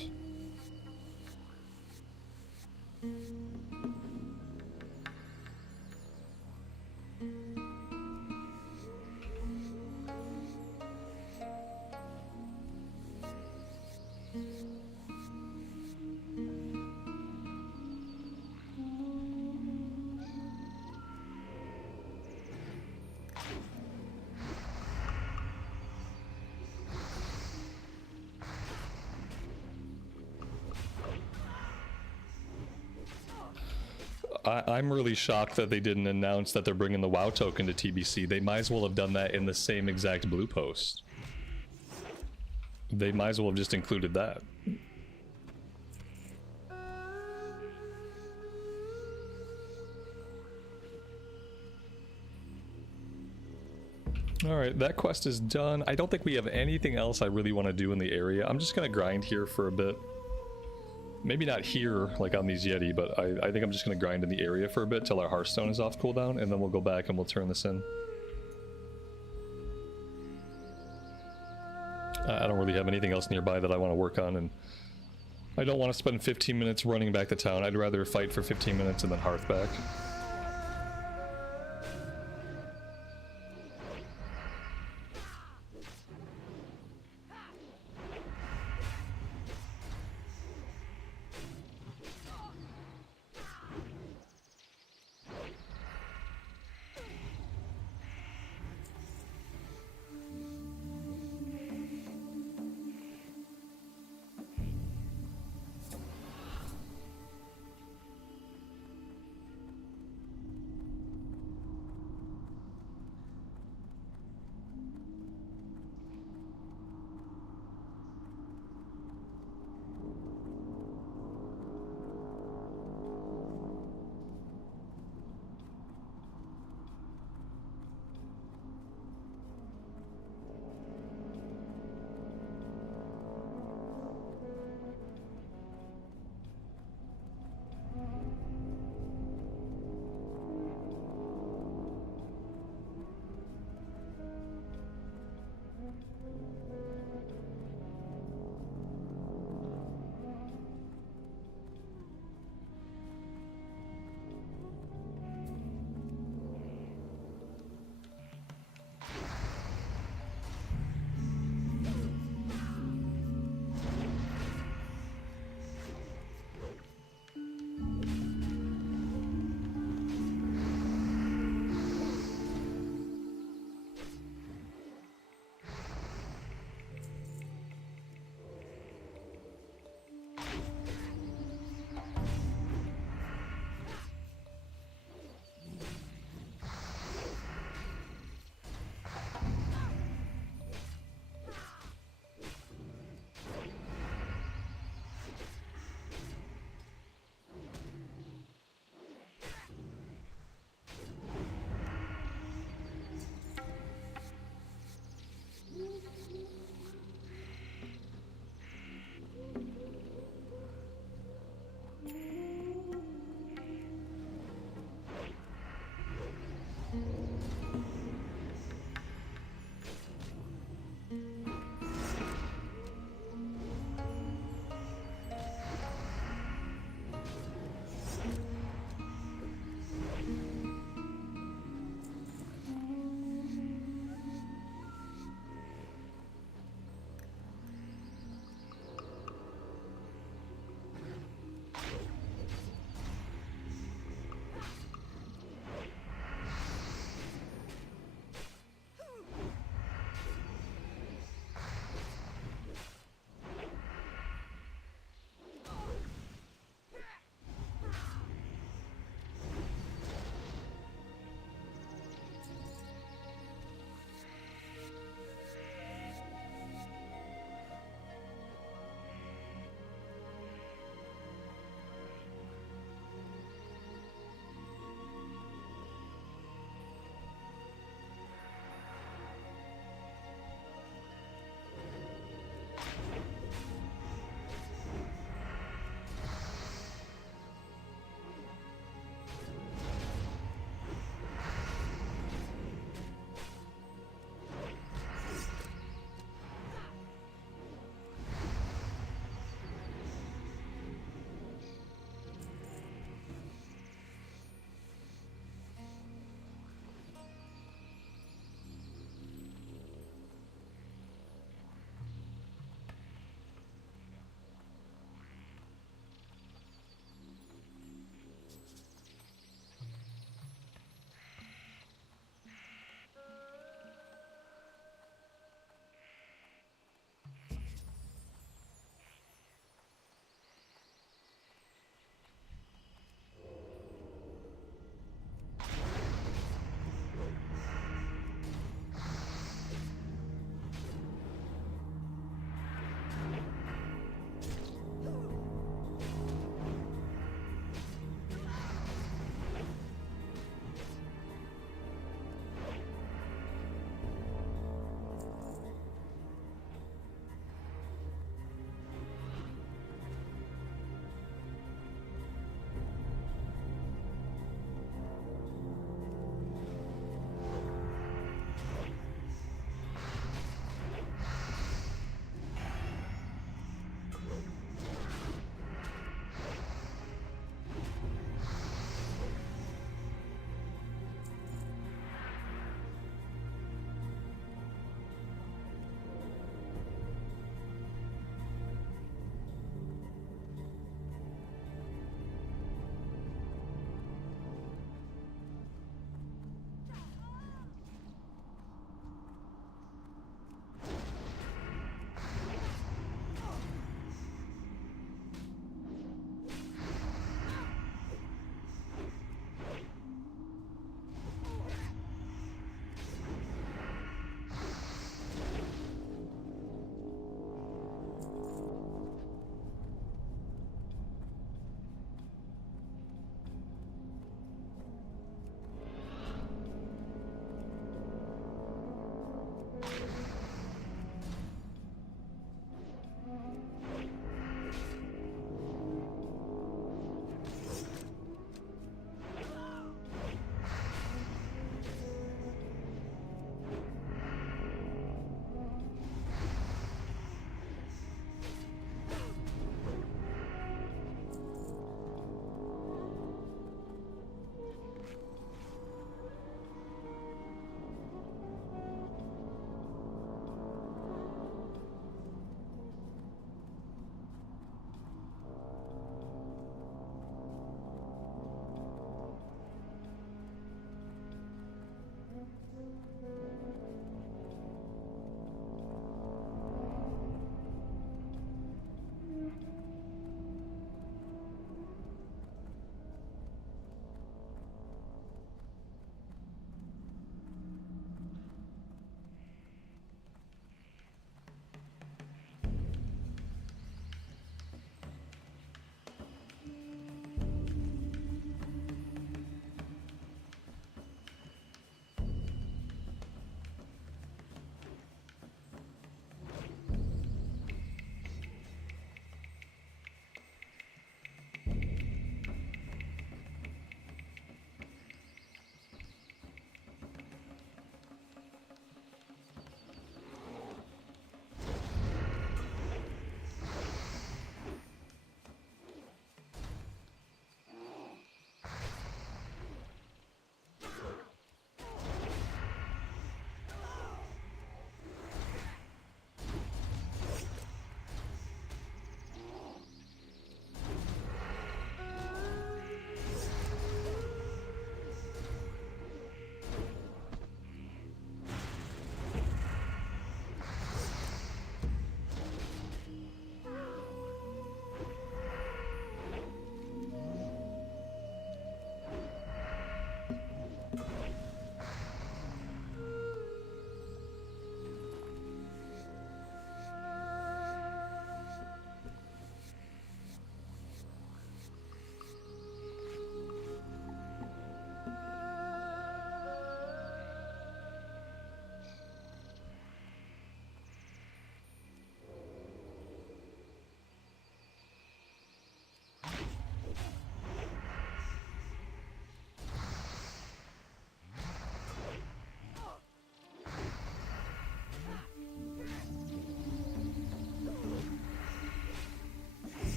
I'm really shocked that they didn't announce that they're bringing the WoW token to TBC. They might as well have done that in the same exact blue post. They might as well have just included that. Alright, that quest is done. I don't think we have anything else I really want to do in the area. I'm just gonna grind here for a bit. Maybe not here, like on these Yeti, but I think I'm just going to grind in the area for a bit till our Hearthstone is off cooldown, and then we'll go back and we'll turn this in. I don't really have anything else nearby that I want to work on, and I don't want to spend 15 minutes running back to town. I'd rather fight for 15 minutes and then Hearth back.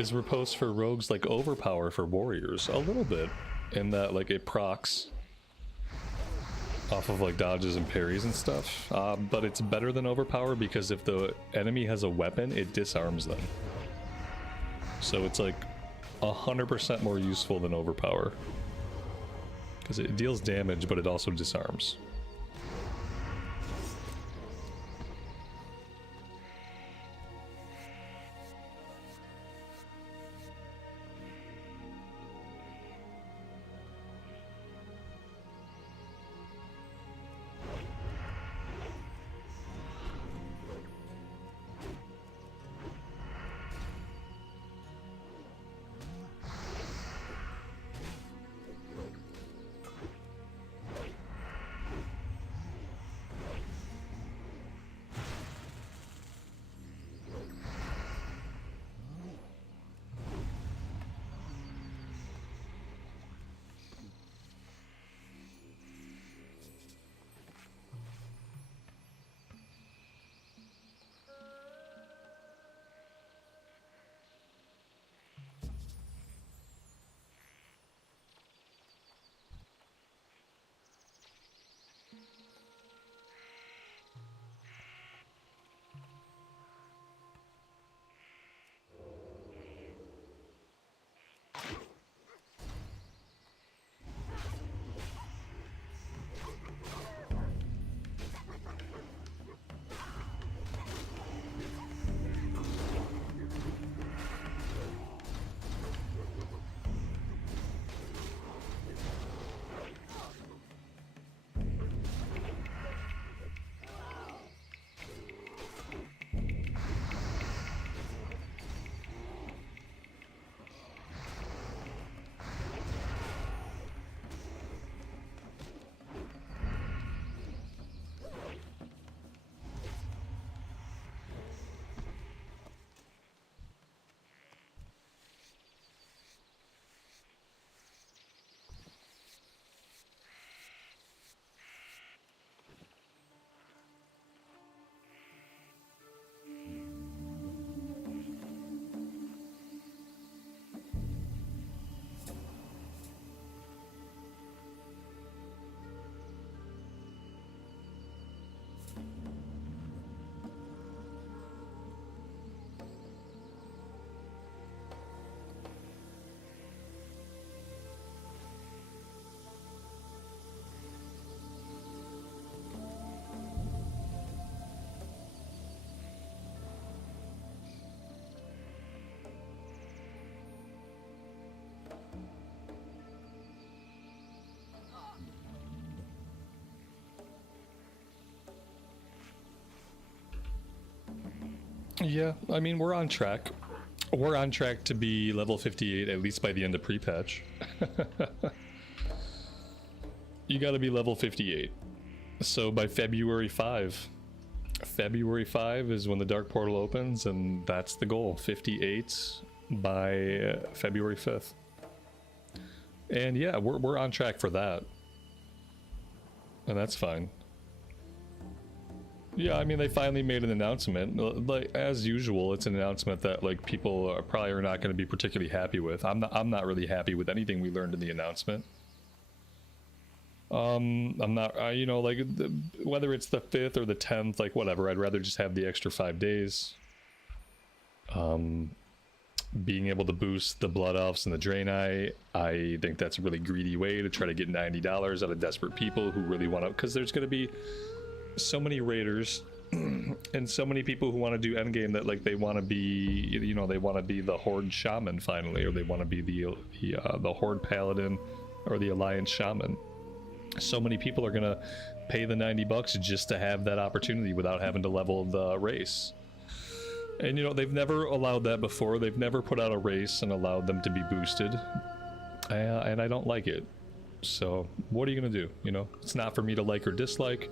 is riposte for rogues like overpower for warriors. A little bit, in that like it procs off of like dodges and parries and stuff. But it's better than overpower because if the enemy has a weapon, it disarms them. So it's like 100% more useful than overpower. Because it deals damage, but it also disarms. Yeah, I mean, we're on track. We're on track to be level 58 at least by the end of pre-patch. You gotta be level 58. So by February 5. February 5 is when the Dark Portal opens, and that's the goal. 58 by February 5th. And yeah, we're on track for that. And that's fine. Yeah, I mean, they finally made an announcement. Like, as usual, it's an announcement that like people are probably not going to be particularly happy with. I'm not really happy with anything we learned in the announcement. I'm not, you know, like whether it's the 5th or the 10th, like whatever. I'd rather just have the extra 5 days. Being able to boost the Blood Elves and the Draenei, I think that's a really greedy way to try to get $90 out of desperate people who really want to, because there's going to be so many raiders and so many people who want to do endgame that like they want to be, you know, they want to be the Horde Shaman finally, or they want to be the Horde Paladin or the Alliance Shaman. So many people are gonna pay the $90 just to have that opportunity without having to level the race. And you know, they've never allowed that before. They've never put out a race and allowed them to be boosted, and I don't like it. So what are you gonna do? You know, it's not for me to like or dislike.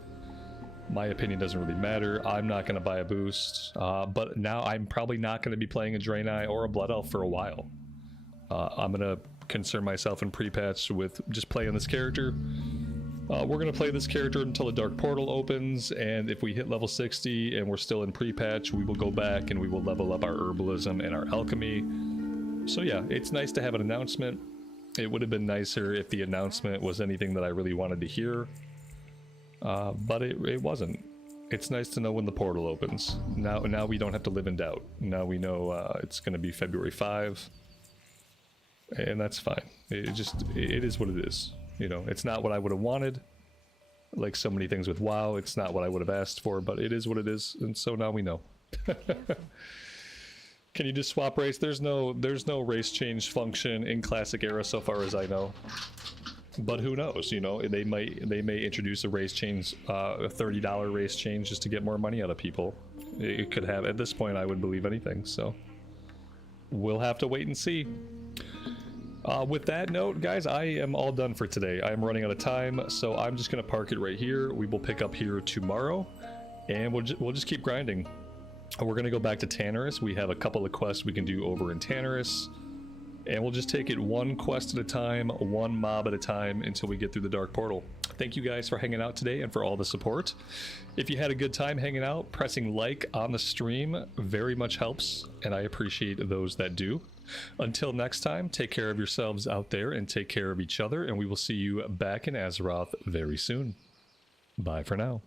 My opinion doesn't really matter. I'm not going to buy a boost, but now I'm probably not going to be playing a Draenei or a Blood Elf for a while. I'm going to concern myself in pre-patch with just playing this character. We're going to play this character until the Dark Portal opens, and if we hit level 60 and we're still in pre-patch, we will go back and we will level up our Herbalism and our Alchemy. So yeah, it's nice to have an announcement. It would have been nicer if the announcement was anything that I really wanted to hear. But it wasn't. It's nice to know when the portal opens. Now we don't have to live in doubt. Now we know it's going to be February 5. And that's fine. It is what it is. You know, it's not what I would have wanted. Like so many things with WoW, it's not what I would have asked for, but it is what it is, and so now we know. Can you just swap race? There's no race change function in Classic Era so far as I know. But who knows, you know, they may introduce a race change, a $30 race change just to get more money out of people. It could have, at this point I would believe anything, so we'll have to wait and see. With that note, guys, I am all done for today. I am running out of time, so I'm just gonna park it right here. We will pick up here tomorrow, and we'll just keep grinding. We're gonna go back to Tannerus. We have a couple of quests we can do over in Tannerus, and we'll just take it one quest at a time, one mob at a time until we get through the Dark Portal. Thank you guys for hanging out today and for all the support. If you had a good time hanging out, pressing like on the stream very much helps, and I appreciate those that do. Until next time, take care of yourselves out there and take care of each other, and we will see you back in Azeroth very soon. Bye for now.